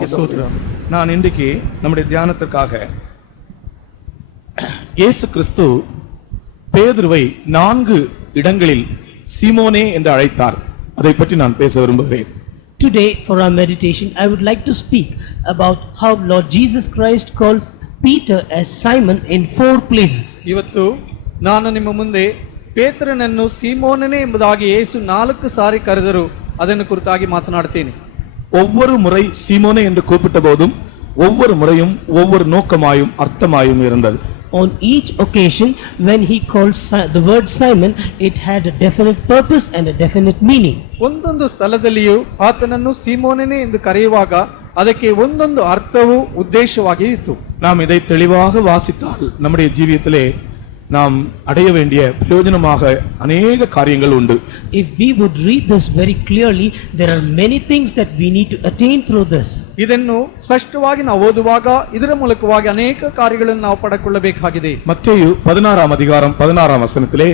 நான் இன்றைக்கு நம்முடைய தியானத்திற்காக இயேசு கிறிஸ்து பேதுருவை 4 இடங்களில் சீமோனே என்று அழைத்தார். அதை பற்றி நான் பேச விரும்புகிறேன். Today for our meditation I would like to speak about how Lord Jesus Christ called Peter as Simon in 4 places. ಇವತ್ತು ನಾನು ನಿಮ್ಮ ಮುಂದೆ ಪೇತ್ರನನ್ನು ಸೀಮೋನನೇ ಎಂಬುದಾಗಿ ಯೇಸು 4 ಸಾರಿ ಕರೆದರು. ಅದನ್ನು ಕುರಿತಾಗಿ ಮಾತನಾಡುತ್ತೇನೆ. ஒவ்வொரு முறை சீமோனே என்று கூப்பிட்ட போதும் ஒவ்வொரு முறையும் ஒவ்வொரு நோக்கமாயும் அர்த்தமாயும் இருந்தது. On each occasion when he called the word Simon, it had a definite purpose and a definite meaning. ಒಂದೊಂದು ಸ್ಥಳದಲ್ಲಿಯೂ ಆತನನ್ನು ಸೀಮೋನನೇ ಎಂದು ಕರೆಯುವಾಗ ಅದಕ್ಕೆ ಒಂದೊಂದು ಅರ್ಥವು ಉದ್ದೇಶವಾಗಿ ಇತ್ತು. நாம் இதை தெளிவாக வாசித்தால் நம்முடைய ஜீவியத்திலே நாம் அடைய வேண்டிய பிரயோஜனமாக अनेक காரியங்கள் உண்டு. If we would read this very clearly, there are many things that we need to attain through this. ಇದನ್ನು ಸ್ಪಷ್ಟವಾಗಿ ನಾವು ಓದುವಾಗ ಇದರ ಮೂಲಕವಾಗಿ ಅನೇಕ ಕಾರ್ಯಗಳನ್ನು ನಾವು ಪಡೆದುಕೊಳ್ಳಬೇಕಾಗಿದೆ. மத்தேயு 16ஆம் அதிகாரம் 16ஆம் வசனத்திலே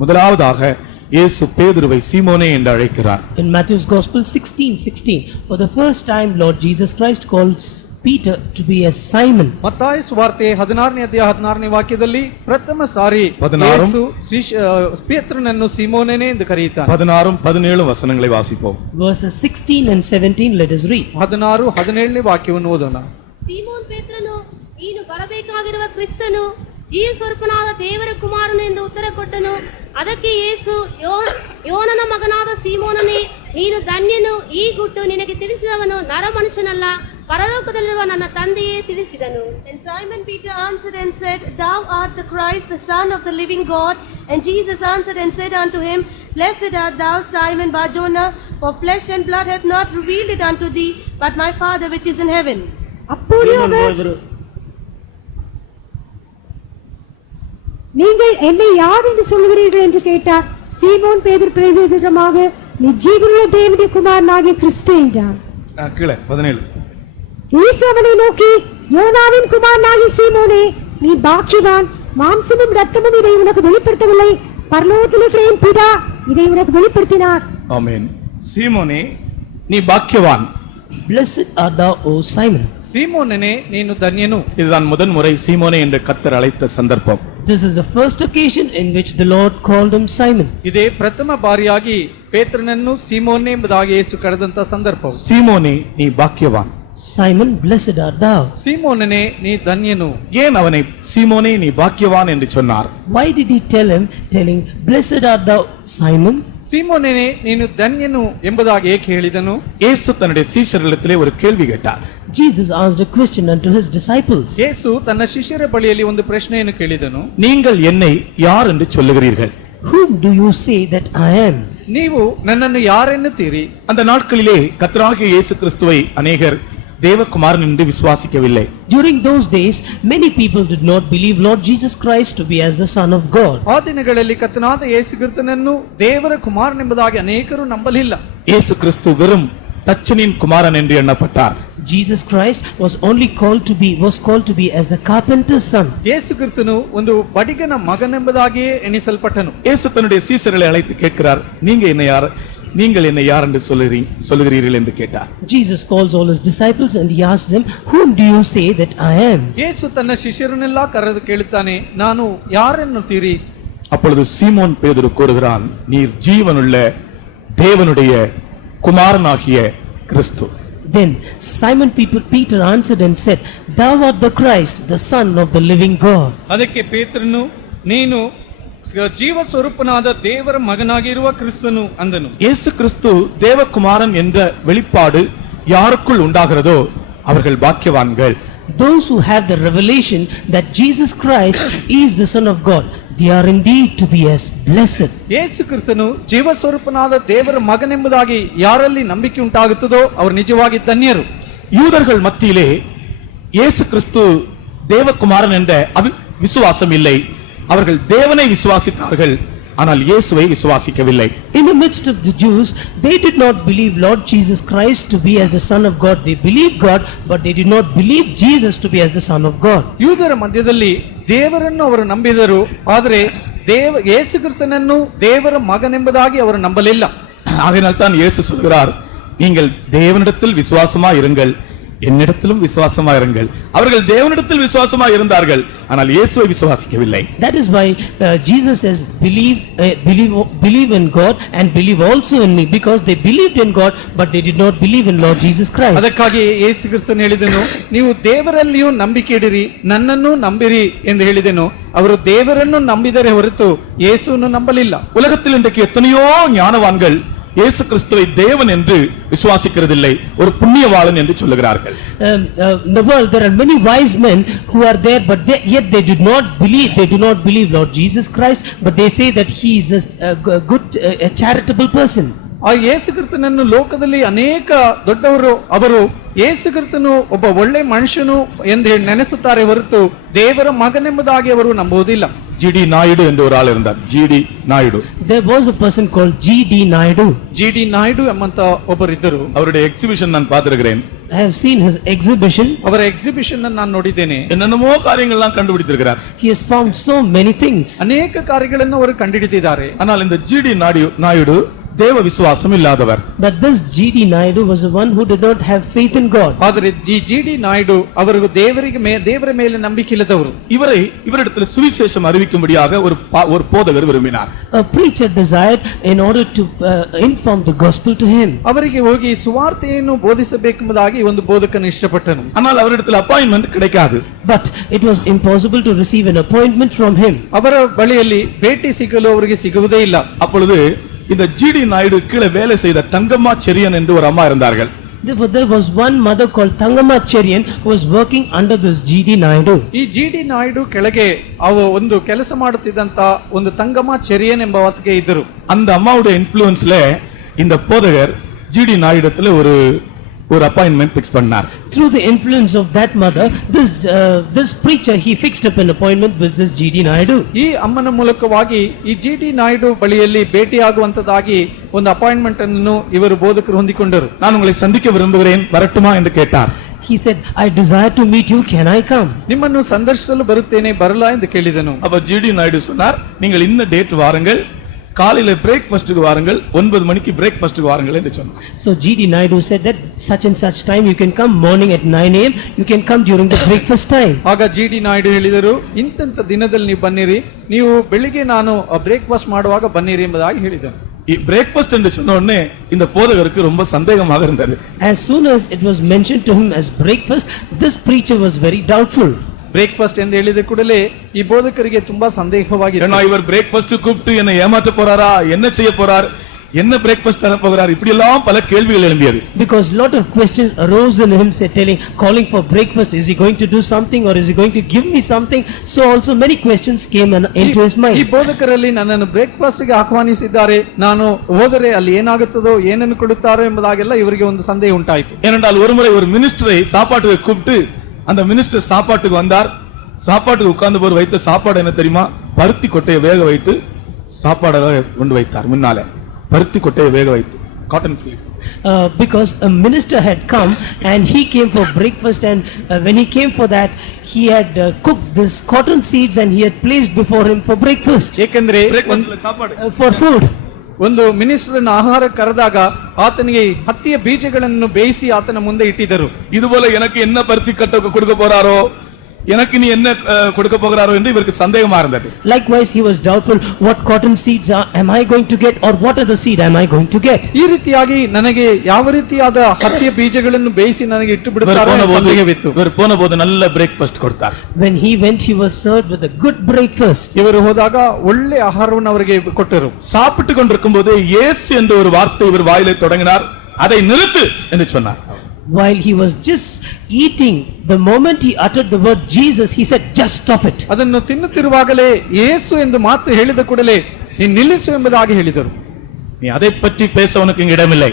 முதலாவதாக இயேசு பேதுருவை சீமோனே என்று அழைக்கிறார். In Matthew's Gospel 16:16, for the first time Lord Jesus Christ calls Peter to be as Simon. ಮತ್ತಾಯ ಸುವಾರ್ತೆ 16ನೇ ಅಧ್ಯಾಯ 16ನೇ ವಾಕ್ಯದಲ್ಲಿ ಪ್ರಥಮ ಸಾರಿ ಯೇಸು ಪೇತ್ರನನ್ನು ಸೀಮೋನನೇ ಎಂದು ಕರೆಯುತ್ತಾನೆ. 16 17 ವಚನங்களை வாசிப்போம். Verses 16 and 17 let us read. 16 17ನೇ ವಾಕ್ಯವನ್ನು ಓದೋಣ. ಸೀಮೋನ್ ಪೇತ್ರನು ನೀನು ಬರಬೇಕಾಗಿರುವ ಕ್ರಿಸ್ತನು ಜೀವಸ್ವರೂಪನಾದ ದೇವರ ಕುಮಾರನು ಎಂದು ಉತ್ತರ ಕೊಟ್ಟನು. ಅದಕ್ಕೆ ಯೇಸು ಯೋನನ ಮಗನಾದ ಸೀಮೋನನೇ ನೀನು ಧನ್ಯನು, ಈ ಗುಟ್ಟು ನಿನಗೆ ತಿಳಿಸಿದವನು ನರ ಮನುಷ್ಯನಲ್ಲ, ಪರಲೋಕದಲ್ಲಿರುವ ನನ್ನ ತಂದೆಯೇ ತಿಳಿಸಿದನು. And Simon Peter answered and said, Thou art the Christ, the Son of the living God. And Jesus answered and said unto him, Blessed art thou, Simon Bar-Jonah, for flesh and blood hath not revealed it unto thee, but my Father which is in heaven. நீங்கள் என்னை யார் என்று சொல்கிறீர்கள் என்று கேட்டார். சீமோன் பேதுரு பிரதியுத்தரமாக, நீ ஜீவனுள்ள தேவனுடைய குமாரனாகிய கிறிஸ்து என்றார். கீழே 17. இயேசு அவனை நோக்கி, யோனாவின் குமாரனாகிய சீமோனே, நீ பாக்கியவான், மாம்சமும் இரத்தமும் இதை உனக்கு வெளிப்படுத்தவில்லை, பரலோகத்தில் இருக்கிற என் பிதா இதை உனக்கு வெளிப்படுத்தினார். ஆமென். சீமோனே நீ பாக்கியவான். Blessed art thou, O Simon. சீமோனனே நீನು ಧನ್ಯನು. இதுதான் முதல் முறை சீமோனே என்று கர்த்தர் அழைத்த சந்தர்ப்பம். This is the first occasion in which the Lord called him Simon. ಇದೇ ಪ್ರಥಮ ಬಾರಿಯಾಗಿ ಪೇತ್ರನನ್ನು ಸೀಮೋನೇ ಎಂಬುದಾಗಿ ಯೇಸು ಕರೆದಂತ ಸಂದರ್ಭ. சீமோனே நீ பாக்கியவான். Simon, blessed art thou. சீமோனனே நீ ಧನ್ಯನು. ஏன் அவனை சீமோனே நீ பாக்கியவான் என்று சொன்னார்? Why did he tell him, telling, Blessed art thou, Simon? சீமோனனே ನೀನು ಧನ್ಯನು ಎಂಬುದಾಗಿ ಏಕೆ ಹೇಳಿದನು? இயேசு தன்னுடைய சீஷர்களிடத்திலே ஒரு கேள்வி கேட்டார். Jesus asked a question unto his disciples. ಯೇಸು ತನ್ನ ಶಿಷ್ಯರ ಬಳಿಯಲ್ಲಿ ಒಂದು ಪ್ರಶ್ನೆಯನ್ನು ಕೇಳಿದನು. நீங்கள் என்னை யார் என்று சொல்லுகிறீர்கள்? Whom do you say that I am? ನೀವು ನನ್ನನ್ನು ಯಾರೆನ್ನುತ್ತೀರಿ? அந்த நாட்களிலே கர்த்தராகிய இயேசு கிறிஸ்துவை अनेகர் தேவகுமாரன் என்று விசுவாசிக்கவில்லை. During those days many people did not believe Lord Jesus Christ to be as the Son of God. ಆ ದಿನಗಳಲ್ಲಿ ಕರ್ತನಾದ ಯೇಸು ಕ್ರಿಸ್ತನನ್ನು ದೇವರ ಕುಮಾರನೆಂಬುದಾಗಿ ಅನೇಕರು ನಂಬಲಿಲ್ಲ. இயேசு கிறிஸ்து வெறும் தச்சனின் குமாரன் என்று எண்ணப்பட்டார். Jesus Christ was called to be as the carpenter's son. ಯೇಸು ಕ್ರಿಸ್ತನು ಒಂದು ಬಡಿಗನ ಮಗನೆಂಬುದಾಗಿಯೇ ಎಣಿಸಲ್ಪಟ್ಟನು. இயேசு தன்னுடைய சீஷர்களை அழைத்து கேட்கிறார், நீங்கள் என்னை யார் என்று சொல்லுகிறீர்கள் என்று கேட்டார். Jesus calls all his disciples and he asks them, Whom do you say that I am? ಯೇಸು ತನ್ನ ಶಿಷ್ಯರನ್ನೆಲ್ಲ ಕರೆದು ಕೇಳುತ್ತಾನೆ, ನಾನು ಯಾರೆನ್ನುತ್ತೀರಿ? அப்பொழுது சீமோன் பேதுரு கூறுகிறான், நீர் ஜீவனுள்ள தேவனுடைய குமாரனாகிய கிறிஸ்து. Then Simon Peter answered and said, Thou art the Christ, the Son of the living God. ಅದಕ್ಕೆ ಪೇತ್ರನು, ನೀನು ಜೀವ ಸ್ವರೂಪನಾದ ದೇವರ ಮಗನಾಗಿರುವ ಕ್ರಿಸ್ತನು ಅಂದನು. இயேசு கிறிஸ்து தேவகுமாரன் என்ற வெளிப்பாடு யாருக்குள் உண்டாகிறதோ அவர்கள் பாக்கியவான்கள். Those who have the revelation that Jesus Christ is the Son of God, they are indeed to be as blessed. ಯೇಸು ಕ್ರಿಸ್ತನು ಜೀವ ಸ್ವರೂಪನಾದ ದೇವರ ಮಗನೆಂಬುದಾಗಿ ಯಾರಲ್ಲಿ ನಂಬಿಕೆ ಉಂಟಾಗುತ್ತದೋ ಅವರು ನಿಜವಾಗಿ ಧನ್ಯರು. யூதர்கள் மத்தியிலே இயேசு கிறிஸ்து தேவகுமாரன் என்ற விசுவாசம் இல்லை. அவர்கள் தேவனை விசுவாசித்தார்கள், ஆனால் இயேசுவை விசுவாசிக்கவில்லை. In the midst of the Jews, they did not believe Lord Jesus Christ to be as the Son of God. They believed God, but they did not believe Jesus to be as the Son of God. ಯೂದರ ಮಧ್ಯದಲ್ಲಿ ದೇವರನ್ನು ಅವರು ನಂಬಿದರು, ಆದರೆ ಯೇಸು ಕ್ರಿಸ್ತನನ್ನು ದೇವರ ಮಗನೆಂಬುದಾಗಿ ಅವರು ನಂಬಲಿಲ್ಲ. ஆகையால் தான் இயேசு சொல்கிறார், நீங்கள் தேவனிடத்தில் விசுவாசமா இருங்கள், என்னிடத்திலும் விசுவாசமா இருங்கள். அவர்கள் தேவனிடத்தில் விசுவாசமா இருந்தார்கள், ஆனால் இயேசுவை விசுவாசிக்கவில்லை. That is why Jesus says, believe in God and believe also in me, because they believed in God but they did not believe in Lord Jesus Christ. ಅದಕ್ಕಾಗಿ ಯೇಸು ಕ್ರಿಸ್ತನು ಹೇಳಿದನು, ನೀವು ದೇವರಲ್ಲಿಯೂ ನಂಬಿಕೆ ಇಡಿರಿ, ನನ್ನನ್ನು ನಂಬಿರಿ ಎಂದು ಹೇಳಿದನು. ಅವರು ದೇವರನ್ನು ನಂಬಿದರೆ ಹೊರತು ಯೇಸುವನ್ನು ನಂಬಲಿಲ್ಲ. உலகத்தில் இன்றைக்கு எத்தனையோ ஞானவான்கள் இயேசு கிறிஸ்துவை தேவன் என்று விசுவாசிக்கிறதில்லை, ஒரு புண்ணியவாளன் என்று சொல்லுகிறார்கள். In the world there are many wise men who are there, but yet they do not believe Lord Jesus Christ, but they say that he is a good, a charitable person. ಆ ಯೇಸು ಕ್ರಿಸ್ತನನ್ನು ಲೋಕದಲ್ಲಿ ಅನೇಕ ದೊಡ್ಡವರು ಅವರು ಯೇಸು ಕ್ರಿಸ್ತನು ಒಬ್ಬ ಒಳ್ಳೆ ಮನುಷ್ಯನು ಎಂದು ನೆನೆಸುತ್ತಾರೆ ಹೊರತು ದೇವರ ಮಗನೆಂಬುದಾಗಿ ಅವರು ನಂಬುವುದಿಲ್ಲ. ஜிடி நாயுடு என்று ஒரு ஆள் இருந்தார். G D Naidu. There was a person called G.D. Naidu. G.D. Naidu ಎಂಬಂತ ಒಬ್ಬರಿದ್ದರು. அவருடைய எக்ஸிபிஷன் நான் பார்த்திருக்கிறேன். I have seen his exhibition. ಅವರ ಎಕ್ಸಿಬಿಷನ್ ನಾನು ನೋಡಿದ್ದೇನೆ. என்னென்னமோ காரியங்கள்லாம் கண்டுபிடித்திருக்கிறார். He has found so many things. ಅನೇಕ ಕಾರ್ಯಗಳನ್ನು ಅವರು ಕಂಡುಹಿಡಿದಿದ್ದಾರೆ. ஆனால் இந்த ஜிடி நாயுடு தேவ விசுவாசம் இல்லாதவர். But this G.D. Naidu was the one who did not have faith in God. ಆದರೆ G.D. ನಾಯ್ಡು ಅವರು ದೇವರ ಮೇಲೆ ನಂಬಿಕೆ ಇಲ್ಲದವರು. ಇವரிடத்தில் சுவிசேஷம் அறிவிக்கும்படியாக ஒரு போதகர் விரும்பினார். A preacher desired in order to inform the gospel to him. ಅವರಿಗೆ ಹೋಗಿ ಸುವಾರ್ತೆಯನ್ನು ಬೋಧಿಸಬೇಕೆಂಬುದಾಗಿ ಒಂದು ಬೋಧಕನು ಇಷ್ಟಪಟ್ಟನು. ஆனால் அவரிடத்தில் அப்பாயின்மெಂಟ್ கிடைக்காது. But it was impossible to receive an appointment from him. ಅವರ ಬಳಿಯಲ್ಲಿ ಭೇಟಿ ಸಿಗಲು ಅವರಿಗೆ ಸಿಗುವುದೇ ಇಲ್ಲ. அப்பொழுது இந்த ஜிடி நாயுடு கீழே வேலை செய்த தங்கம்மா செரியன் என்று ஒரு அம்மா இருந்தார்கள். Therefore there was one mother called Thangamma Cherian who was working under this G.D. Naidu. ಈ G.D. ನಾಯ್ಡು ಕೆಳಗೆ ಒಂದು ಕೆಲಸ ಮಾಡುತ್ತಿದ್ದಂತ ಒಂದು ತಂಗಮ್ಮ ಚೆರಿಯನ್ ಎಂಬ ಆತಗೆ ಇದ್ದರು. அந்த அம்மாவுடைய இன்ஃப்ளூயன்ஸ்ல இந்த போதகர் ஜிடி நாயுடத்துல ஒரு அப்பாயின்மெண்ட் ஃபிக்ஸ் பண்ணார். Through the influence of that mother, this preacher he fixed up an appointment with this G.D. Naidu. ಈ ಅಮ್ಮನ ಮೂಲಕವಾಗಿ ಈ G.D. ನಾಯ್ಡು ಬಳಿಯಲ್ಲಿ ಭೇಟಿಯಾಗುವಂತದಾಗಿ ಒಂದು ಅಪಾಯಿಂಟ್ಮೆಂಟ್ ಅನ್ನು ಇವರು ಬೋಧಕರು ಹೊಂದಿಕೊಂಡರು. நான் உங்களை சந்திக்க விரும்புகிறேன், வரட்டுமா என்று கேட்டார். He said, I desire to meet you, can I come? ನಿಮ್ಮನ್ನು ಸಂದರ್ಶಿಸಲು ಬರುತ್ತೇನೆ, ಬರಲಾ ಎಂದು ಕೇಳಿದನು. அப்ப ஜிடி நாயுடு சொன்னார், நீங்கள் இன்ன டேட் வாருங்கள், காலையில பிரேக்ஃபாஸ்டுக்கு வாருங்கள், 9 மணிக்கு பிரேக்ஃபாஸ்டுக்கு வாருங்கள் என்று சொன்னார். So G.D. Naidu said that such and such time you can come, morning at 9 a.m. you can come during the breakfast time. ಆಗ G.D. ನಾಯ್ಡು ಹೇಳಿದರು, ಇಂಥ ದಿನದಲ್ಲಿ ನೀವು ಬನ್ನಿರಿ, ನೀವು ಬೆಳಿಗ್ಗೆ ನಾನು ಬ್ರೇಕ್ಫಾಸ್ಟ್ ಮಾಡುವಾಗ ಬನ್ನಿರಿ ಎಂಬುದಾಗಿ ಹೇಳಿದನು. ಈ பிரேக்ஃபாஸ்ட் என்று சொன்ன உடனே இந்த போதகருக்கு ரொம்ப சந்தேகமாக இருந்தது. As soon as it was mentioned to him as breakfast, this preacher was very doubtful. Breakfast ಎಂದು ಹೇಳಿದ ಕೂಡಲೇ ಈ ಬೋಧಕರಿಗೆ ತುಂಬಾ ಸಂದೇಹವಾಗಿತ್ತು. ஏன்னா இவர் பிரேக்ஃபாஸ்ட் கூப்பிட்டு என்னை ஏமாற்ற போறாரா, என்ன செய்ய போறார், என்ன பிரேக்ஃபாஸ்ட் தர போகிறார், இப்படி எல்லாம் பல கேள்விகள் எழும்பியது. Because lot of questions arose in him, calling for breakfast. Is he going to do something or is he going to give me something? So also many questions came into his mind. ಈ ಬೋಧಕರಲ್ಲಿ ನನ್ನನ್ನು breakfast ಗೆ ಆಹ್ವಾನಿಸಿದ್ದಾರೆ, ನಾನು ಹೋದರೆ ಅಲ್ಲಿ ಏನಾಗುತ್ತದೋ, ಏನನ್ನು ಕೊಡುತ್ತಾರೋ ಎಂಬುದಾಗೆಲ್ಲ ಇವರಿಗೆ ಒಂದು ಸಂದೇಹ ಉಂಟಾಯಿತು. ஏனென்றால் ஒருமுறை ஒரு மினிஸ்டரை சாப்பாட்டுக்கு கூப்பிட்டு அந்த மினிஸ்டர் சாப்பாட்டுக்கு வந்தார். சாப்பாட்டுக்கு உட்கார்ந்து போர் வைத்த சாப்பாடு என்ன தெரியுமா? பருத்தி கொட்டையை வேக வைத்து சாப்பாடாக கொண்டு வைத்தார். முன்னாலே பருத்தி கொட்டையை வேக வைத்து, cotton seed. Because a minister had come and he came for breakfast, and when he came for that he had cooked this cotton seeds and he had placed before him for breakfast, ಏಕೆಂದ್ರೆ சாப்பாடு for food. ಒಂದು minister ಆಹಾರ ಕರೆದಾಗ ಆತನಿಗೆ ಹತ್ತಿಯ ಬೀಜಗಳನ್ನು ಬೇಯಿಸಿ ಆತನ ಮುಂದೆ ಇಟ್ಟಿದ್ದರು. இதுபோல எனக்கு என்ன பருத்தி கட்ட கொடுக்க போறாரோ, எனக்கு நீ என்ன கொடுக்க போகிறாரோ என்று இவருக்கு சந்தேகமா இருந்தது. Likewise he was doubtful, what cotton seeds am I going to get, or what are the seed am I going to get? ಈ ರೀತಿಯಾಗಿ ನನಗೆ ಯಾವ ರೀತಿಯಾದ ಹತ್ತಿಯ ಬೀಜಗಳನ್ನು ಬೇಯಿಸಿ ನನಗೆ ಇಟ್ಟು ಬಿಡುತ್ತಾರೆ ಅಂತ ಸಂದೇಹವಿತ್ತು. இவர் போன போது நல்ல பிரேக்ஃபாஸ்ட் கொடுத்தார். When he went he was served with a good breakfast. ಇವರು ಹೋದಾಗ ಒಳ್ಳೆ ಆಹಾರವನ್ನು ಅವರಿಗೆ ಕೊಟ್ಟರು. சாப்பிட்டு கொண்டிருக்கும் போது இயேசு என்ற ஒரு வார்த்தை இவர் வாயிலே தொடங்கினார். அதை நிறுத்து என்று சொன்னார். While he was just eating, the moment he uttered the word Jesus, he said, just stop it. ಅದನ್ನು ತಿನ್ನುತ್ತಿರುವಾಗಲೇ ಯೇಸು ಎಂದು ಮಾತು ಹೇಳಿದ ಕೂಡಲೇ ನೀನು ನಿಲ್ಲಿಸು ಎಂಬುದಾಗಿ ಹೇಳಿದರು. நீ அதை பற்றி பேச உனக்கு இங்க இடமில்லை.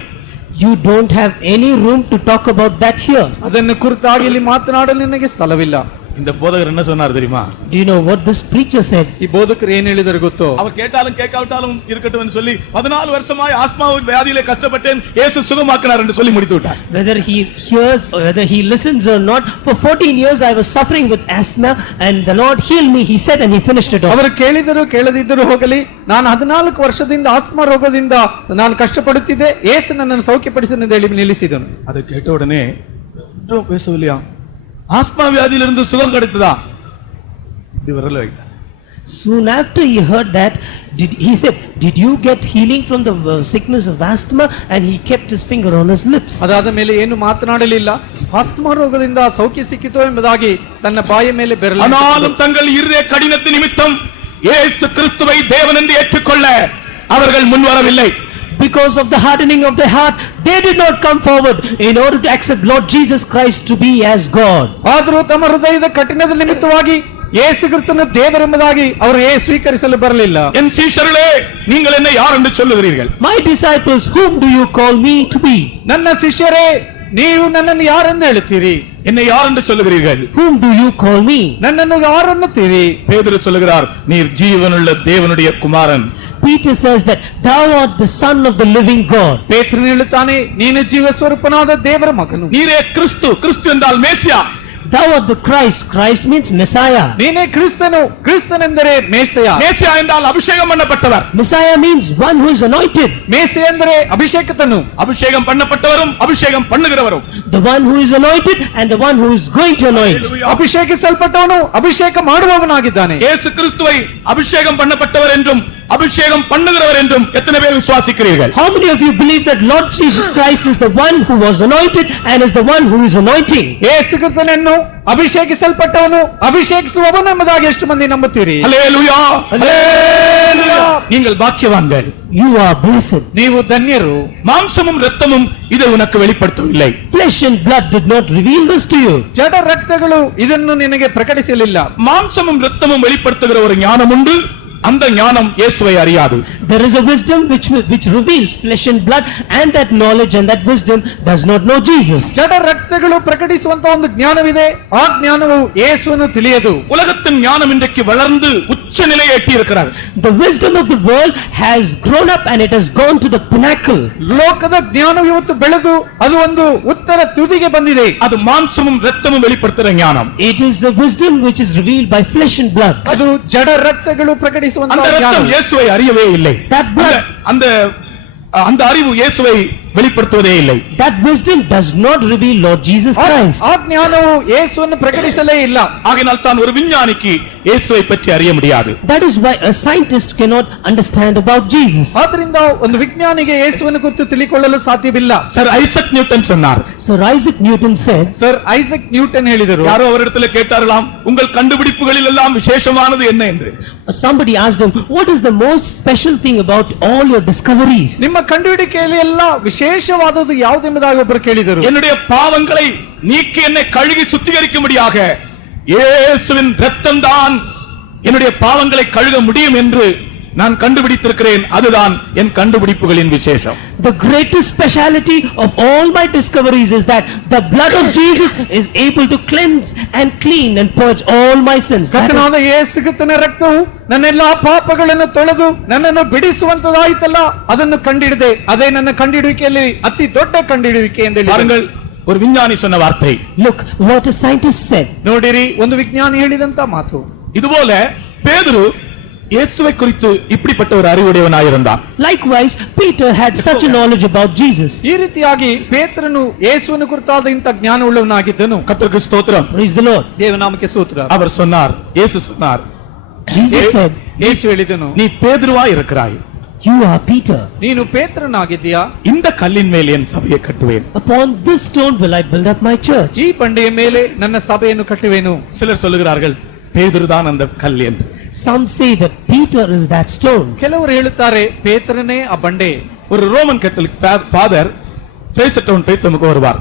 You don't have any room to talk about that here. ಅದನ್ನು ಕುರಿತಾಗಿ ಇಲ್ಲಿ ಮಾತನಾಡಲು ನಿನಗೆ ಸ್ಥಳವಿಲ್ಲ. இந்த போதகர் என்ன சொன்னார் தெரியுமா? Do you know what this preacher said? ಈ ಬೋಧಕರು ಏನ್ ಹೇಳಿದರು ಗೊತ್ತೋ? அவர் கேட்டாலும் கேட்காவிட்டாலும் இருக்கட்டும் என்று சொல்லி 14 வருஷமாய் ஆஸ்மாவின் வியாதியிலே கஷ்டப்பட்டேன், இயேசு சுகமாக்கினார் என்று சொல்லி முடித்து விட்டார். Whether he hears or whether he listens or not, for 14 years I was suffering with asthma and the Lord healed me, he said, and he finished it off. ಅವರು ಕೇಳಿದರು ಕೇಳದಿದ್ದರೂ ಹೋಗಲಿ, ನಾನು 14 ವರ್ಷದಿಂದ ಆಸ್ಮಾ ರೋಗದಿಂದ ನಾನು ಕಷ್ಟಪಡುತ್ತಿದ್ದೆ, ಯೇಸು ನನ್ನನ್ನು ಸೌಖ್ಯಪಡಿಸಿದ ಎಂದು ಹೇಳಿ ನಿಲ್ಲಿಸಿದನು. அதை கேட்ட உடனே பேசவில்லையா? ஆஸ்மா வியாதியிலிருந்து சுகம் கிடைத்ததா? இப்படி விரல வைத்தார். Soon after he heard that, he said, did you get healing from the sickness of asthma? And he kept his finger on his lips. ಅದಾದ ಮೇಲೆ ಏನು ಮಾತನಾಡಲಿಲ್ಲ. ಆಸ್ಮಾ ರೋಗದಿಂದ ಸೌಖ್ಯ ಸಿಕ್ಕಿತು ಎಂಬುದಾಗಿ ತನ್ನ ಬಾಯ ಮೇಲೆ ಬೆರಳು. ஆனாலும் தங்கள் இருதய கடினத்தின் நிமித்தம் இயேசு கிறிஸ்துவை தேவன் என்று ஏற்றுக்கொள்ள அவர்கள் முன்வரவில்லை. Because of the hardening of their heart, they did not come forward in order to accept Lord Jesus Christ to be as God. ಆದರೂ ತಮ್ಮ ಹೃದಯದ ಕಠಿಣದ ನಿಮಿತ್ತವಾಗಿ ಯೇಸು ಕ್ರಿಸ್ತನ ದೇವರೆಂಬುದಾಗಿ ಅವರು ಸ್ವೀಕರಿಸಲು ಬರಲಿಲ್ಲ. என் சீஷர்களே, நீங்கள் என்ன யார் என்று சொல்லுகிறீர்கள்? My disciples, whom do you call me to be? ನನ್ನ ಶಿಷ್ಯರೇ, ನೀವು ನನ್ನನ್ನು ಯಾರೆಂದು ಹೇಳುತ್ತೀರಿ? என்னை யார் என்று சொல்லுகிறீர்கள்? Whom do you call me? ನನ್ನನ್ನು ಯಾರನ್ನುತ್ತೀರಿ? பேதுரு சொல்லுகிறார், நீர் ஜீவனுள்ள தேவனுடைய குமாரன். Peter says that thou art the son of the living God. ಪೇತ್ರನು ಹೇಳುತ್ತಾನೆ, ನೀನು ಜೀವ ಸ್ವರೂಪನಾದ ದೇವರ ಮಗನು. நீரே கிறிஸ்து. கிறிஸ்து என்றால் மேசியா. Thou art the Christ. Christ means Messiah. ನೀನೇ ಕ್ರಿಸ್ತನು. ಕ್ರಿಸ್ತನೆಂದರೆ ಮೇಸೆಯ. மேசியா என்றால் அபிஷேகம் பண்ணப்பட்டவர். Messiah means one who is anointed. ಮೇಸೆ ಎಂದರೆ ಅಭಿಷೇಕಿತನು. அபிஷேகம் பண்ணப்பட்டவரும் அபிஷேகம் பண்ணுகிறவரும். The one who is anointed and the one who is going to anoint. ಅಭಿಷೇಕಿಸಲ್ಪಟ್ಟವನು ಅಭಿಷೇಕ ಮಾಡುವವನಾಗಿದ್ದಾನೆ. இயேசு கிறிஸ்துவை அபிஷேகம் பண்ணப்பட்டவர் என்றும் அபிஷேகம் பண்ணுகிறவர் என்றும் எத்தனை பேர் விசுவாசிக்கிறீர்கள்? How many of you believe that Lord Jesus Christ is the one who was anointed and is the one who is anointing? ಯೇಸು ಕ್ರಿಸ್ತನನ್ನು ಅಭಿಷೇಕಿಸಲ್ಪಟ್ಟವನು ಅಭಿಷೇಕಿಸುವವನು ಎಂಬುದಾಗಿ ಎಷ್ಟು ಮಂದಿ ನಂಬುತ್ತೀರಿ? ஹல்லேலூயா, ஹல்லேலூயா. நீங்கள் பாக்கியவான்கள். You are blessed. ನೀವು ಧನ್ಯರು. மாம்சமும் இரத்தமும் இதை உனக்கு வெளிப்படுத்தவில்லை. Flesh and blood did not reveal this to you. ಜಡ ರಕ್ತಗಳು ಇದನ್ನು ನಿನಗೆ ಪ್ರಕಟಿಸಲಿಲ್ಲ. மாம்சமும் இரத்தமும் வெளிப்படுத்துகிற ஒரு ஞானம் உண்டு. அந்த ஞானம் இயேசுவை அறியாது. There is a wisdom which reveals flesh and blood, and that knowledge and that wisdom does not know Jesus. ಜಡ ರಕ್ತಗಳು ಪ್ರಕಟಿಸುವಂತ ಒಂದು ಜ್ಞಾನವಿದೆ, ಆ ಜ್ಞಾನವು ಯೇಸುವನ್ನು ತಿಳಿಯದು. உலகத்தின் ஞானம் இன்றைக்கு வளர்ந்து உச்ச நிலையை எட்டி இருக்கிறது. The wisdom of the world has grown up and it has gone to the pinnacle. ಲೋಕದ ಜ್ಞಾನವು ಇವತ್ತು ಬೆಳೆದು ಅದು ಒಂದು ಉತ್ತರ ತುದಿಗೆ ಬಂದಿದೆ. அது மாம்சமும் இரத்தமும் வெளிப்படுத்துகிற ஞானம். It is the wisdom which is revealed by flesh and blood. ಅದು ಜಡ ರಕ್ತಗಳು ಪ್ರಕಟಿಸುವಂತ அந்த ಜ್ಞಾನ. இரத்தம் இயேசுவை அறியவே இல்லை. That blood, அந்த அறிவு இயேசுவை வெளிப்படுத்துவதே இல்லை. that wisdom does not reveal Lord Jesus Christ. ಆ ಜ್ಞಾನವು ಯೇಸುವನ್ನು ಪ್ರಕಟಿಸಲೇ ಇಲ್ಲ. ஆகையால் தான் ஒரு விஞ்ஞானிக்கு இயேசுவை பற்றி அறிய முடியாது. That is why a scientist cannot understand about Jesus. ಆದ್ರಿಂದ ಒಂದು ವಿಜ್ಞಾನಿಗೆ ಯೇಸುವನ್ನು ಕುರಿತು ತಿಳಿಕೊಳ್ಳಲು ಸಾಧ್ಯವಿಲ್ಲ. சர் ஐசக் நியூட்டன் சொன்னார். Sir Isaac Newton said, sir Isaac Newton ಹೇಳಿದರು. யாரோ அவரிடத்தில் கேட்டார்களாம், உங்கள் கண்டுபிடிப்புகளில் எல்லாம் விசேஷமானது என்ன என்று. somebody asked him, what is the most special thing about all your discoveries? ನಿಮ್ಮ ಕಂಡುಹಿಡಿಕೆಯಲ್ಲಿ ಎಲ್ಲ ವಿಶೇಷವಾದದ್ದು ಯಾವುದೆಂಬುದಾಗಿ ಒಬ್ಬರು ಕೇಳಿದರು. என்னுடைய பாவங்களை நீக்கி என்னை கழுவி சுத்திகரிக்கும்படியாக இயேசுவின் இரத்தம் தான் என்னுடைய பாவங்களை கழுவ முடியும் என்று நான் கண்டுபிடித்திருக்கிறேன். அதுதான் என் கண்டுபிடிப்புகளின் விசேஷம். The greatest speciality of all my discoveries is that the blood of Jesus is able to cleanse and clean and purge all my sins. That ಕರ್ತನಾದ is, ಯೇಸು ಕ್ರಿಸ್ತನ ರಕ್ತವು ನನ್ನೆಲ್ಲಾ ಪಾಪಗಳನ್ನು ತೊಳೆದು ನನ್ನನ್ನು ಬಿಡಿಸುವಂತದಾಯಿತಲ್ಲ, ಅದನ್ನು ಕಂಡಿಡಿದೆ. ಅದೇ ನನ್ನ ಕಂಡಿಡುವಿಕೆಯಲ್ಲಿ ಅತಿ ದೊಡ್ಡ ಕಂಡಿಡುವಿಕೆ ಎಂದು பாருங்கள், ஒரு விஞ்ஞானி சொன்ன வார்த்தை. look what a scientist said. ನೋಡಿರಿ, ಒಂದು ವಿಜ್ಞಾನಿ ಹೇಳಿದಂತ ಮಾತು. இதுபோல பேதுரு இயேசுவை குறித்து இப்படிப்பட்ட ஒரு அறிவுடையவனாயிருந்தான். Likewise, Peter had such a knowledge about Jesus. ಈ ರೀತಿಯಾಗಿ ಪೇತ್ರನು ಯೇಸುವನ್ನು ಕುರಿತಾದ ಇಂಥ ಜ್ಞಾನವುಳ್ಳವನಾಗಿದ್ದನು. கர்த்தருக்கு ஸ்தோத்திரம். Praise the Lord. ದೇವನಾಮಕ್ಕೆ ಸ್ತೋತ್ರ. அவர் சொன்னார், இயேசு சொன்னார், Jesus said, ಯೇಸು ಹೇಳಿದನು, நீ பேதுருவாய் இருக்கிறாய். you are Peter. ನೀನು ಪೇತ್ರನಾಗಿದ್ದೀಯಾ. இந்த கல்லின் மேல் என் சபையை கட்டுவேன். Upon this stone will I build up my church. ಈ ಬಂಡೆಯ ಮೇಲೆ ನನ್ನ ಸಭೆಯನ್ನು ಕಟ್ಟುವೆನು. சிலர் சொல்லுகிறார்கள், பேதுருதான் அந்த கல் என்று. Some say that Peter is that stone. ಕೆಲವರು ಹೇಳುತ್ತಾರೆ ಪೇತ್ರನೇ ಆ ಬಂಡೆ. ஒரு ரோமன் கேத்தலிக் ஃபாதர் ஃபேசட்டவுன் ஃபெய்த் ஹோமுக்கு வருவார்.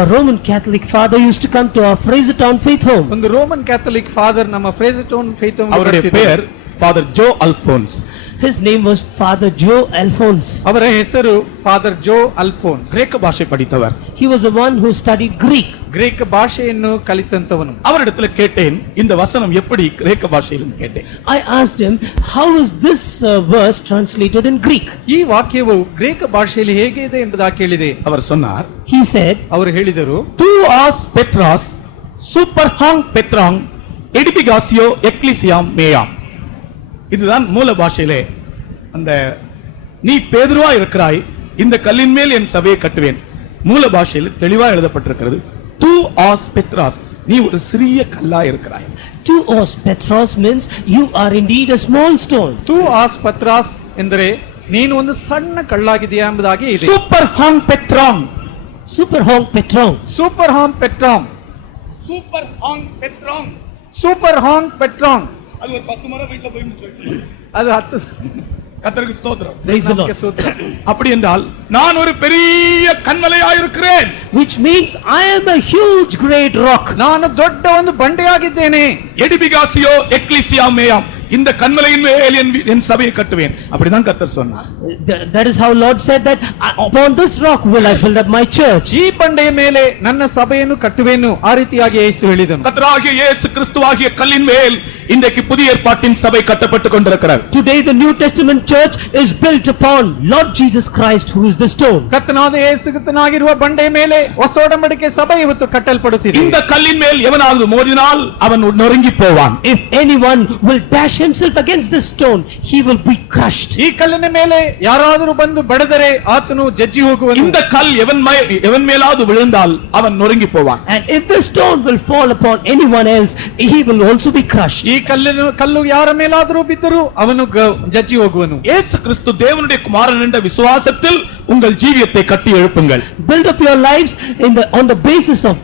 A Roman Catholic father used to come to our Frasertown Faith Home. ಒಂದು ರೋಮನ್ ಕ್ಯಾಥಲಿಕ್ ಫಾದರ್ ನಮ್ಮ ಫ್ರೇಸರ್ಟೌನ್ ಫೇತ್ ಹೋಮ್ அவருடைய பெயர் father Jo Alphonse. His name was Father Joe Alphonse. ಅವರ ಹೆಸರು ಫಾದರ್ ಜೋ ಅಲ್ಫೋನ್ಸ್. கிரேக்க பாஷை படித்தவர். He was the one who studied Greek. Greek ಭಾಷೆಯನ್ನು ಕಲಿತಂತವನು. அவரிடத்துல கேட்டேன், இந்த வசனம் எப்படி கிரேக்க பாஷையிலும் கேட்டேன். I asked him, how is this verse translated in Greek? ಈ ವಾಕ್ಯವು ಗ್ರೀಕ ಭಾಷೆಯಲ್ಲಿ ಹೇಗೆ ಇದೆ ಎಂಬುದಾಗಿ ಕೇಳಿದೆ. அவர் சொன்னார், He said, ಅವರು ಹೇಳಿದರು, "Tu as Petros, super hang Petrang, edifigatio ecclesiam meam." இதுதான் மூல பாஷையிலே அந்த நீ பேதுருவா இருக்கிறாய், இந்த கல்லின் மேல் என் சபையை கட்டுவேன். மூல பாஷையில் தெளிவா எழுதப்பட்டிருக்கிறது, "Tu as Petros," நீ ஒரு சிறிய கல்லா இருக்கிறாய். Tu os Petros means you are indeed a small stone. ತು ಆಸ್ ಪತ್ರಾಸ್ ಎಂದರೆ ನೀನು ಒಂದು ಸಣ್ಣ ಕಳ್ಳಾಗಿದೆಯಾ ಎಂಬುದಾಗಿ ಇದೆ. Super hang Petrang, Super hong Petron. Super ಹಾಂಗ್ ಪೆಟ್ರಾಂಗ್, super hang Petrang. ಸೂಪರ್ ಹಾಂಗ್ ಪೆಟ್ರಾಂಗ್. அது ஒரு 10 முறை வீட்ல போய் சொல்லு. ಅದು 10 கர்த்தருக்கு ஸ்தோத்திரம். Praise the Lord. ನಮಗೆ ಸೂತ್ರ. அப்படி என்றால் நான் ஒரு பெரிய கன்மலையாய் இருக்கிறேன். Which means I am a huge great rock. ನಾನು ದೊಡ್ಡ ಒಂದು ಬಂಡೆಯಾಗಿದ್ದೇನೆ. எடிபிகாசியோ எக்லிசியா மேயாம், இந்த கன்மலையின் மேல் என் சபையை கட்டுவேன். அப்படிதான் கர்த்தர் சொன்னார். That is how Lord said that upon this rock will I build up my church. ಈ ಬಂಡೆಯ ಮೇಲೆ ನನ್ನ ಸಭೆಯನ್ನು ಕಟ್ಟುವೆನು, ಆ ರೀತಿಯಾಗಿ ಯೇಸು ಹೇಳಿದನು. கர்த்தராகிய இயேசு கிறிஸ்துவாகிய கல்லின் மேல் இன்றைக்கு புதிய ஏற்பாட்டின் சபை கட்டப்பட்டுக் கொண்டிருக்கிறது. Today the New Testament church is built upon Lord Jesus Christ, who is the stone. ಕರ್ತನಾದ ಯೇಸು ಕ್ರಿಸ್ತನಾಗಿರುವ ಬಂಡೆಯ ಮೇಲೆ ಹೊಸ ಒಡಂಬಡಿಕೆ ಸಭೆ ಇವತ್ತು ಕಟ್ಟಲ್ಪಡುತ್ತಿದೆ. இந்த கல்லின் மேல் எவனாவது மோதினால் அவன் நொறுங்கி போவான். If anyone will dash himself against this stone, he will be crushed. ಈ ಕಲ್ಲಿನ ಮೇಲೆ ಯಾರಾದರೂ ಬಂದು ಬಡದರೆ ಆತನು ಜಜ್ಜಿ ಹೋಗುವನು. இந்த கல் எவன் மேலாவது விழுந்தால் அவன் நொறுங்கி போவான். And if the stone will fall upon anyone else, he will also be crushed. ಈ ಕಲ್ಲು ಯಾರ ಮೇಲಾದರೂ ಬಿದ್ದರೂ ಅವನು ಜಜ್ಜಿ ಹೋಗುವನು. இயேசு கிறிஸ்து தேவனுடைய குமாரன் என்ற விசுவாசத்தில் உங்கள் ஜீவியத்தை கட்டி எழுப்புங்கள். Build up your lives on the basis of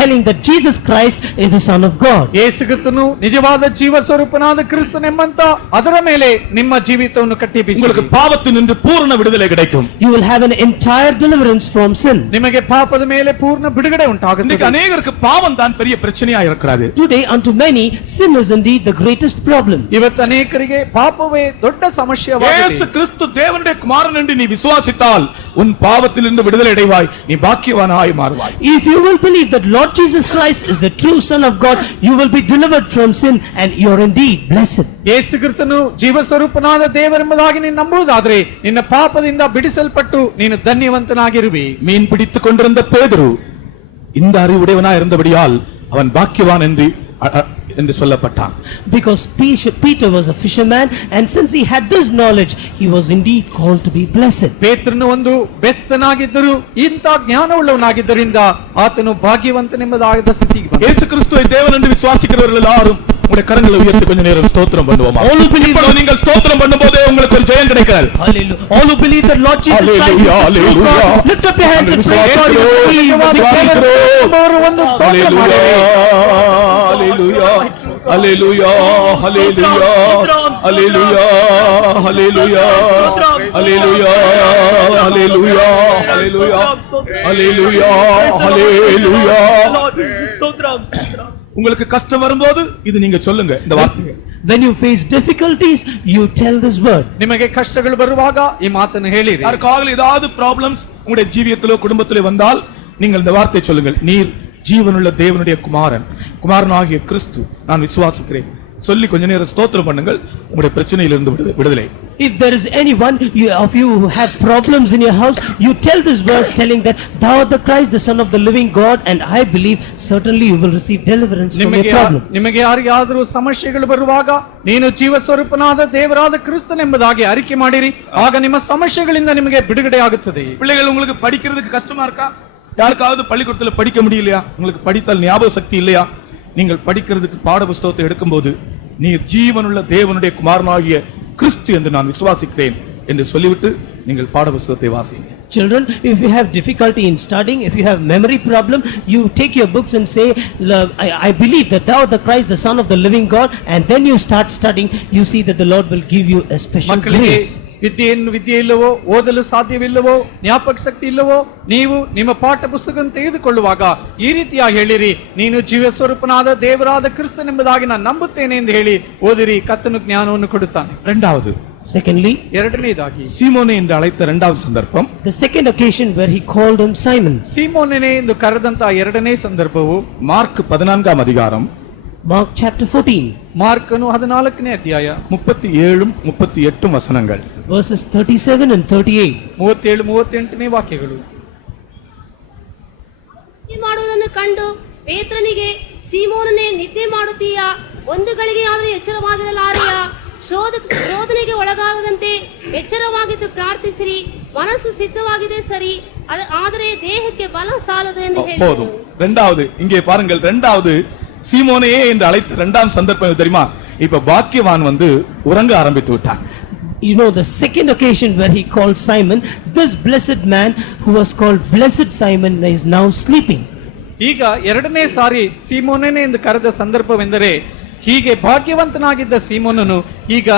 telling that Jesus Christ is the Son of God. ಯೇಸು ಕ್ರಿಸ್ತನು ನಿಜವಾದ ಜೀವ ಸ್ವರೂಪನಾದ ಕ್ರಿಸ್ತನೆಂಬಂತ ಅದರ ಮೇಲೆ ನಿಮ್ಮ ಜೀವಿತವನ್ನು ಕಟ್ಟಿ ಬೀಸಿ. உங்களுக்கு பாவத்தினின்று பூரண விடுதலை கிடைக்கும். You will have an entire deliverance from sin. ನಿಮಗೆ ಪಾಪದ ಮೇಲೆ ಪೂರ್ಣ ಬಿಡುಗಡೆ இன்னைக்கு ಉಂಟಾಗುತ್ತದೆ. அநேகருக்கு பாவம் தான் பெரிய பிரச்சனையா இருக்கிறது. Today unto many sin is indeed the greatest problem. ಇವತ್ತು ಅನೇಕರಿಗೆ ಪಾಪವೇ ದೊಡ್ಡ இயேசு ಸಮಸ್ಯೆಯಾಗಿದೆ. கிறிஸ்து தேவனுடைய குமாரன் என்று நீ விசுவாசித்தால் உன் பாவத்திலிருந்து விடுதலை அடைவாய், நீ பாக்கியவானாய் மாறுவாய். If you will believe that Lord Jesus Christ is the true Son of God, you will be delivered from sin and you are indeed blessed. ಯೇಸು ಕ್ರಿಸ್ತನು ಜೀವ ಸ್ವರೂಪನಾದ ದೇವರೆಂಬುದಾಗಿ ನೀನು ನಂಬುವುದಾದ್ರೆ ನಿನ್ನ ಪಾಪದಿಂದ ಬಿಡಿಸಲ್ಪಟ್ಟು ನೀನು ಧನ್ಯವಂತನಾಗಿರುವಿ. மீன் பிடித்துக் கொண்டிருந்த பேதுரு இந்த அறிவுடையவனாய் இருந்தபடியால் அவன் பாக்கியவான் என்று சொல்லப்பட்டான். Because Peter was a fisherman, and since he had this knowledge, he was indeed called to be blessed. ಪೇತ್ರನು ಒಂದು ಬೆಸ್ತನಾಗಿದ್ದರು, ಇಂಥ ಜ್ಞಾನವುಳ್ಳವನಾಗಿದ್ದರಿಂದ ಆತನು ಭಾಗ್ಯವಂತನೆಂಬುದಾದ ಸ್ಥಿತಿಗೆ ಬಂದ. இயேசு கிறிஸ்துவை தேவன் என்று விசுவாசிக்கிறவர்கள் எல்லாரும் உங்களுடைய கரங்களை உயர்த்தி கொஞ்ச நேரம் ஸ்தோத்திரம் பண்ணுவோமா? All who believe இப்பொழுது நீங்கள் ஸ்தோத்திரம் பண்ணும்போது உங்களுக்கு ஒரு ஜெயம் கிடைக்கிறது. Hallelujah. All who believe that Lord Jesus Christ is the true Hallelujah. God, lift up your hands and praise God. You will receive the victory. ಅವರು ಒಂದು ಸ್ತೋತ್ರ ಮಾಡಿರಿ. Hallelujah. Hallelujah. Hallelujah. Hallelujah. Hallelujah. Hallelujah. Hallelujah. Hallelujah. Hallelujah. Hallelujah. உங்களுக்கு கஷ்டம் வரும்போது இது நீங்க சொல்லுங்க இந்த வார்த்தையை. When you face difficulties, you tell this word. ನಿಮಗೆ ಕಷ್ಟಗಳು ಬರುವಾಗ ಈ ಮಾತನ್ನು ಹೇಳಿರಿ. யாருக்காவது ஏதாவது ப்ராப்ளம்ஸ் உங்களுடைய ஜீவியத்திலோ குடும்பத்திலோ வந்தால் நீங்கள் இந்த வார்த்தையை சொல்லுங்கள். நீர் ஜீவனுள்ள தேவனுடைய குமாரனாகிய கிறிஸ்து நான் விசுவாசிக்கிறேன் சொல்லி கொஞ்ச நேரம் ஸ்தோத்திரம் பண்ணுங்கள். உங்களுடைய பிரச்சனையிலிருந்து விடுதலை. If there is anyone of you who have problems in your house, you tell this verse telling that thou art the Christ, the Son of the living God, and I believe certainly you will receive deliverance from your problem. ನಿಮಗೆ ಯಾರಿಗಾದರೂ ಸಮಸ್ಯೆಗಳು ಬರುವಾಗ ನೀನು ಜೀವ ಸ್ವರೂಪನಾದ ದೇವರಾದ ಕ್ರಿಸ್ತನೆಂಬುದಾಗಿ ಅರಿಕೆ ಮಾಡಿರಿ, ಆಗ ನಿಮ್ಮ ಸಮಸ್ಯೆಗಳಿಂದ ನಿಮಗೆ ಬಿಡುಗಡೆ ಆಗುತ್ತದೆ. பிள்ளைகள் உங்களுக்கு படிக்கிறதுக்கு கஷ்டமா இருக்கா? யாருக்காவது பள்ளிக்கூடத்துல படிக்க முடியலையா? உங்களுக்கு படித்தால் ஞாபக சக்தி இல்லையா? நீங்கள் படிக்கிறதுக்கு பாட புஸ்தகத்தை எடுக்கும்போது நீ ஜீவனுள்ள தேவனுடைய குமாரனாகிய கிறிஸ்து என்று நான் விசுவாசிக்கிறேன் என்று சொல்லிவிட்டு நீங்கள் பாட புஸ்தகத்தை வாசிங்க. Children, if you have difficulty in studying, if you have memory problem, you take your books and say, I believe that thou art the Christ, the Son of the living God, and then you start studying, you see that the Lord will give you a special grace. ವಿದ್ಯೆ ಇಲ್ಲವೋ, ಓದಲು ಸಾಧ್ಯವಿಲ್ಲವೋ, ಜ್ಞಾಪಕ ಶಕ್ತಿ ಇಲ್ಲವೋ, ನೀವು ನಿಮ್ಮ ಪಾಠ ಪುಸ್ತಕ ತೆಗೆದುಕೊಳ್ಳುವಾಗ ಈ ರೀತಿಯಾಗಿ ಹೇಳಿರಿ, ನೀನು ಜೀವ ಸ್ವರೂಪನಾದ ದೇವರಾದ ಕ್ರಿಸ್ತನೆಂಬುದಾಗಿ ನಾನು ನಂಬುತ್ತೇನೆ ಎಂದು ಹೇಳಿ ಓದಿರಿ, ಕರ್ತನು ಜ್ಞಾನವನ್ನು ಕೊಡುತ್ತಾನೆ. இரண்டாவது Secondly, ಎರಡನೇದಾಗಿ சீமோனே என்று அழைத்த இரண்டாவது சந்தர்ப்பம் the second occasion where he called him Simon. ಸೀಮೋನನೇ ಎಂದು ಕರೆದಂತ ಎರಡನೇ ಸಂದರ್ಭವು மார்க் 14ஆம் அதிகாரம் Mark chapter 14, ಮಾರ್ಕನು 14ನೇ ಅಧ್ಯಾಯ 37 38 வசனங்கள். verses 37 and 38. 37 38ನೇ ವಾಕ್ಯಗಳು. ನಿದ್ದೆ ಮಾಡುವುದನ್ನು ಕಂಡು ಪೇತ್ರನಿಗೆ, ಸೀಮೋನನೇ, ನಿದ್ದೆ ಮಾಡುತ್ತೀಯಾ? ಒಂದು ಗಳಿಗೆಯಾದರೂ ಎಚ್ಚರವಾಗಿರಲಾರೆಯಾ? ಶೋಧನೆಗೆ ಒಳಗಾಗದಂತೆ ಎಚ್ಚರವಾಗಿದ್ದು ಪ್ರಾರ್ಥಿಸಿರಿ. ಮನಸ್ಸು ಸಿದ್ಧವಾಗಿದೆ ಸರಿ, ಆದರೆ ದೇಹಕ್ಕೆ ಬಲ ಸಾಲದು ಎಂದು ಹೇಳಿದರು. போதும். இரண்டாவது இங்கே பாருங்கள், இரண்டாவது சீமோனே என்று அழைத்த இரண்டாம் சந்தர்ப்பம் எது தெரியுமா? இப்ப பாக்கியவான் வந்து உறங்க ஆரம்பித்து விட்டான். You know, the second occasion where he called Simon, this blessed man who was called Blessed Simon is now sleeping. ಈಗ ಎರಡನೇ ಸಾರಿ ಸೀಮೋನನೇ ಎಂದು ಕರೆದ ಸಂದರ್ಭವೆಂದರೆ, ಹೀಗೆ ಭಾಗ್ಯವಂತನಾಗಿದ್ದ ಸೀಮೋನನು ಈಗ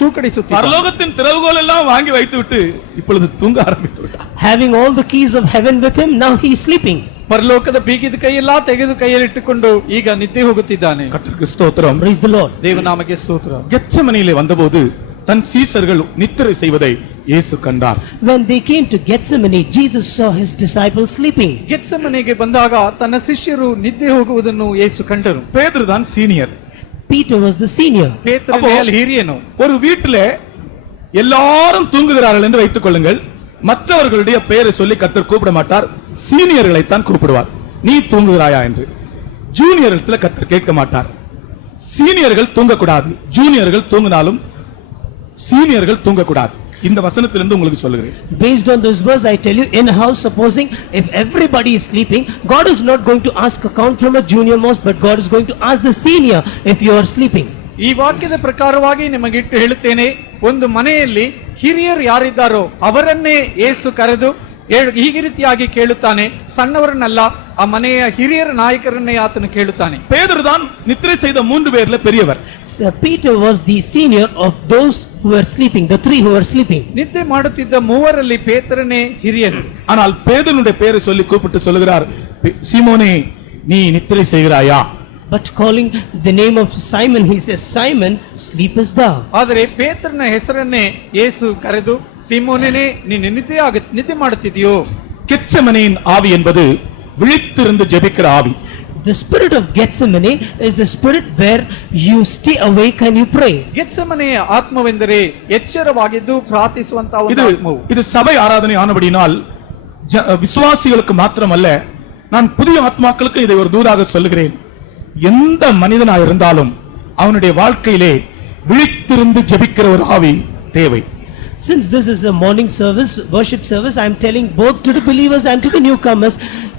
ತೂಕಡಿಸುತ್ತಿದ್ದ. பரலோகத்தின் திறவுகோல் எல்லாம் வாங்கி வைத்து விட்டு இப்பொழுது தூங்க ஆரம்பித்து விட்டான். Having all the keys of heaven with him, now he is sleeping. ಪರಲೋಕದ ಬೀಗಿದ ಕೈಯೆಲ್ಲ ತೆಗೆದು ಕೈಯಲ್ಲಿಟ್ಟುಕೊಂಡು ಈಗ ನಿದ್ದೆ ಹೋಗುತ್ತಿದ್ದಾನೆ. கர்த்தருக்கு ஸ்தோத்திரம். Praise the Lord. ದೇವನಾಮಕ್ಕೆ ಸ್ತೋತ್ರ. கெத்செமனிலே வந்தபோது தன் சீஷர்கள் நித்திரை செய்வதை இயேசு கண்டார். When they came to Gethsemane, Jesus saw his disciples sleeping. ಗೆತ್ಸೆಮನೆಗೆ ಬಂದಾಗ ತನ್ನ ಶಿಷ್ಯರು ನಿದ್ದೆ ಹೋಗುವುದನ್ನು ಯೇಸು ಕಂಡರು. பேதுரு தான் senior. Peter was the senior. ಪೇತ್ರನೇ ಅಲ್ಲಿ ಹಿರಿಯನು. ஒரு வீட்டிலே எல்லாரும் தூங்குகிறார்கள் என்று வைத்துக் கொள்ளுங்கள். மற்றவர்களுடைய பெயரை சொல்லி கர்த்தர் கூப்பிட மாட்டார், சீனியர்களை தான் கூப்பிடுவார். நீ தூங்குகிறாயா என்று. ஜூனியர்களிடத்தில் கர்த்தர் கேட்க மாட்டார். சீனியர்கள் தூங்கக்கூடாது, ஜூனியர்கள் தூங்கினாலும் சீனியர்கள் தூங்கக்கூடாது. இந்த வசனத்திலிருந்து உங்களுக்கு சொல்லுகிறேன். Based on this verse, I tell you, in a house, supposing if everybody is sleeping, God is not going to ask account from a junior most, but God is going to ask the senior if you are sleeping. ಈ ವಾಕ್ಯದ ಪ್ರಕಾರವಾಗಿ ನಿಮಗಿಟ್ಟು ಹೇಳುತ್ತೇನೆ, ಒಂದು ಮನೆಯಲ್ಲಿ ಹಿರಿಯರು ಯಾರಿದ್ದಾರೋ ಅವರನ್ನೇ ಯೇಸು ಕರೆದು ಈ ರೀತಿಯಾಗಿ ಕೇಳುತ್ತಾನೆ, ಸಣ್ಣವರನ್ನಲ್ಲ, ಆ ಮನೆಯ ಹಿರಿಯರ ನಾಯಕರನ್ನೇ ಆತನು ಕೇಳುತ್ತಾನೆ. பேதுரு தான் நித்திரை செய்த 3 பேர்ல பெரியவர். So Peter was the senior of those who were sleeping, the 3 who were sleeping. ನಿದ್ದೆ ಮಾಡುತ್ತಿದ್ದ ಮೂವರಲ್ಲಿ ಪೇತ್ರನೇ ಹಿರಿಯನು. ஆனால் பேதுருடைய பெயரை சொல்லி கூப்பிட்டு சொல்லுகிறார், சீமோனே நீ நித்திரை செய்கிறாயா? But calling the name of Simon, he says, Simon, sleepest thou? ಆದರೆ ಪೇತ್ರನ ಹೆಸರನ್ನೇ ಯೇಸು ಕರೆದು, ಸೀಮೋನನೇ ನೀನು ನಿದ್ದೆ ಮಾಡುತ್ತಿದೆಯೋ? கெத்செமனேயின் ஆவி என்பது விழித்திருந்து ஜெபிக்கிற ஆவி. The spirit of Gethsemane is the spirit where you stay awake and you pray. ಗೆತ್ಸೆಮನೆಯ ಆತ್ಮವೆಂದರೆ ಎಚ್ಚರವಾಗಿದ್ದು ಪ್ರಾರ್ಥಿಸುವಂತಹ ಒಂದು ಆತ್ಮವು. இது சபை ஆராதனை ஆனபடினால் விசுவாசிகளுக்கு மாத்திரமல்ல, நான் புதிய ஆத்மாக்களுக்கு இதை ஒரு தூதாக சொல்லுகிறேன். எந்த மனிதனா இருந்தாலும் அவனுடைய வாழ்க்கையிலே விழித்திருந்து ஜெபிக்கிற ஒரு ஆவி தேவை. Since this is a morning service, worship service, I am telling both to the believers and to the newcomers,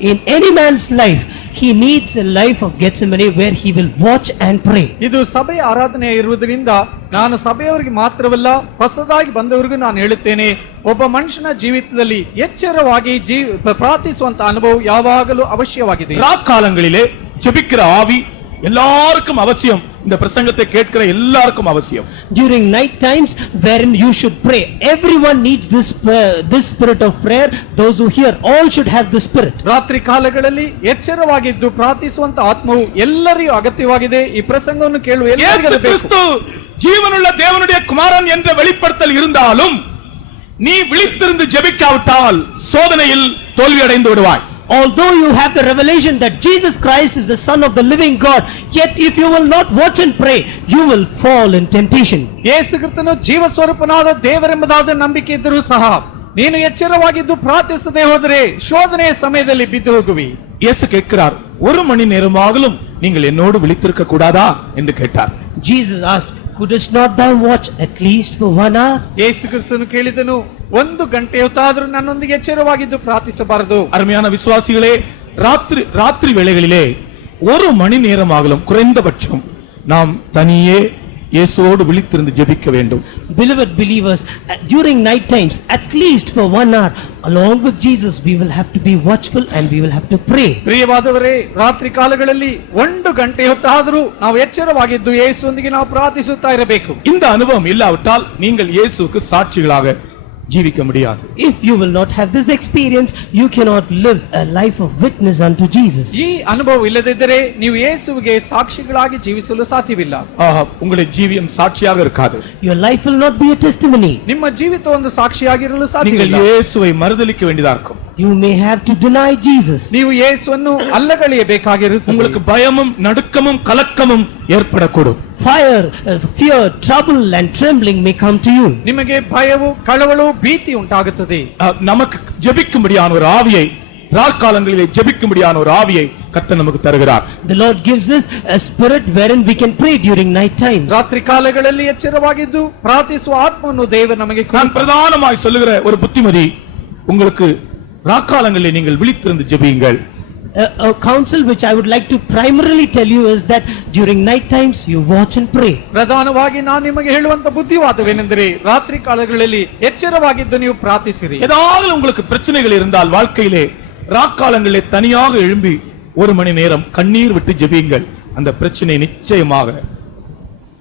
in any man's life, he needs a life of Gethsemane where he will watch and pray. ಇದು ಸಭೆ ಆರಾಧನೆ ಇರುವುದರಿಂದ ನಾನು ಸಭೆಯವರಿಗೆ ಮಾತ್ರವಲ್ಲ, ಹೊಸದಾಗಿ ಬಂದವರಿಗೂ ನಾನು ಹೇಳುತ್ತೇನೆ, ಒಬ್ಬ ಮನುಷ್ಯನ ಜೀವಿತದಲ್ಲಿ ಎಚ್ಚರವಾಗಿ ಪ್ರಾರ್ಥಿಸುವಂತ ಅನುಭವ ಯಾವಾಗಲೂ ಅವಶ್ಯವಾಗಿದೆ. ராக்காலங்களிலே ஜெபிக்கிற ஆவி எல்லாருக்கும் அவசியம். இந்த பிரசங்கத்தை கேட்கிற எல்லாருக்கும் அவசியம். During night times wherein you should pray, everyone needs this spirit of prayer. Those who hear, all should have this spirit. ರಾತ್ರಿ ಕಾಲಗಳಲ್ಲಿ ಎಚ್ಚರವಾಗಿದ್ದು ಪ್ರಾರ್ಥಿಸುವಂತ ಆತ್ಮವು ಎಲ್ಲರಿಗೂ ಅಗತ್ಯವಾಗಿದೆ. ಈ ಪ್ರಸಂಗವನ್ನು ಕೇಳುವ ಎಲ್ಲರಿಗೂ இயேசு கிறிஸ்து ஜீவனுள்ள தேவனுடைய குமாரன் என்ற வெளிப்படுத்தல் இருந்தாலும் நீ விழித்திருந்து ஜெபிக்காவிட்டால் சோதனையில் தோல்வி அடைந்து விடுவாய். Although you have the revelation that Jesus Christ is the Son of the living God, yet if you will not watch and pray, you will fall in temptation. ಯೇಸು ಕ್ರಿಸ್ತನು ಜೀವ ಸ್ವರೂಪನಾದ ದೇವರೆಂಬುದಾದ ನಂಬಿಕೆ ಇದ್ದರೂ ಸಹ ನೀನು ಎಚ್ಚರವಾಗಿದ್ದು ಪ್ರಾರ್ಥಿಸದೆ ಹೋದರೆ ಶೋಧನೆಯ ಸಮಯದಲ್ಲಿ ಬಿದ್ದು ಹೋಗುವಿ. இயேசு கேட்கிறார், 1 மணி நேரமாகலும் நீங்கள் என்னோடு விழித்திருக்க கூடாதா என்று கேட்டார். Jesus asked, couldst not thou watch at least for 1 hour? ಯೇಸು ಕ್ರಿಸ್ತನು ಕೇಳಿದನು, 1 ಗಂಟೆ ಹೊತ್ತಾದರೂ ನನ್ನೊಂದಿಗೆ ಎಚ್ಚರವಾಗಿದ್ದು ಪ್ರಾರ್ಥಿಸಬಾರದು? அருமையான விசுவாசிகளே, ராத்திரி வேளைகளிலே 1 மணி நேரமாகலும் குறைந்தபட்சம் நாம் தனியே இயேசுவோடு விழித்திருந்து ஜெபிக்க வேண்டும். Beloved believers, during night times, at least for 1 hour, along with Jesus, we will have to be watchful and we will have to pray. ಪ್ರಿಯವಾದವರೇ, ರಾತ್ರಿ ಕಾಲಗಳಲ್ಲಿ 1 ಗಂಟೆ ಹೊತ್ತಾದರೂ ನಾವು ಎಚ್ಚರವಾಗಿದ್ದು ಯೇಸುವೊಂದಿಗೆ ನಾವು ಪ್ರಾರ್ಥಿಸುತ್ತಾ ಇರಬೇಕು. இந்த அனுபவம் இல்லாவிட்டால் நீங்கள் இயேசுவுக்கு சாட்சிகளாக ஜீவிக்க முடியாது. If you will not have this experience, you cannot live a life of witness unto Jesus. ಈ ಅನುಭವ ಇಲ್ಲದಿದ್ದರೆ ನೀವು ಯೇಸುವಿಗೆ ಸಾಕ್ಷಿಗಳಾಗಿ ಜೀವಿಸಲು ಸಾಧ್ಯವಿಲ್ಲ. உங்களுடைய ஜீவியம் சாட்சியாக இருக்காது. Your life will not be a testimony. ನಿಮ್ಮ ಜೀವಿತ ಒಂದು ಸಾಕ್ಷಿಯಾಗಿರಲು நீங்கள் ಸಾಧ್ಯವಿಲ್ಲ. இயேசுவை மறுதலிக்க வேண்டியதா இருக்கும். You may have to deny Jesus. ನೀವು ಯೇಸುವನ್ನು ಅಲ್ಲಗಳೆಯಬೇಕಾಗಿರುತ್ತದೆ. உங்களுக்கு பயமும் நடுக்கமும் கலக்கமும் ஏற்படக்கூடும். Fire, fear, trouble and trembling may come to you. ನಿಮಗೆ ಭಯವು ಕಳವಳು ಭೀತಿ ಉಂಟಾಗುತ್ತದೆ. நமக்கு ஜெபிக்கும்படியான ஒரு ஆவியை, ராக்காலங்களிலே ஜெபிக்கும்படியான ஒரு ஆவியை கர்த்தர் நமக்கு தருகிறார். The Lord gives us a spirit wherein we can pray during night times. ರಾತ್ರಿ ಕಾಲಗಳಲ್ಲಿ ಎಚ್ಚರವಾಗಿದ್ದು ಪ್ರಾರ್ಥಿಸುವ ಆತ್ಮವನ್ನು ದೇವರು ನಮಗೆ நான் ಕೊಡುತ್ತಾನೆ. பிரதானமாய் சொல்லுகிற ஒரு புத்திமதி, உங்களுக்கு ராக்காலங்களிலே நீங்கள் விழித்திருந்து ஜெபியுங்கள். A counsel which I would like to primarily tell you is that during night times you watch and pray. ಪ್ರಧಾನವಾಗಿ ನಾನು ನಿಮಗೆ ಹೇಳುವಂತ ಬುದ್ಧಿವಾದವೇನೆಂದರೆ ರಾತ್ರಿ ಕಾಲಗಳಲ್ಲಿ ಎಚ್ಚರವಾಗಿದ್ದು ನೀವು ಪ್ರಾರ್ಥಿಸಿರಿ. ஏதாவது உங்களுக்கு பிரச்சனைகள் இருந்தால் வாழ்க்கையிலே ராக்காலங்களிலே தனியாக எழும்பி ஒரு மணி நேரம் கண்ணீர் விட்டு ஜெபியுங்கள். அந்த பிரச்சனை நிச்சயமாக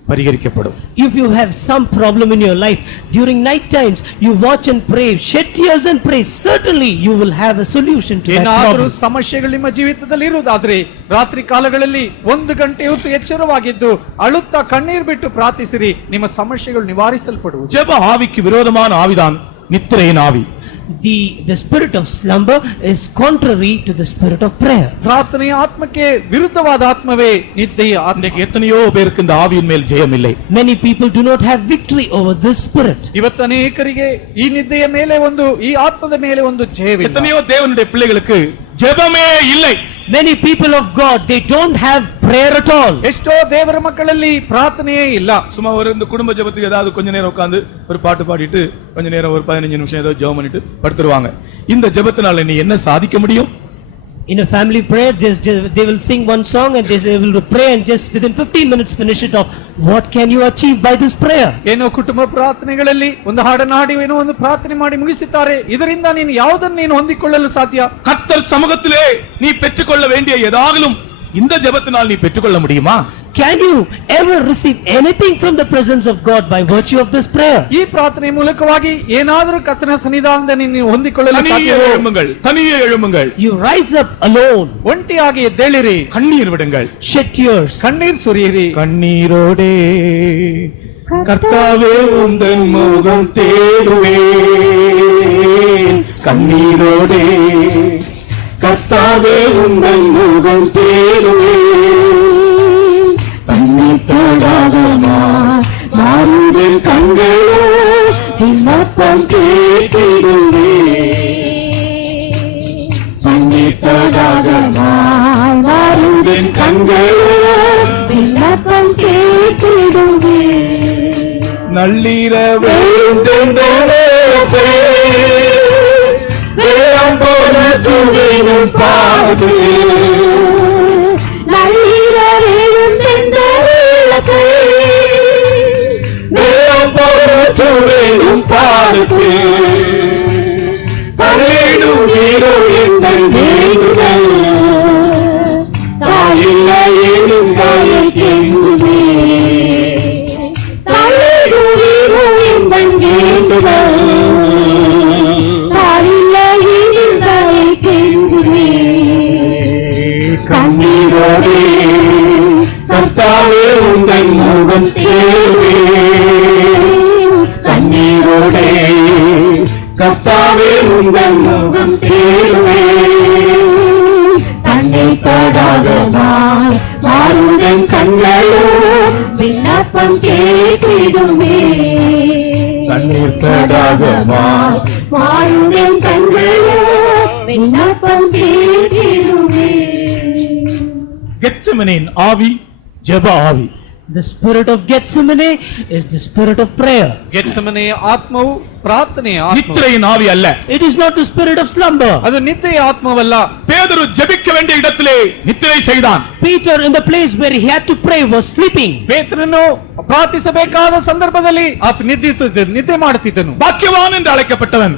பரிகரிக்கப்படும். If you have some problem in your life during night times, you watch and pray, shed tears and pray, certainly you will have a solution to that ಏನಾದರೂ problem. ಸಮಸ್ಯೆಗಳು ನಿಮ್ಮ ಜೀವಿತದಲ್ಲಿ ಇರುವುದಾದ್ರೆ ರಾತ್ರಿ ಕಾಲಗಳಲ್ಲಿ 1 ಗಂಟೆ ಹೊತ್ತು ಎಚ್ಚರವಾಗಿದ್ದು ಅಳುತ್ತಾ ಕಣ್ಣೀರು ಬಿಟ್ಟು ಪ್ರಾರ್ಥಿಸಿರಿ, ನಿಮ್ಮ ಸಮಸ್ಯೆಗಳು ನಿವಾರಿಸಲ್ಪಡುವುದು. ஜெப ஆவிக்கு விரோதமான ஆவிதான் நித்திரையின் ஆவி. The spirit of slumber is contrary to the spirit of prayer. ಪ್ರಾರ್ಥನೆಯ ಆತ್ಮಕ್ಕೆ ವಿರುದ್ಧವಾದ ಆತ್ಮವೇ ನಿದ್ದೆಯ ಆತ್ಮ. இன்றைக்கு எத்தனையோ பேருக்கு இந்த ஆவியின் மேல் ஜெயம் இல்லை. Many people do not have victory over this spirit. ಇವತ್ತು ಅನೇಕರಿಗೆ ಈ ನಿದ್ದೆಯ ಮೇಲೆ ಈ ಆತ್ಮದ ಮೇಲೆ ಒಂದು ಜಯವಿಲ್ಲ. எத்தனையோ தேவனுடைய பிள்ளைகளுக்கு ஜெபமே இல்லை. Many people of God, they don't have prayer at all. ಎಷ್ಟೋ ದೇವರ ಮಕ್ಕಳಲ್ಲಿ ಪ್ರಾರ್ಥನೆಯೇ ಇಲ್ಲ. சும்மா ஒரு இந்த குடும்ப ஜெபத்துக்கு ஏதாவது கொஞ்ச நேரம் உட்கார்ந்து ஒரு பாட்டு பாடிட்டு கொஞ்ச நேரம் ஒரு 15 நிமிஷம் ஏதோ ஜெபம் பண்ணிட்டு படுத்துருவாங்க. இந்த ஜெபத்தினால நீ என்ன சாதிக்க முடியும்? In a family prayer, they will sing one song and they will pray and just within 15 minutes finish it off. What can you achieve by this prayer? ಏನೋ ಕುಟುಂಬ ಪ್ರಾರ್ಥನೆಗಳಲ್ಲಿ ಒಂದು ಹಾಡನ್ನು ಹಾಡಿ ಏನೋ ಒಂದು ಪ್ರಾರ್ಥನೆ ಮಾಡಿ ಮುಗಿಸುತ್ತಾರೆ. ಇದರಿಂದ ನೀನು ಯಾವುದನ್ನು ನೀನು ಹೊಂದಿಕೊಳ್ಳಲು ಸಾಧ್ಯ? கர்த்தர் சமூகத்திலே நீ பெற்றுக்கொள்ள வேண்டிய ஏதாகிலும் இந்த ஜெபத்தினால் நீ பெற்றுக்கொள்ள முடியுமா? Can you ever receive anything from the presence of God by virtue of this prayer? ಈ ಪ್ರಾರ್ಥನೆ ಮೂಲಕವಾಗಿ ಏನಾದರೂ ಕರ್ತನ ಸನ್ನಿಧಾನದಲ್ಲಿ ನೀನು ಹೊಂದಿಕೊಳ್ಳಲು தனியே ಸಾಧ್ಯವೋ? எழும்புங்கள், தனியே எழும்புங்கள், You rise up alone, ಒಂಟಿಯಾಗಿ ಎದ್ದೇಳಿರಿ, கண்ணீர் விடுங்கள், shed tears. ಕಣ್ಣೀರ್ ಸುರಿಯಿರಿ. கண்ணீரோடே கர்த்தாவே உந்தன் முகம் தேடுவே, கண்ணீரோடே கர்த்தாவே உந்தன் முகம் தேடுவே, தண்ணீர் தொடாதமா மாறுதல் கண்களோ விண்ணப்பம் கேட்டிடுவே, தண்ணீர் தொடாதமா மாறுதல் கண்களோ விண்ணப்பம் கேட்டிடுவே. நள்ளிரவே பாது நள்ளிரவேழும் தெந்த விளக்கே, பாடுத்து பள்ளிடும் நீரோ எங்கள் வேண்டுதல், தாயில்லையே நின்றாயே எங்குமே, தள்ளிடுவீரோ எங்கள் வேண்டுதல், தாயில்லையே நின்றாயே கெஞ்சுமே. கண்ணீரோடே கர்த்தாவே உங்கள் முகம் தேடுவே, கண்ணீரோடே கர்த்தாவே உங்கள் முகம் தேடுவே, தன்னை படாதமா மாறுடன் கண்களோ விண்ணப்பம் கேட்டிடுமே. கண்ணீர் தடாகமா மாறுடன் கண்களோ விண்ணப்பம் கேட்டிடுமே. கெத்செமனேயின் ஆவி ஜெப ஆவி. The spirit of Gethsemane is the spirit of prayer. ಗೆತ್ಸೆಮನೆಯ ಆತ್ಮವು ಪ್ರಾರ್ಥನೆಯ ಆತ್ಮ. நித்திரையின் ஆவி அல்ல. It is not the spirit of slumber. ಅದು ನಿದ್ದೆಯ ಆತ್ಮವಲ್ಲ. பேதுரு ஜெபிக்க வேண்டிய இடத்திலே நித்திரை செய்தான். Peter, in the place where he had to pray, was sleeping. ಪೇತ್ರನು ಪ್ರಾರ್ಥಿಸಬೇಕಾದ ಸಂದರ್ಭದಲ್ಲಿ ಆತ ನಿದ್ದೆ ಮಾಡುತ್ತಿದ್ದನು. பாக்கியவான் என்று அழைக்கப்பட்டவன்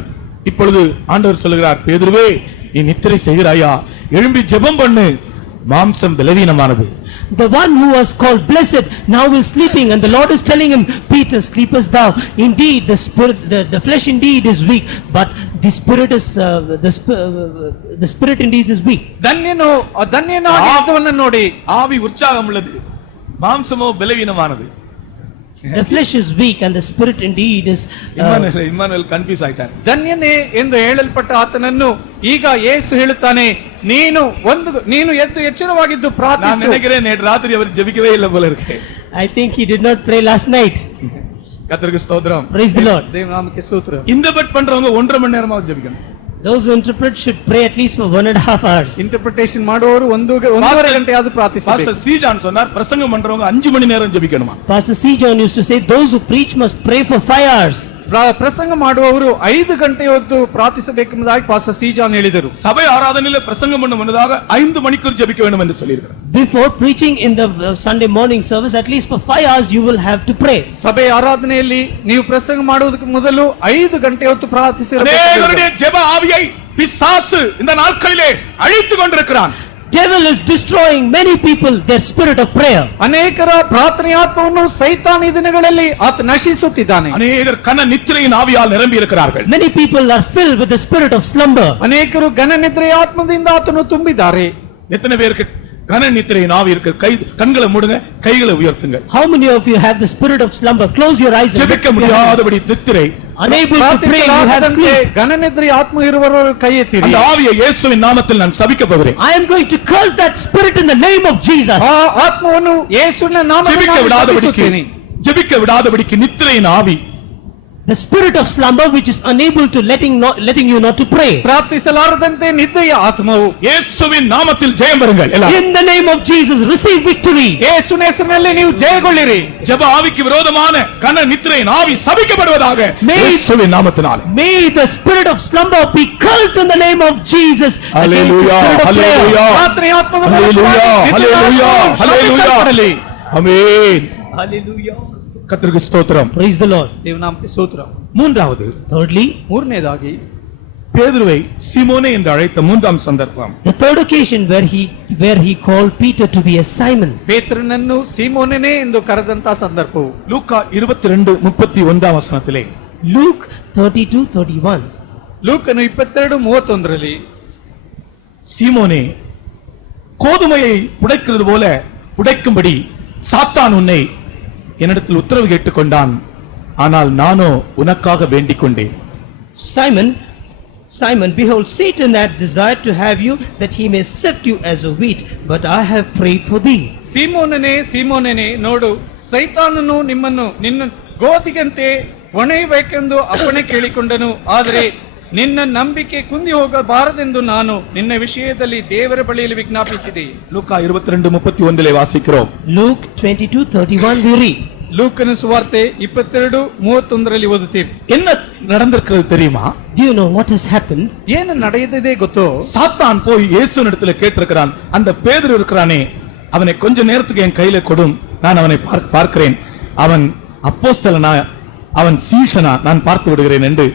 இப்பொழுது ஆண்டவர் சொல்லுகிறார், பேதுருவே நீ நித்திரை செய்கிறாயா, எழும்பி ஜெபம் பண்ணு, மாம்சம் பலவீனமானது. The one who was called blessed now is sleeping, and the Lord is telling him, Peter, sleepest thou? Indeed, the flesh indeed is weak, but the spirit is the spirit indeed is weak. ಧನ್ಯನಾಗಿದ್ದವನ್ನ ನೋಡಿ ஆவி உற்சாகம் உள்ளது, மாம்சமோ பலவீனமானது. The flesh is weak and the spirit indeed is Emmanuel confuse ஆயிட்டார். ಧನ್ಯನೇ ಎಂದು ಹೇಳಲ್ಪಟ್ಟ ಆತನನ್ನು ಈಗ ಯೇಸು ಹೇಳುತ್ತಾನೆ, ನೀನು ಎದ್ದು ಎಚ್ಚರವಾಗಿದ್ದು நான் ಪ್ರಾರ್ಥಿಸು. நினைக்கிறேன் நேற்று ராத்திரி அவர் ஜெபிக்கவே இல்லை போல இருக்கு. I think he did not pray last night. கர்த்தருக்கு ஸ்தோத்திரம். Praise the Lord. ದೇವನಾಮಕ್ಕೆ ಸ್ತೋತ್ರ. இன்டர்பிரட் பண்றவங்க 1.5 மணி நேரமாவது ஜெபிக்கணும். Those who interpret should pray at least for 1.5 hours. Interpretation ಮಾಡುವವರು ಒಂದೂವರೆ ಗಂಟೆ ಆದ್ರೂ ಪ್ರಾರ್ಥಿಸಬೇಕು. பாஸ்டர் சி ஜான் சொன்னார், பிரசங்கம் பண்றவங்க 5 மணி நேரம் ஜெபிக்கணுமா. Pastor C. John used to say, those who preach must pray for 5 hours. ಪ್ರಸಂಗ ಮಾಡುವವರು 5 ಗಂಟೆ ಹೊತ್ತು ಪ್ರಾರ್ಥಿಸಬೇಕೆಂಬುದಾಗಿ ಪಾಸ್ಟರ್ ಸಿ ಜಾನ್ ಹೇಳಿದರು. சபை ஆராதனையில பிரசங்கம் பண்ணும் முன்னதாக 5 மணிக்குள் ஜெபிக்க வேண்டும் என்று சொல்லியிருக்கிறார். Before preaching in the Sunday morning service, at least for 5 hours you will have to pray. ಸಭೆ ಆರಾಧನೆಯಲ್ಲಿ ನೀವು ಪ್ರಸಂಗ ಮಾಡುವುದಕ್ಕೆ ಮೊದಲು 5 ಗಂಟೆ ಹೊತ್ತು ಪ್ರಾರ್ಥಿಸಬೇಕು. அநேகருடைய ஜெப ஆவியை பிசாசு இந்த நாட்களிலே அழித்துக் கொண்டிருக்கிறான். Devil is destroying many people their spirit of prayer. ಅನೇಕರ ಪ್ರಾರ್ಥನೆಯಾತ್ಮವನ್ನು ಸೈತಾನ ಈ ದಿನಗಳಲ್ಲಿ ಆತ ನಶಿಸುತ್ತಿದ್ದಾನೆ. அநேகர் கன நித்திரையின் ஆவியால் நிரம்பி இருக்கிறார்கள். Many people are filled with the spirit of slumber. ಅನೇಕರು ಘನ ನಿದ್ರೆಯ ಆತ್ಮದಿಂದ ಆತನು ತುಂಬಿದ್ದಾರೆ. எத்தனை பேருக்கு கன நித்திரையின் ஆவி இருக்கு? கண்களை மூடுங்க, கைகளை உயர்த்துங்க. How many of you have the spirit of slumber? Close your eyes and ஜெபிக்க முடியாதபடி நித்திரை, unable to pray, you have sleep. ಘನ ನಿದ್ರೆಯ ಆತ್ಮ ಇರುವವರು ಕೈ ಎತ್ತಿರಿ. அந்த ஆவியை இயேசுவின் நாமத்தில் நான் சபிக்க போகிறேன். I am going to curse that spirit in the name of Jesus. ಆ ಆತ್ಮವನ್ನು ಯೇಸುವಿನ ஜெபிக்க ನಾಮದಲ್ಲಿ விடாதபடிக்கு, ಶಪಿಸುತ್ತೇನೆ. ஜெபிக்க விடாதபடிக்கு நித்திரையின் ஆவி, The spirit of slumber which is unable to letting you not to pray. ಪ್ರಾರ್ಥಿಸಲಾರದಂತೆ ನಿದ್ದೆಯ ಆತ್ಮವು இயேசுவின் நாமத்தில் ஜெயம் பெறுங்கள். எல்லாரும் In the name of Jesus, receive victory. ಯೇಸುವಿನ ಹೆಸರಿನಲ್ಲಿ ನೀವು ಜಯಗೊಳ್ಳಿರಿ. ஜெப ஆவிக்கு விரோதமான கன நித்திரையின் ஆவி சபிக்கப்படுவதாக இயேசுவின் நாமத்தினாலே. May the spirit of slumber be cursed in the name of Jesus. Hallelujah, hallelujah, ಪ್ರಾರ್ಥನೆಯ ಆತ್ಮದ hallelujah, hallelujah, hallelujah. ஆமென். Hallelujah. கர்த்தருக்கு ஸ்தோத்திரம். Praise the Lord. ದೇವನಾಮಕ್ಕೆ ಸ್ತೋತ್ರ. மூன்றாவது, Thirdly, ಮೂರನೇದಾಗಿ பேதுருவை சீமோனே என்று அழைத்த மூன்றாம் சந்தர்ப்பம். the third occasion where he called Peter to be a Simon. ಪೇತ್ರನನ್ನು ಸೀಮೋನನೇ ಎಂದು ಕರೆದಂತ ಸಂದರ್ಭವು லூக்கா 22:31 வசனத்திலே Luke 32:31. ಲೂಕನು 22:31 சீமோனே, கோதுமையை புடைக்கிறது போல புடைக்கும்படி சாத்தான் உன்னை என்னிடத்தில் உத்தரவு கேட்டுக்கொண்டான், ஆனால் நானோ உனக்காக வேண்டிக் கொண்டேன். Simon, behold, Satan hath desired to have you, that he may sift you as a wheat, but I have prayed for thee. ಸೀಮೋನನೇ ನೋಡು, ಸೈತಾನನು ನಿನ್ನ ಗೋಧಿಗಂತೆ ಒಣೆಯಬೇಕೆಂದು ಅಪ್ಪಣೆ ಕೇಳಿಕೊಂಡನು. ಆದರೆ ನಿನ್ನ ನಂಬಿಕೆ ಕುಂದಿ ಹೋಗಬಾರದೆಂದು ನಾನು ನಿನ್ನ ವಿಷಯದಲ್ಲಿ ದೇವರ ಬಳಿಯಲ್ಲಿ ವಿಜ್ಞಾಪಿಸಿದೆ. லூக்கா 22:31 வாசிக்கிறோம். Luke 22:31 we read. ಲೂಕನ ಸುವಾರ್ತೆ 22:31 ಓದುತ್ತೀವಿ. என்ன நடந்திருக்கிறது தெரியுமா? Do you know what has happened? ಏನು ನಡೆಯದಿದೆ ಗೊತ್ತೋ? சாத்தான் போய் இயேசுவினிடத்துல கேட்டிருக்கிறான், அந்த பேதுரு இருக்கிறானே, அவனை கொஞ்ச நேரத்துக்கு என் கையில கொடும், நான் அவனை பார்க்கிறேன், அவன் அப்போஸ்தலனா, அவன் சீஷனா, நான் பார்த்து விடுகிறேன் என்று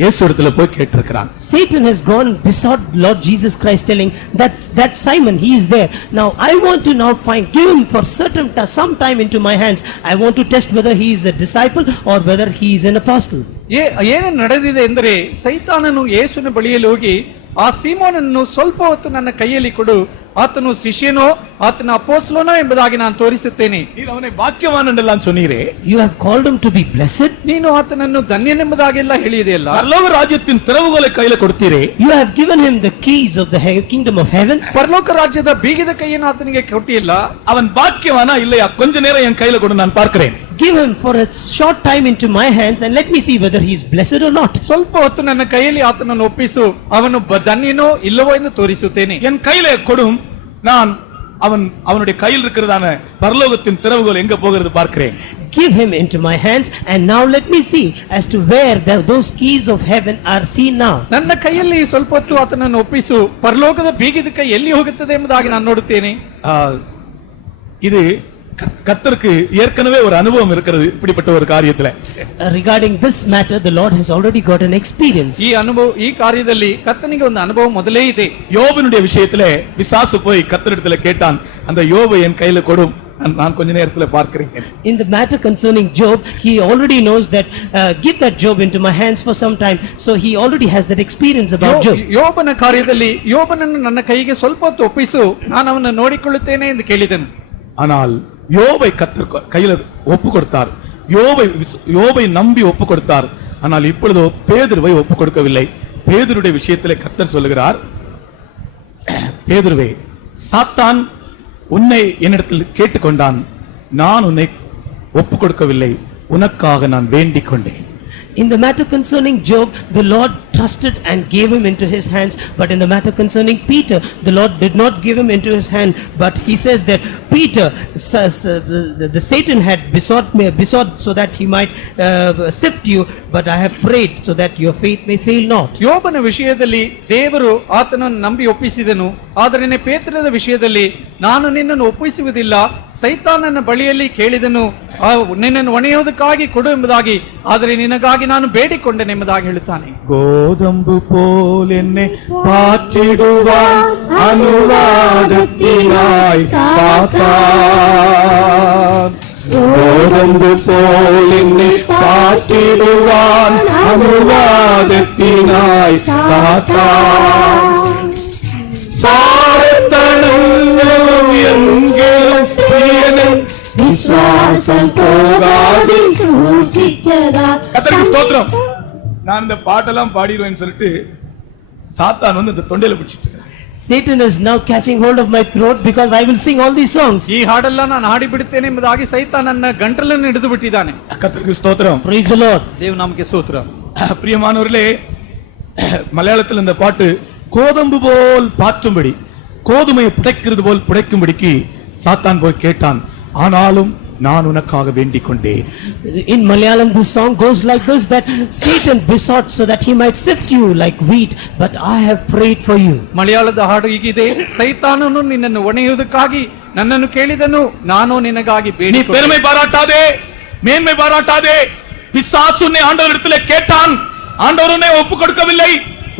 இயேசுவிடத்துல போய் கேட்டிருக்கிறான். Satan has gone and besought Lord Jesus Christ, telling that Simon, he is there. Now I want to now give him for some time into my hands. I want to test whether he is a disciple or whether he is an apostle. ಏನು ನಡೆದಿದೆ ಎಂದರೆ, ಸೈತಾನನು ಯೇಸುವಿನ ಬಳಿಯಲ್ಲಿ ಹೋಗಿ, ಆ ಸೀಮೋನನ್ನು ಸ್ವಲ್ಪ ಹೊತ್ತು ನನ್ನ ಕೈಯಲ್ಲಿ ಕೊಡು, ಆತನು ಶಿಷ್ಯನೋ ಆತನ ಅಪೊಸ್ತಲನೋ ಎಂಬುದಾಗಿ ನಾನು ತೋರಿಸುತ್ತೇನೆ. நீர் அவனை பாக்கியவான் என்றெல்லாம் சொன்னீரே, You have called him to be blessed. ನೀನು ಆತನನ್ನು ಧನ್ಯನೆಂಬುದಾಗೆಲ್ಲ ಹೇಳಿದೆಯಲ್ಲ. பரலோக ராஜ்யத்தின் திறவுகோலை கையில கொடுத்தீரே, You have given him the keys of the kingdom of heaven. ಪರಲೋಕ ರಾಜ್ಯದ ಬೀಗದ ಕೈಯನ್ನು ಆತನಿಗೆ ಕೊಟ್ಟಿಲ್ಲ. அவன் பாக்கியவானா இல்லையா? கொஞ்ச நேரம் என் கையில கொடு, நான் பார்க்கிறேன். Give him for a short time into my hands and let me see whether he is blessed or not. ಸ್ವಲ್ಪ ಹೊತ್ತು ನನ್ನ ಕೈಯಲ್ಲಿ ಆತನನ್ನು ಒಪ್ಪಿಸು, ಅವನು ಧನ್ಯನೋ ಇಲ್ಲವೋ ಎಂದು ತೋರಿಸುತ್ತೇನೆ. என் கையில கொடும், நான் அவனுடைய கையில் இருக்கிறதான பரலோகத்தின் திறவுகோல் எங்க போகிறது பார்க்கிறேன். Give him into my hands and now let me see as to where those keys of heaven are seen now. ನನ್ನ ಕೈಯಲ್ಲಿ ಸ್ವಲ್ಪ ಹೊತ್ತು ಆತನನ್ನು ಒಪ್ಪಿಸು, ಪರಲೋಕದ ಬೀಗದ ಕೈ ಎಲ್ಲಿ ಹೋಗುತ್ತದೆ ಎಂಬುದಾಗಿ ನಾನು ನೋಡುತ್ತೇನೆ. இது கர்த்தருக்கு ஏற்கனவே ஒரு அனுபவம் இருக்கிறது இப்படிப்பட்ட ஒரு காரியத்துல. Regarding this matter, the Lord has already got an experience. ಈ ಕಾರ್ಯದಲ್ಲಿ ಕರ್ತನಿಗೆ ಒಂದು ಅನುಭವ ಮೊದಲೇ ಇದೆ. யோபனுடைய விஷயத்திலே பிசாசு போய் கர்த்தரிடத்துல கேட்டான், அந்த யோபை என் கையில கொடும், நான் கொஞ்ச நேரத்துல பார்க்கிறேன். In the matter concerning Job, he already knows that give that Job into my hands for some time. So he already has that experience about Job. ಯೋಬನ ಕಾರ್ಯದಲ್ಲಿ ಯೋಬನನ್ನು ನನ್ನ ಕೈಗೆ ಸ್ವಲ್ಪ ಹೊತ್ತು ಒಪ್ಪಿಸು, ನಾನು ಅವನನ್ನು ನೋಡಿಕೊಳ್ಳುತ್ತೇನೆ ಎಂದು ಕೇಳಿದನು. ஆனால் யோபை கர்த்தர் கையில ஒப்பு கொடுத்தார். யோபை நம்பி ஒப்பு கொடுத்தார். ஆனால் இப்பொழுதோ பேதுருவை ஒப்பு கொடுக்கவில்லை. பேதுருடைய விஷயத்திலே கர்த்தர் சொல்லுகிறார், பேதுருவே, சாத்தான் உன்னை என்னிடத்தில் கேட்டுக்கொண்டான், நான் உன்னை ஒப்பு கொடுக்கவில்லை, உனக்காக நான் வேண்டிக் கொண்டேன். In the matter concerning Job, the Lord trusted and gave him into his hands. But in the matter concerning Peter, the Lord did not give him into his hand. But he says that Peter, the Satan had besought so that he might sift you. But I have prayed so that your faith may fail not. ಯೋಬನ ವಿಷಯದಲ್ಲಿ ದೇವರು ಆತನನ್ನು ನಂಬಿ ಒಪ್ಪಿಸಿದನು. ಆದರೆ ಪೇತ್ರನ ವಿಷಯದಲ್ಲಿ ನಾನು ನಿನ್ನನ್ನು ಒಪ್ಪಿಸುವುದಿಲ್ಲ, ಸೈತಾನನ ಬಳಿಯಲ್ಲಿ ಕೇಳಿದನು, ನಿನ್ನನ್ನು ಒಣೆಯುವುದಕ್ಕಾಗಿ ಕೊಡು ಎಂಬುದಾಗಿ, ಆದರೆ ನಿನಗಾಗಿ ನಾನು ಬೇಡಿಕೊಂಡೆನೆಂಬುದಾಗಿ ಹೇಳುತ್ತಾನೆ. கோதம்பு போல் என்னை பாற்றிடுவான் அனுவாதத்தினாய் சாத்தான். கோதம்பு போல் என்னை பாற்றிடுவான் அனுவாதத்தினாய் சாத்தான். சாரத்தனங்களும் எங்களும் பிரியனும் விசுவாசம் போகாது சூழ்ச்சிக்கதா. கர்த்தருக்கு ஸ்தோத்திரம். நான் இந்த பாட்டெல்லாம் பாடிடுவேன்னு சொல்லிட்டு சாத்தான் வந்து இந்த தொண்டையில பிடிச்சிட்டு இருக்கான். Satan is now catching hold of my throat because I will sing all these songs. ಈ ಹಾಡೆಲ್ಲ ನಾನು ಹಾಡಿ ಬಿಡುತ್ತೇನೆ ಎಂಬುದಾಗಿ ಸೈತಾನ್ ನನ್ನ ಗಂಟಲನ್ನು ಹಿಡಿದು ಬಿಟ್ಟಿದ್ದಾನೆ. கர்த்தருக்கு ஸ்தோத்திரம். Praise the Lord. ದೇವನಾಮಕ್ಕೆ ಸ್ತೋತ್ರ. பிரியமானவர்களே, மலையாளத்தில் இந்த பாட்டு கோதம்பு போல் பாற்றும்படி, கோதுமையை புடைக்கிறது போல் புடைக்கும்படிக்கு சாத்தான் போய் கேட்டான், ஆனாலும் நான் உனக்காக வேண்டிக் கொண்டேன். In Malayalam, this song goes like this, that Satan besought so that he might sift you like wheat, but I have prayed for you. ಮಲಯಾಳದ ಹಾಡು ಹೀಗಿದೆ, ಸೈತಾನನು ನಿನ್ನನ್ನು ಒಣೆಯುವುದಕ್ಕಾಗಿ ನನ್ನನ್ನು ಕೇಳಿದನು, ನಾನು ನಿನಗಾಗಿ நீ ಬೇಡಿಕೊಂಡೆ. பெருமை பாராட்டாதே, மேன்மை பாராட்டாதே. பிசாசு உன்னை ஆண்டவரிடத்திலே கேட்டான், ஆண்டவர் உன்னை ஒப்பு கொடுக்கவில்லை,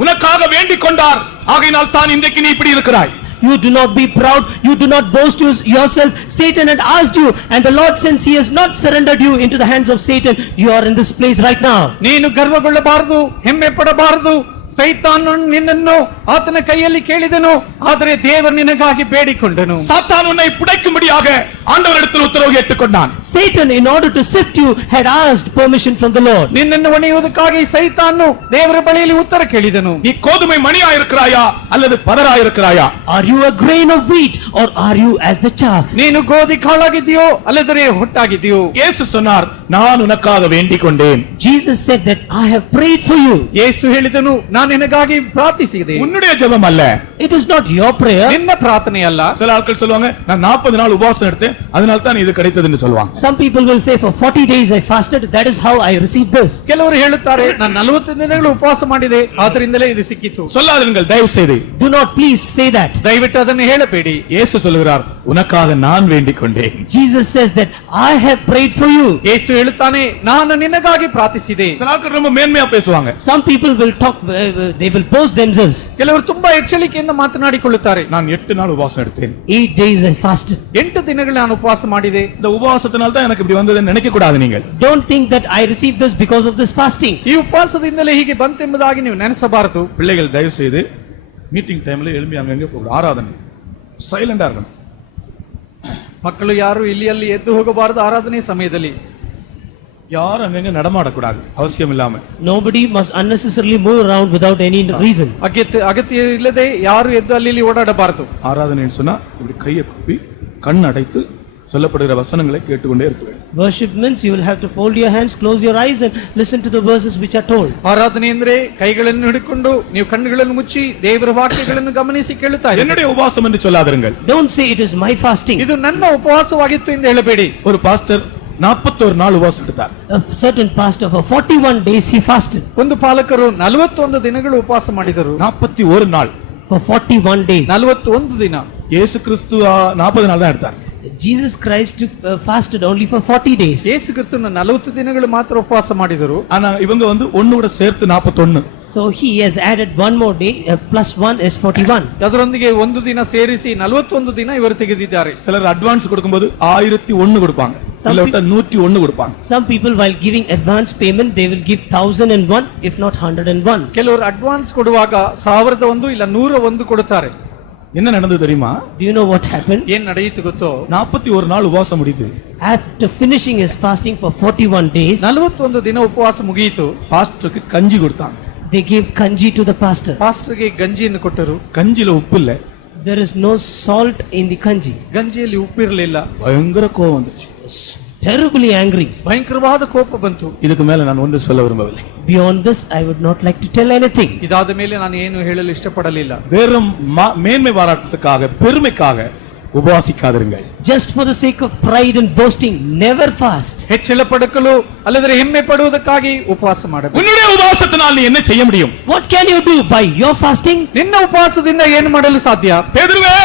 உனக்காக வேண்டிக் கொண்டார். ஆகையினால் தான் இன்றைக்கு நீ இப்படி இருக்கிறாய். You do not be proud, you do not boast yourself. Satan had asked you, and the Lord, since he has not surrendered you into the hands of Satan, you are in this place right now. ನೀನು ಗರ್ವಗೊಳ್ಳಬಾರದು, ಹೆಮ್ಮೆ ಪಡಬಾರದು. ಸೈತಾನನು ನಿನ್ನನ್ನು ಆತನ ಕೈಯಲ್ಲಿ ಕೇಳಿದನು, ಆದರೆ ದೇವರು ನಿನಗಾಗಿ ಬೇಡಿಕೊಂಡನು. சாத்தான் உன்னை புடைக்கும்படியாக ஆண்டவரிடத்தில் உத்தரவு கேட்டுக்கொண்டான். Satan, in order to sift you, had asked permission from the Lord. ನಿನ್ನನ್ನು ಒಣೆಯುವುದಕ್ಕಾಗಿ ಸೈತಾನನು ದೇವರ ಬಳಿಯಲ್ಲಿ ಉತ್ತರ ಕೇಳಿದನು. நீ கோதுமை மணியா இருக்கிறாயா அல்லது பதரா இருக்கிறாயா? Are you a grain of wheat or are you as the chaff? ನೀನು ಗೋಧಿ ಕಾಳಾಗಿದ್ದೀಯೋ ಅಲ್ಲದ್ರೆ ಹೊಟ್ಟಾಗಿದ್ದೀಯೋ? இயேசு சொன்னார், நான் உனக்காக வேண்டிக் கொண்டேன். Jesus said that I have prayed for you. ಯೇಸು ಹೇಳಿದನು, ನಾನು ನಿನಗಾಗಿ ಪ್ರಾರ್ಥಿಸಿದೆ. உன்னுடைய ஜெபம் அல்ல, It is not your prayer. ನಿನ್ನ ಪ್ರಾರ್ಥನೆ ಅಲ್ಲ. சில ஆட்கள் சொல்லுவாங்க, நான் 40 நாள் உபவாசம் எடுத்தேன், அதனால தான் இது கிடைத்ததுன்னு சொல்லுவாங்க. Some people will say for 40 days I fasted, that is how I received this. ಕೆಲವರು ಹೇಳುತ್ತಾರೆ, ನಾನು 40 ದಿನಗಳು ಉಪವಾಸ ಮಾಡಿದೆ, ಆದ್ದರಿಂದಲೇ ಇದು ಸಿಕ್ಕಿತು. சொல்லாதீர்கள் தயவு செய்து. Do not please say that. ದಯವಿಟ್ಟು ಅದನ್ನು ಹೇಳಬೇಡಿ. இயேசு சொல்லுகிறார், உனக்காக நான் வேண்டிக் கொண்டேன். Jesus says that I have prayed for you. ಯೇಸು ಹೇಳುತ್ತಾನೆ, ನಾನು ನಿನಗಾಗಿ ಪ್ರಾರ್ಥಿಸಿದೆ. சில ஆட்கள் ரொம்ப மேன்மையா பேசுவாங்க. Some people will talk, they will boast themselves. ಕೆಲವರು ತುಂಬಾ ಎಚ್ಚರಿಕೆಯಿಂದ ಮಾತನಾಡಿಕೊಳ್ಳುತ್ತಾರೆ. நான் 8 நாள் உபவாசம் எடுத்தேன், 8 days I fasted. 8 ದಿನಗಳು ನಾನು ಉಪವಾಸ ಮಾಡಿದೆ. இந்த உபவாசத்தினால தான் எனக்கு இப்படி வந்ததுன்னு நினைக்க கூடாது நீங்கள். Don't think that I received this because of this fasting. ಈ ಉಪವಾಸದಿಂದಲೇ ಹೀಗೆ ಬಂತೆಂಬುದಾಗಿ ನೀವು ನೆನೆಸಬಾರದು. பிள்ளைகள் தயவு செய்து மீட்டிங் டைம்ல எழும்பி அங்கங்க போகணும். ஆராதனை சைலண்டா இருக்கணும். ಮಕ್ಕಳು ಯಾರು ಇಲ್ಲಿ ಅಲ್ಲಿ ಎದ್ದು ಹೋಗಬಾರದು. ಆರಾಧನೆ ಸಮಯದಲ್ಲಿ யாரும் அங்கங்க நடமாடக்கூடாது அவசியம் இல்லாம. Nobody must unnecessarily move around without any reason. ಅಗತ್ಯ ಇಲ್ಲದೆ ಯಾರು ಎದ್ದು ಅಲ್ಲಿ ಓಡಾಡಬಾರದು. ஆராதனைன்னு சொன்னா இப்படி கையை குப்பி கண் அடைத்து சொல்லப்படுகிற வசனங்களை கேட்டுக்கொண்டே இருக்க வேண்டும். Worship means you will have to fold your hands, close your eyes and listen to the verses which are told. ಆರಾಧನೆ ಅಂದ್ರೆ ಕೈಗಳನ್ನು ಹಿಡಿಕೊಂಡು ನೀವು ಕಣ್ಣುಗಳನ್ನು ಮುಚ್ಚಿ ದೇವರ ವಾಕ್ಯಗಳನ್ನು ಗಮನಿಸಿ ಕೇಳುತ್ತಾ ಇರಿ. என்னுடைய உபவாசம் என்று சொல்லாதீர்கள். Don't say it is my fasting. ಇದು ನನ್ನ ಉಪವಾಸವಾಗಿತ್ತು ಎಂದು ಹೇಳಬೇಡಿ. ஒரு பாஸ்டர் 41 நாள் உபவாசம் எடுத்தார். A certain pastor for 41 days he fasted. ಒಂದು ಪಾಲಕರು 41 ದಿನಗಳು ಉಪವಾಸ ಮಾಡಿದರು. 41 நாள். For 41 days. 41 ದಿನ. இயேசு கிறிஸ்து 40 நாள் தான் எடுத்தார். Jesus Christ fasted only for 40 days. ಯೇಸು ಕ್ರಿಸ್ತನು 40 ದಿನಗಳು ಮಾತ್ರ ಉಪವಾಸ ಮಾಡಿದರು. ஆனா இவங்க வந்து ஒண்ணு கூட சேர்த்து 41. So he has added one more day, plus 1 is 41. ಅದರೊಂದಿಗೆ ಒಂದು ದಿನ ಸೇರಿಸಿ 41 ದಿನ ಇವರು ತೆಗೆದಿದ್ದಾರೆ. சிலர் அட்வான்ஸ் கொடுக்கும்போது 1001 கொடுப்பாங்க, இல்ல விட்டா 101 கொடுப்பாங்க. Some people while giving advance payment they will give 1001 if not 101. ಕೆಲವರು ಅಡ್ವಾನ್ಸ್ ಕೊಡುವಾಗ 1001 ಇಲ್ಲ 101 ಕೊಡುತ್ತಾರೆ. என்ன நடந்தது தெரியுமா? Do you know what happened? ಏನ್ ನಡೆಯಿತು ಗೊತ್ತೋ? 41 நாள் உபவாசம் முடியுது. After finishing his fasting for 41 days, 41 ದಿನ ಉಪವಾಸ ಮುಗಿಯಿತು. பாஸ்டருக்கு கஞ்சி கொடுத்தாங்க. they gave kanji to the pastor. ಪಾಸ್ಟರ್ಗೆ ಗಂಜಿಯನ್ನು ಕೊಟ್ಟರು. கஞ்சில உப்பு இல்ல. There is no salt in the kanji. ಗಂಜಿಯಲ್ಲಿ ಉಪ್ಪಿರಲಿಲ್ಲ. பயங்கர கோவம் வந்துச்சு. Terribly angry. ಭಯಂಕರವಾದ ಕೋಪ ಬಂತು. இதுக்கு மேல நான் ஒன்று சொல்ல விரும்பவில்லை. Beyond this I would not like to tell anything. ಇದಾದ ಮೇಲೆ ನಾನು ಏನು ಹೇಳಲು ಇಷ್ಟಪಡಲಿಲ್ಲ. வெறும் மேன்மை பாராட்டத்துக்காக பெருமைக்காக உபவாசிக்காதிருங்கள். Just for the sake of pride and boasting, never fast. ಹೆಚ್ಚಳ ಪಡಕಲು ಅಲ್ಲದ್ರೆ ಹೆಮ್ಮೆ ಪಡುವುದಕ್ಕಾಗಿ ಉಪವಾಸ ಮಾಡಬೇಕು. உன்னுடைய உபவாசத்தினால் நீ என்ன செய்ய முடியும்? What can you do by your fasting? ನಿನ್ನ ಉಪವಾಸದಿಂದ ಏನು ಮಾಡಲು ಸಾಧ್ಯ? பேதுருவே,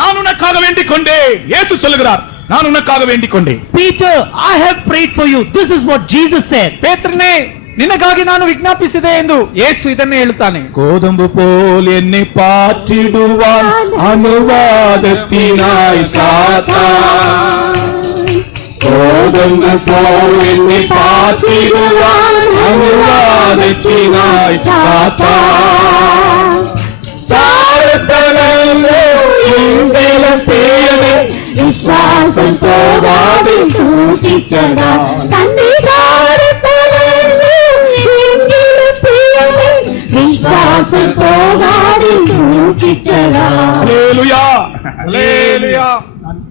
நான் உனக்காக வேண்டிக் கொண்டேன். இயேசு சொல்லுகிறார், நான் உனக்காக வேண்டிக் கொண்டேன். Peter, I have prayed for you. This is what Jesus said. ಪೇತ್ರನೇ, ನಿನಗಾಗಿ ನಾನು ವಿಜ್ಞಾಪಿಸಿದೆ ಎಂದು ಯೇಸು ಇದನ್ನೇ ಹೇಳುತ್ತಾನೆ. கோதம்பு போல் என்னை பாற்றிடுவான் அனுவாதத்தினாய் சாத்தான். கோதம்பு போல் என்னை பாற்றிடுவான் அனுவாதத்தினாய் சாத்தான். சாரத்தனமே எங்கள் தேவை விசுவாசம் போகாது சூசிக்கடா. தன்னை சாரத்தனமே விசுவாசம் போகாது சூசிக்கடா. ஹல்லேலூயா. ஹல்லேலூயா.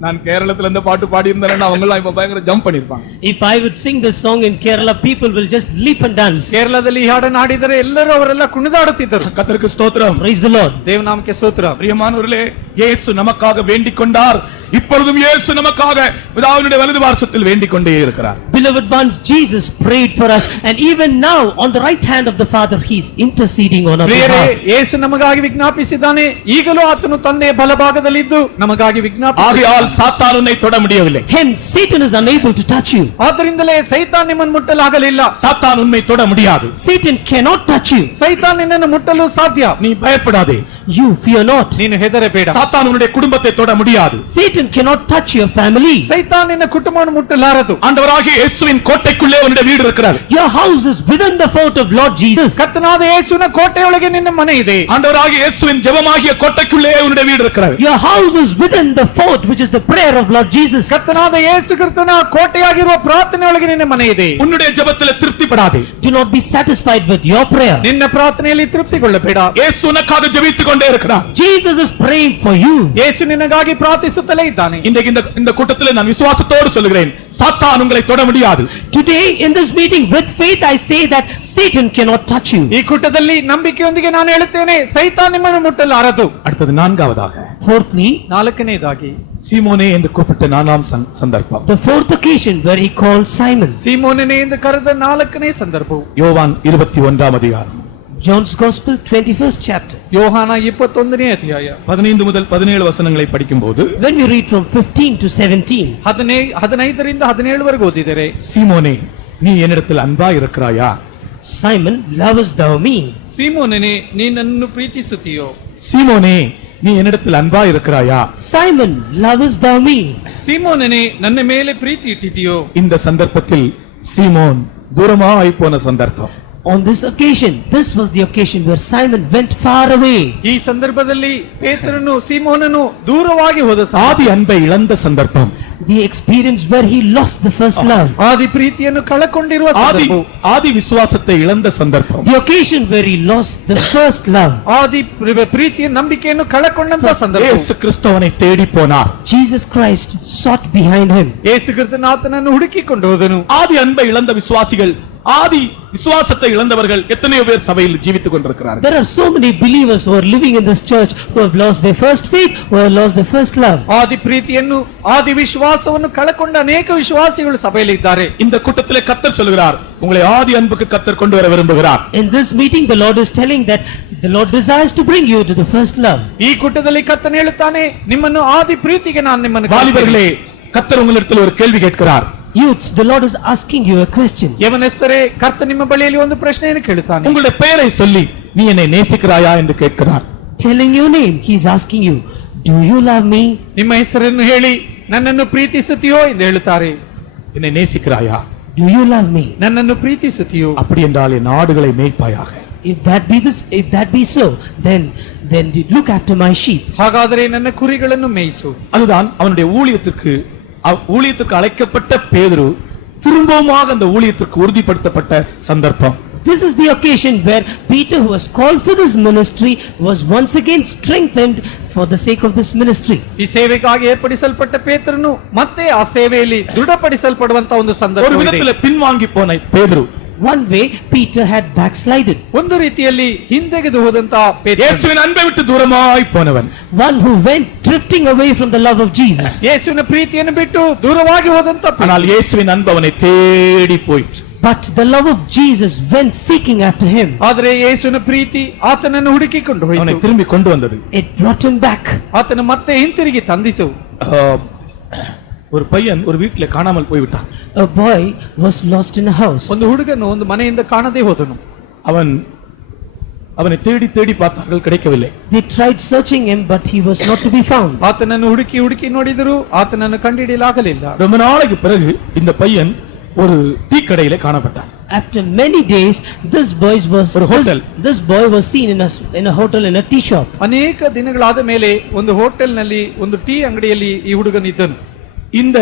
நான் கேரளத்துல இந்த பாட்டு பாடி இருந்தேன்னா அவங்க எல்லாம் இப்ப பயங்கர ஜம்ப் பண்ணிருப்பாங்க. If I would sing this song in Kerala, people will just leap and dance. ಕೇರಳದಲ್ಲಿ ಈ ಹಾಡನ್ನು ಹಾಡಿದರೆ ಎಲ್ಲರೂ ಅವರೆಲ್ಲ ಕುಣಿದಾಡುತ್ತಿದ್ದರು. கர்த்தருக்கு ஸ்தோத்திரம். Praise the Lord. ದೇವನಾಮಕ್ಕೆ ಸ್ತೋತ್ರ. பிரியமானவர்களே, இயேசு நமக்காக வேண்டிக் கொண்டார். இப்பொழுதும் இயேசு நமக்காக பிதாவினுடைய வலது பார்சத்தில் வேண்டிக் கொண்டே இருக்கிறார். Beloved ones, Jesus prayed for us, and even now on the right hand of the Father he is interceding on our ಪ್ರಿಯರೇ, behalf. ಯೇಸು ನಮಗಾಗಿ ವಿಜ್ಞಾಪಿಸಿದ್ದಾನೆ. ಈಗಲೂ ಆತನು ತಂದೆಯ ಬಲಭಾಗದಲ್ಲಿದ್ದು ನಮಗಾಗಿ ವಿಜ್ಞಾಪಿಸಿದ್ದಾನೆ. ஆகையால் சாத்தான் உன்னை தொட முடியவில்லை. Hence Satan is unable to touch you. ಆದ್ದರಿಂದಲೇ ಸೈತಾನ್ ನಿಮ್ಮನ್ನು ಮುಟ್ಟಲಾಗಲಿಲ್ಲ. சாத்தான் உன்னை தொட முடியாது. Satan cannot touch you. ಸೈತಾನ್ ನಿನ್ನನ್ನು ಮುಟ್ಟಲು ಸಾಧ್ಯ. நீ பயப்படாதே. You fear not. ನೀನು ಹೆದರಬೇಡ. சாத்தான் உன்னுடைய குடும்பத்தை தொட முடியாது. Satan cannot touch your family. ಸೈತಾನ್ ನಿನ್ನ ಕುಟುಂಬವನ್ನು ಮುಟ್ಟಲಾರದು. ஆண்டவராகிய இயேசுவின் கோட்டைக்குள்ளே உன்னுடைய வீடு இருக்கிறது. Your house is within the fort of Lord Jesus. ಕರ್ತನಾದ ಯೇಸುವಿನ ಕೋಟೆಯೊಳಗೆ ನಿನ್ನ ಮನೆ ಇದೆ. ஆண்டவராகிய இயேசுவின் ஜெபமாகிய கோட்டைக்குள்ளே உன்னுடைய வீடு இருக்கிறது. Your house is within the fort which is the prayer of Lord Jesus. ಕರ್ತನಾದ ಯೇಸು ಕ್ರಿಸ್ತನ ಕೋಟೆಯಾಗಿರುವ ಪ್ರಾರ್ಥನೆಯೊಳಗೆ ನಿನ್ನ ಮನೆ ಇದೆ. உன்னுடைய ஜெபத்திலே திருப்திப்படாதே. Do not be satisfied with your prayer. ನಿನ್ನ ಪ್ರಾರ್ಥನೆಯಲ್ಲಿ ತೃಪ್ತಿಗೊಳ್ಳಬೇಡ. இயேசு உனக்காக ஜெபித்துக் கொண்டே இருக்கிறார். Jesus is praying for you. ಯೇಸು ನಿನಗಾಗಿ ಪ್ರಾರ್ಥಿಸುತ್ತಲೇ ಇದ್ದಾನೆ. இன்றைக்கு இந்த கூட்டத்திலே நான் விசுவாசத்தோடு சொல்லுகிறேன், சாத்தான் உங்களை தொட முடியாது. Today in this meeting with faith I say that Satan cannot touch you. ಈ ಕೂಟದಲ್ಲಿ ನಂಬಿಕೆಯೊಂದಿಗೆ ನಾನು ಹೇಳುತ್ತೇನೆ, ಸೈತಾನ್ ನಿಮ್ಮನ್ನು ಮುಟ್ಟಲಾರದು. அடுத்தது நான்காவதாக, Fourthly, ನಾಲ್ಕನೇದಾಗಿ சீமோனே என்று கூப்பிட்ட நாலாம் சந்தர்ப்பம். the fourth occasion where he called Simon. ಸೀಮೋನನೇ ಎಂದು ಕರೆದ ನಾಲ್ಕನೇ ಸಂದರ್ಭವು யோவான் 21 அதிகாரம் John's Gospel 21st chapter. ಯೋಹಾನ 21ನೇ ಅಧ್ಯಾಯ 15 முதல் 17 வசனங்களை படிக்கும்போது, When we read from 15 to 17, 15ರಿಂದ 17 ವರೆಗೆ ಓದಿದರೆ, சீமோனே நீ என்னிடத்தில் அன்பா இருக்கிறாயா? Simon, lovest thou me? ಸೀಮೋನನೇ ನೀನನ್ನು ಪ್ರೀತಿಸುತ್ತೀಯೋ? சீமோனே நீ என்னிடத்தில் அன்பா இருக்கிறாயா? Simon, lovest thou me? ಸೀಮೋನನೇ ನನ್ನ ಮೇಲೆ ಪ್ರೀತಿ ಇಟ್ಟಿದೆಯೋ? இந்த சந்தர்ப்பத்தில் சீமோன் தூரமாய் போன சந்தர்ப்பம். On this occasion, this was the occasion where Simon went far away. ಈ ಸಂದರ್ಭದಲ್ಲಿ ಪೇತ್ರನು ಸೀಮೋನನು ದೂರವಾಗಿ ಹೋದ ஆதி அன்பை இழந்த சந்தர்ப்பம். The experience where he lost the first love. ಆದಿ ಪ್ರೀತಿಯನ್ನು ಕಳಕೊಂಡಿರುವ ಸಂದರ್ಭವು. ஆதி விசுவாசத்தை இழந்த சந்தர்ப்பம். The occasion where he lost the first love. ಆದಿ ಪ್ರೀತಿಯ ನಂಬಿಕೆಯನ್ನು ಕಳಕೊಂಡಂತ ಸಂದರ್ಭ. இயேசு கிறிஸ்துவனை தேடி போனார். Jesus Christ sought behind him. ಯೇಸು ಕ್ರಿಸ್ತನಾತನನ್ನು ಹುಡುಕಿಕೊಂಡು ಹೋದನು. ஆதி அன்பை இழந்த விசுவாசிகள் ஆதி விசுவாசத்தை இழந்தவர்கள் எத்தனையோ பேர் சபையில் ஜீவித்துக் கொண்டிருக்கிறார்கள். There are so many believers who are living in this church who have lost their first faith, who have lost their first love. ಆದಿ ಪ್ರೀತಿಯನ್ನು ಆದಿ ವಿಶ್ವಾಸವನ್ನು ಕಳಕೊಂಡ ಅನೇಕ ವಿಶ್ವಾಸಿಗಳು ಸಭೆಯಲ್ಲಿ ಇದ್ದಾರೆ. இந்த கூட்டத்திலே கர்த்தர் சொல்கிறார், உங்களை ஆதி அன்புக்கு கர்த்தர் கொண்டு வர விரும்புகிறார். In this meeting the Lord is telling that the Lord desires to bring you to the first love. ಈ ಕೂಟದಲ್ಲಿ ಕರ್ತನು ಹೇಳುತ್ತಾನೆ, ನಿಮ್ಮನ್ನು ಆದಿ ಪ್ರೀತಿಗೆ ನಾನು ನಿಮ್ಮನ್ನು வாலிபர்களே, கர்த்தர் உங்களிடத்தில் ஒரு கேள்வி கேட்கிறார். Youths, the Lord is asking you a question. ಯವನಸ್ಥರೇ, ಕರ್ತ ನಿಮ್ಮ ಬಳಿಯಲ್ಲಿ ಒಂದು ಪ್ರಶ್ನೆಯನ್ನು ಕೇಳುತ್ತಾನೆ. உங்களுடைய பெயரை சொல்லி நீ என்னை நேசிக்கிறாயா என்று கேட்கிறார். Telling your name, he is asking you, do you love me? ನಿಮ್ಮ ಹೆಸರನ್ನು ಹೇಳಿ ನನ್ನನ್ನು ಪ್ರೀತಿಸುತ್ತೀಯೋ ಎಂದು ಹೇಳುತ್ತಾರೆ. என்னை நேசிக்கிறாயா? Do you love me? ನನ್ನನ್ನು ಪ್ರೀತಿಸುತ್ತೀಯೋ? அப்படி என்றால் என் ஆடுகளை மேய்ப்பாயாக. If that be so, then look after my sheep. ಹಾಗಾದರೆ ನನ್ನ ಕುರಿಗಳನ್ನು ಮೇಯಿಸು. அதுதான் அவனுடைய ஊழியத்திற்கு அழைக்கப்பட்ட பேதுரு திரும்பவுமாக அந்த ஊழியத்திற்கு உறுதிப்படுத்தப்பட்ட சந்தர்ப்பம். This is the occasion where Peter, who was called for this ministry, was once again strengthened for the sake of this ministry. ಈ ಸೇವೆಗಾಗಿ ಏರ್ಪಡಿಸಲ್ಪಟ್ಟ ಪೇತ್ರನು ಮತ್ತೆ ಆ ಸೇವೆಯಲ್ಲಿ ದೃಢಪಡಿಸಲ್ಪಡುವಂತ ಒಂದು ஒரு ಸಂದರ್ಭ. விதத்தில் பின்வாங்கி போன பேதுரு One way Peter had backslided. ಒಂದು ರೀತಿಯಲ್ಲಿ ಹಿಂದೆಗೆದು ಹೋದಂತ ಪೇತ್ರ, இயேசுவின் அன்பை விட்டு தூரமாய் போனவன். One who went drifting away from the love of Jesus. ಯೇಸುವಿನ ಪ್ರೀತಿಯನ್ನು ಬಿಟ್ಟು ದೂರವಾಗಿ ಹೋದಂತ ಪೇತ್ರ. ஆனால் இயேசுவின் அன்பு அவனை தேடி போயிற்று. But the love of Jesus went seeking after him. ಆದರೆ ಯೇಸುವಿನ ಪ್ರೀತಿ ಆತನನ್ನು ಹುಡುಕಿಕೊಂಡು அவனை ಹೋಯಿತು. திரும்பி கொண்டு வந்தது. It brought him back. ಆತನ ಮತ್ತೆ ಹಿಂತಿರುಗಿ ತಂದಿತು. ஒரு பையன் ஒரு வீட்டிலே காணாமல் போய்விட்டான். A boy was lost in a house. ಒಂದು ಹುಡುಗನು ಒಂದು ಮನೆಯಿಂದ ಕಾಣದೇ ಹೋದನು. அவனை தேடி தேடி பார்த்தார்கள், கிடைக்கவில்லை. They tried searching him, but he was not to be found. ಆತನನ್ನು ಹುಡುಕಿ ಹುಡುಕಿ ನೋಡಿದರು, ಆತನನ್ನು ಕಂಡುಹಿಡಿಯಲಾಗಲಿಲ್ಲ. ரொம்ப நாளைக்கு பிறகு இந்த பையன் ஒரு டீ கடையிலே காணப்பட்டான். After many days, this boy was seen in a hotel, in a tea shop. ಅನೇಕ ದಿನಗಳಾದ ಮೇಲೆ ಒಂದು ಹೋಟೆಲ್ ನಲ್ಲಿ ಒಂದು ಟೀ ಅಂಗಡಿಯಲ್ಲಿ ಈ ಹುಡುಗನಿದ್ದನು. இந்த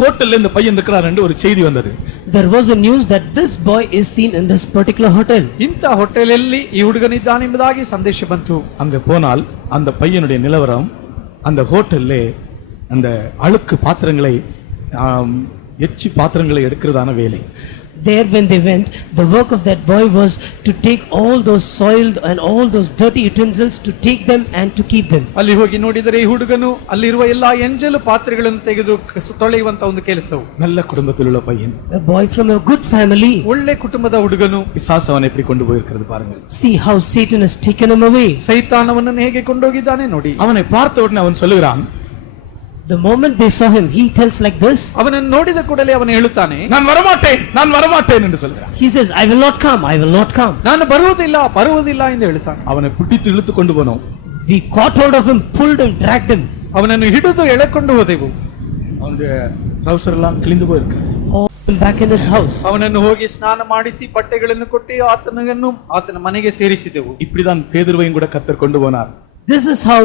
ஹோட்டல்ல இந்த பையன் இருக்கிறார் என்று ஒரு செய்தி வந்தது. There was a news that this boy is seen in this particular hotel. ಇಂಥ ಹೋಟೆಲಲ್ಲಿ ಈ ಹುಡುಗನಿದ್ದಾನೆಂಬುದಾಗಿ ಸಂದೇಶ ಬಂತು. அங்க போனால் அந்த பையனுடைய நிலவரம், அந்த ஹோட்டல்லே அந்த அழுக்கு பாத்திரங்களை எச்சி பாத்திரங்களை எடுக்கிறதான வேலை. There when they went, the work of that boy was to take all those soiled and all those dirty utensils, to take them and to keep them. ಅಲ್ಲಿ ಹೋಗಿ ನೋಡಿದರೆ ಈ ಹುಡುಗನು ಅಲ್ಲಿರುವ ಎಲ್ಲಾ ಎಂಜಲು ಪಾತ್ರೆಗಳನ್ನು ತೆಗೆದು ತೊಳೆಯುವಂತ ಒಂದು ಕೆಲಸವು. நல்ல குடும்பத்தில் உள்ள பையன், A boy from a good family. ಒಳ್ಳೆ ಕುಟುಂಬದ ಹುಡುಗನು. பிசாசு அவனை எப்படி கொண்டு போயிருக்கிறது பாருங்கள். See how Satan has taken him away. ಸೈತಾನವನ್ನು ಹೇಗೆ ಕೊಂಡೋಗಿದ್ದಾನೆ ನೋಡಿ. அவனை பார்த்த உடனே அவன் சொல்லுகிறான், The moment they saw him, he tells like this. ಅವನನ್ನು ನೋಡಿದ ಕೂಡಲೇ ಅವನು ಹೇಳುತ್ತಾನೆ, நான் வரமாட்டேன் என்று சொல்கிறான். He says, I will not come. ನಾನು ಬರುವುದಿಲ್ಲ ಎಂದು ಹೇಳುತ್ತಾನೆ. அவனை பிடித்து இழுத்து கொண்டு போனோம். We caught hold of him, pulled him, dragged him. ಅವನನ್ನು ಹಿಡಿದು ಎಳೆಕೊಂಡು ಹೋದೆವು. அவனுடைய ட்ரவுசர் எல்லாம் கிழிந்து போயிருக்கு. All him back in his house. ಅವನನ್ನು ಹೋಗಿ ಸ್ನಾನ ಮಾಡಿಸಿ ಬಟ್ಟೆಗಳನ್ನು ಕೊಟ್ಟು ಆತನ ಮನೆಗೆ ಸೇರಿಸಿದೆವು. இப்படிதான் பேதுருவையும் கூட கர்த்தர் கொண்டு போனார். This is how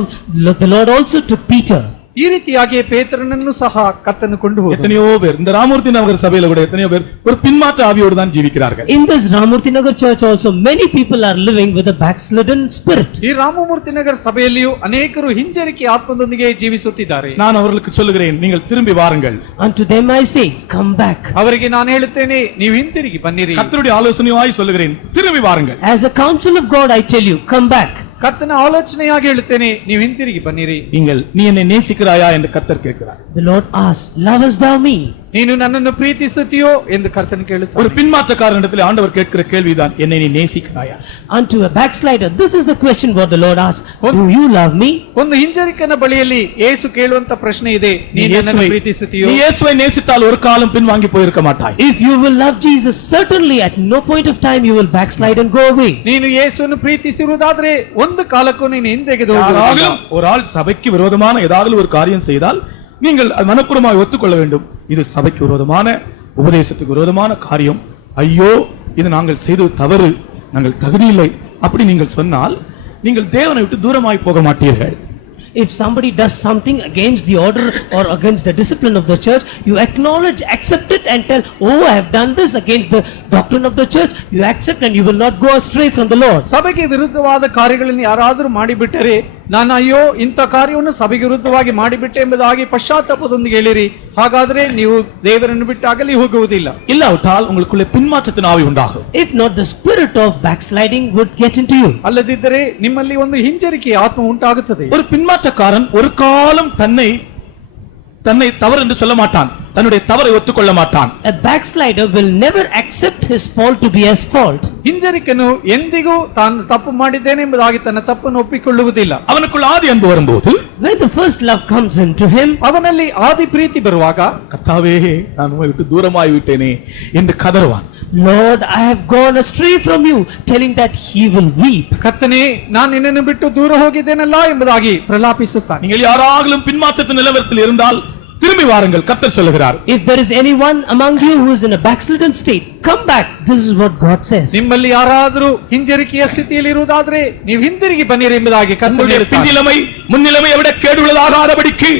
the Lord also took Peter. ಈ ರೀತಿಯಾಗಿ ಪೇತ್ರನನ್ನು ಸಹ ಕರ್ತನು ಕೊಂಡು ಹೋದನು. எத்தனையோ பேர் இந்த ராமூர்த்தி நகர் சபையில கூட எத்தனையோ பேர் ஒரு பின்மாற்ற ஆவியோடு தான் ஜீவிக்கிறார்கள். In this Ramurthy Nagar church also many people are living with a backslidden spirit. ಈ ರಾಮಮೂರ್ತಿ ನಗರ್ ಸಭೆಯಲ್ಲಿಯೂ ಅನೇಕರು ಹಿಂಜರಿಕೆ ಆತ್ಮದೊಂದಿಗೆ ಜೀವಿಸುತ್ತಿದ್ದಾರೆ. நான் அவர்களுக்கு சொல்லுகிறேன், நீங்கள் திரும்பி வாருங்கள். Unto them I say, come back. ಅವರಿಗೆ ನಾನು ಹೇಳುತ್ತೇನೆ, ನೀವು ಹಿಂತಿರುಗಿ ಬನ್ನಿರಿ. கர்த்தருடைய ஆலோசனையாய் சொல்லுகிறேன், திரும்பி வாருங்கள். As a counsel of God I tell you, come back. ಕರ್ತನ ಆಲೋಚನೆಯಾಗಿ ಹೇಳುತ್ತೇನೆ, ನೀವು ಹಿಂತಿರುಗಿ ಬನ್ನಿರಿ. நீ என்னை நேசிக்கிறாயா என்று கர்த்தர் கேட்கிறார். The Lord asks, lovest thou me? ನೀನು ನನ್ನನ್ನು ಪ್ರೀತಿಸುತ್ತೀಯೋ ಎಂದು ಕರ್ತನು ஒரு ಕೇಳುತ್ತಾನೆ. பின்மாற்றக்காரனிடத்தில் ஆண்டவர் கேட்கிற கேள்விதான், என்னை நீ நேசிக்கிறாயா? Unto a backslider, this is the question what the Lord asks, do you love me? ಒಂದು ಹಿಂಜರಿಕನ ಬಳಿಯಲ್ಲಿ ಯೇಸು ಕೇಳುವಂತ ಪ್ರಶ್ನೆ ಇದೆ, ನೀನು ನನ್ನನ್ನು ಪ್ರೀತಿಸುತ್ತೀಯೋ? நீ இயேசுவை நேசித்தால் ஒரு காலம் பின்வாங்கி போயிருக்க மாட்டாய். If you will love Jesus, certainly at no point of time you will backslide and go away. ನೀನು ಯೇಸುವನ್ನು ಪ್ರೀತಿಸಿರುವುದಾದ್ರೆ ಒಂದು ಕಾಲಕ್ಕೂ ನೀನು ಹಿಂದೆಗೆದು ಹೋಗುವುದಿಲ್ಲ. ஒரு ஆள் சபைக்கு விரோதமான ஏதாவது ஒரு காரியம் செய்தால் நீங்கள் அது மனப்பூர்வமாக ஒத்துக்கொள்ள வேண்டும். இது சபைக்கு விரோதமான, உபதேசத்துக்கு விரோதமான காரியம், ஐயோ இது நாங்கள் செய்தது தவறு, நாங்கள் தகுதியில்லை அப்படி நீங்கள் சொன்னால் நீங்கள் தேவனை விட்டு தூரமாய் போக மாட்டீர்கள். If somebody does something against the order or against the discipline of the church, you acknowledge, accept it and tell, oh, I have done this against the doctrine of the church. You accept and you will not go astray from the Lord. ಸಭೆಗೆ ವಿರುದ್ಧವಾದ ಕಾರ್ಯಗಳನ್ನು ಯಾರಾದರೂ ಮಾಡಿಬಿಟ್ಟರೆ ನಾನು ಅಯ್ಯೋ ಇಂಥ ಕಾರ್ಯವನ್ನು ಸಭೆಗೆ ವಿರುದ್ಧವಾಗಿ ಮಾಡಿಬಿಟ್ಟೆ ಎಂಬುದಾಗಿ ಪಶ್ಚಾತ್ತಾಪದೊಂದಿಗೆ ಹೇಳಿರಿ, ಹಾಗಾದ್ರೆ ನೀವು ದೇವರನ್ನು ಬಿಟ್ಟು ಅಗಲಿ ಹೋಗುವುದಿಲ್ಲ. இல்லாவிட்டால் உங்களுக்குள்ளே பின்மாற்றத்தின் ஆவி உண்டாகும். If not, the spirit of backsliding would get into you. ಅಲ್ಲದಿದ್ದರೆ ನಿಮ್ಮಲ್ಲಿ ಒಂದು ಹಿಂಜರಿಕೆ ಆತ್ಮ ಉಂಟಾಗುತ್ತದೆ. ஒரு பின்மாற்றக்காரன் ஒரு காலம் தன்னை தவறு என்று சொல்ல மாட்டான், தன்னுடைய தவறை ஒத்துக்கொள்ள மாட்டான். A backslider will never accept his fault to be as fault. ಹಿಂಜರಿಕನು ಎಂದಿಗೂ ತಾನು ತಪ್ಪು ಮಾಡಿದ್ದೇನೆ ಎಂಬುದಾಗಿ ತನ್ನ ತಪ್ಪನ್ನು ಒಪ್ಪಿಕೊಳ್ಳುವುದಿಲ್ಲ. அவனுக்குள்ள ஆதி அன்பு வரும்போது, When the first love comes into him, ಅವನಲ್ಲಿ ಆದಿ ಪ್ರೀತಿ ಬರುವಾಗ, கர்த்தாவே நான் உம்மை விட்டு தூரமாய் விட்டேனே என்று கதறுவான். Lord, I have gone astray from you, telling that he will weep. ಕರ್ತನೇ ನಾನು ನಿನ್ನನ್ನು ಬಿಟ್ಟು ದೂರ ಹೋಗಿದ್ದೇನಲ್ಲ ಎಂಬುದಾಗಿ ಪ್ರಲಾಪಿಸುತ್ತಾನೆ. நீங்கள் யாராகிலும் பின்மாற்றத்தின் நிலவரத்தில் இருந்தால் திரும்பி வாருங்கள், கர்த்தர் சொல்லுகிறார். If there is anyone among you who is in a backslidden state, come back. This is what God says. ನಿಮ್ಮಲ್ಲಿ ಯಾರಾದರೂ ಹಿಂಜರಿಕೆಯ ಸ್ಥಿತಿಯಲ್ಲಿ ಇರುವುದಾದ್ರೆ ನೀವು ಹಿಂದಿರುಗಿ ಬನ್ನಿರಿ ಎಂಬುದಾಗಿ ಕರ್ತನು உங்களுடைய ಹೇಳುತ್ತಾನೆ. பின்னிலைமை முன்னிலைமை விட கேடுள்ளதாகாதபடிக்கு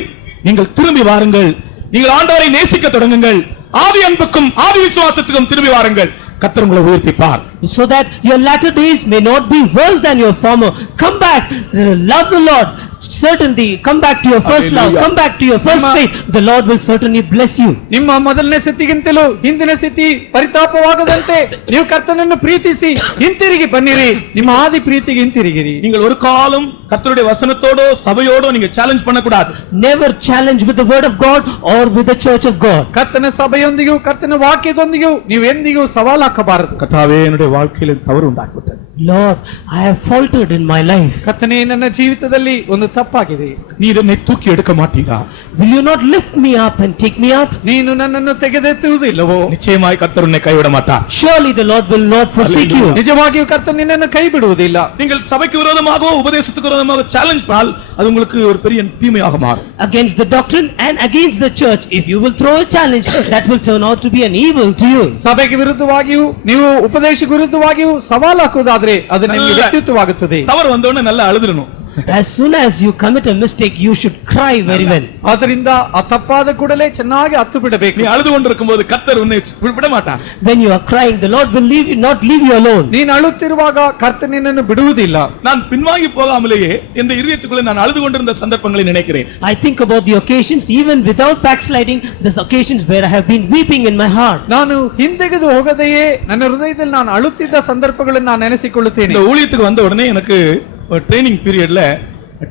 நீங்கள் திரும்பி வாருங்கள். நீங்கள் ஆண்டவரை நேசிக்க தொடங்குங்கள். ஆதி அன்புக்கும் ஆதி விசுவாசத்துக்கும் திரும்பி வாருங்கள். கர்த்தர் உங்களை உயிர்ப்பிப்பார். So that your latter days may not be worse than your former. Come back, love the Lord. Certainly, come back to your first love. Hallelujah. Come back to your first faith. The Lord will certainly bless you. ನಿಮ್ಮ ಮೊದಲನೇ ಸ್ಥಿತಿಗಿಂತಲೂ ಹಿಂದಿನ ಸ್ಥಿತಿ ಪರಿತಾಪವಾಗದಂತೆ ನೀವು ಕರ್ತನನ್ನು ಪ್ರೀತಿಸಿ ಹಿಂತಿರುಗಿ ಬನ್ನಿರಿ, ನಿಮ್ಮ ಆದಿ ಪ್ರೀತಿಗೆ ಹಿಂತಿರುಗಿರಿ. நீங்கள் ஒரு காலம் கர்த்தருடைய வசனத்தோடோ சபையோடோ நீங்க சேலஞ்ச் பண்ணக்கூடாது. Never challenge with the word of God or with the church of God. ಕರ್ತನ ಸಭೆಯೊಂದಿಗೂ ಕರ್ತನ ವಾಕ್ಯದೊಂದಿಗೂ ನೀವು ಎಂದಿಗೂ ಸವಾಲು ಹಾಕಬಾರದು. கர்த்தாவே என்னுடைய வாழ்க்கையில் தவறு உண்டாகிவிட்டது. Lord, I have faltered in my life. ಕರ್ತನೇ ನನ್ನ ಜೀವಿತದಲ್ಲಿ ಒಂದು ತಪ್ಪಾಗಿದೆ. நீர் என்னை தூக்கி எடுக்க மாட்டீரா? Will you not lift me up and take me up? ನೀನು ನನ್ನನ್ನು ತೆಗೆದೆತ್ತುವುದಿಲ್ಲವೋ? நிச்சயமாய் கர்த்தர் உன்னை கைவிட மாட்டார். Surely the Lord will not forsake you. ನಿಜವಾಗಿಯೂ ಕರ್ತನ ನಿನ್ನನ್ನು ಕೈ ಬಿಡುವುದಿಲ್ಲ. நீங்கள் சபைக்கு விரோதமாகவோ உபதேசத்துக்கு விரோதமாக சேலஞ்ச் பண்ணால் அது உங்களுக்கு ஒரு பெரிய தீமையாக மாறும். Against the doctrine and against the church, if you will throw a challenge, that will turn out to be an evil to you. ಸಭೆಗೆ ವಿರುದ್ಧವಾಗಿಯೂ ನೀವು ಉಪದೇಶಕ್ಕೆ ವಿರುದ್ಧವಾಗಿಯೂ ಸವಾಲು ಹಾಕುವುದಾದ್ರೆ ಅದು ನಿಮಗೆ ವ್ಯಕ್ತಿತ್ವವಾಗುತ್ತದೆ. தவறு வந்தோடனே நல்லா அழுதுறணும். As soon as you commit a mistake, you should cry very well. ಆದ್ದರಿಂದ ಆ ತಪ್ಪಾದ ಕೂಡಲೇ ಚೆನ್ನಾಗಿ ಹತ್ತು ಬಿಡಬೇಕು. நீ அழுது கொண்டிருக்கும்போது கர்த்தர் உன்னை விட மாட்டார். When you are crying, the Lord will not leave you alone. ನೀನು ಅಳುತ್ತಿರುವಾಗ ಕರ್ತನ ನಿನ್ನನ್ನು ಬಿಡುವುದಿಲ್ಲ. நான் பின்வாங்கி போகாமலேயே இந்த இதயத்துக்குள்ளே நான் அழுது கொண்டிருந்த சந்தர்ப்பங்களை நினைக்கிறேன். I think about the occasions, even without backsliding, these occasions where I have been weeping in my heart. ನಾನು ಹಿಂದೆಗೆದು ಹೋಗದೆಯೇ ನನ್ನ ಹೃದಯದಲ್ಲಿ ನಾನು ಅಳುತ್ತಿದ್ದ ಸಂದರ್ಭಗಳನ್ನು ನಾನು ನೆನೆಸಿಕೊಳ್ಳುತ್ತೇನೆ. இந்த ஊழியத்துக்கு வந்த உடனே எனக்கு ட்ரைனிங் பீரியட்ல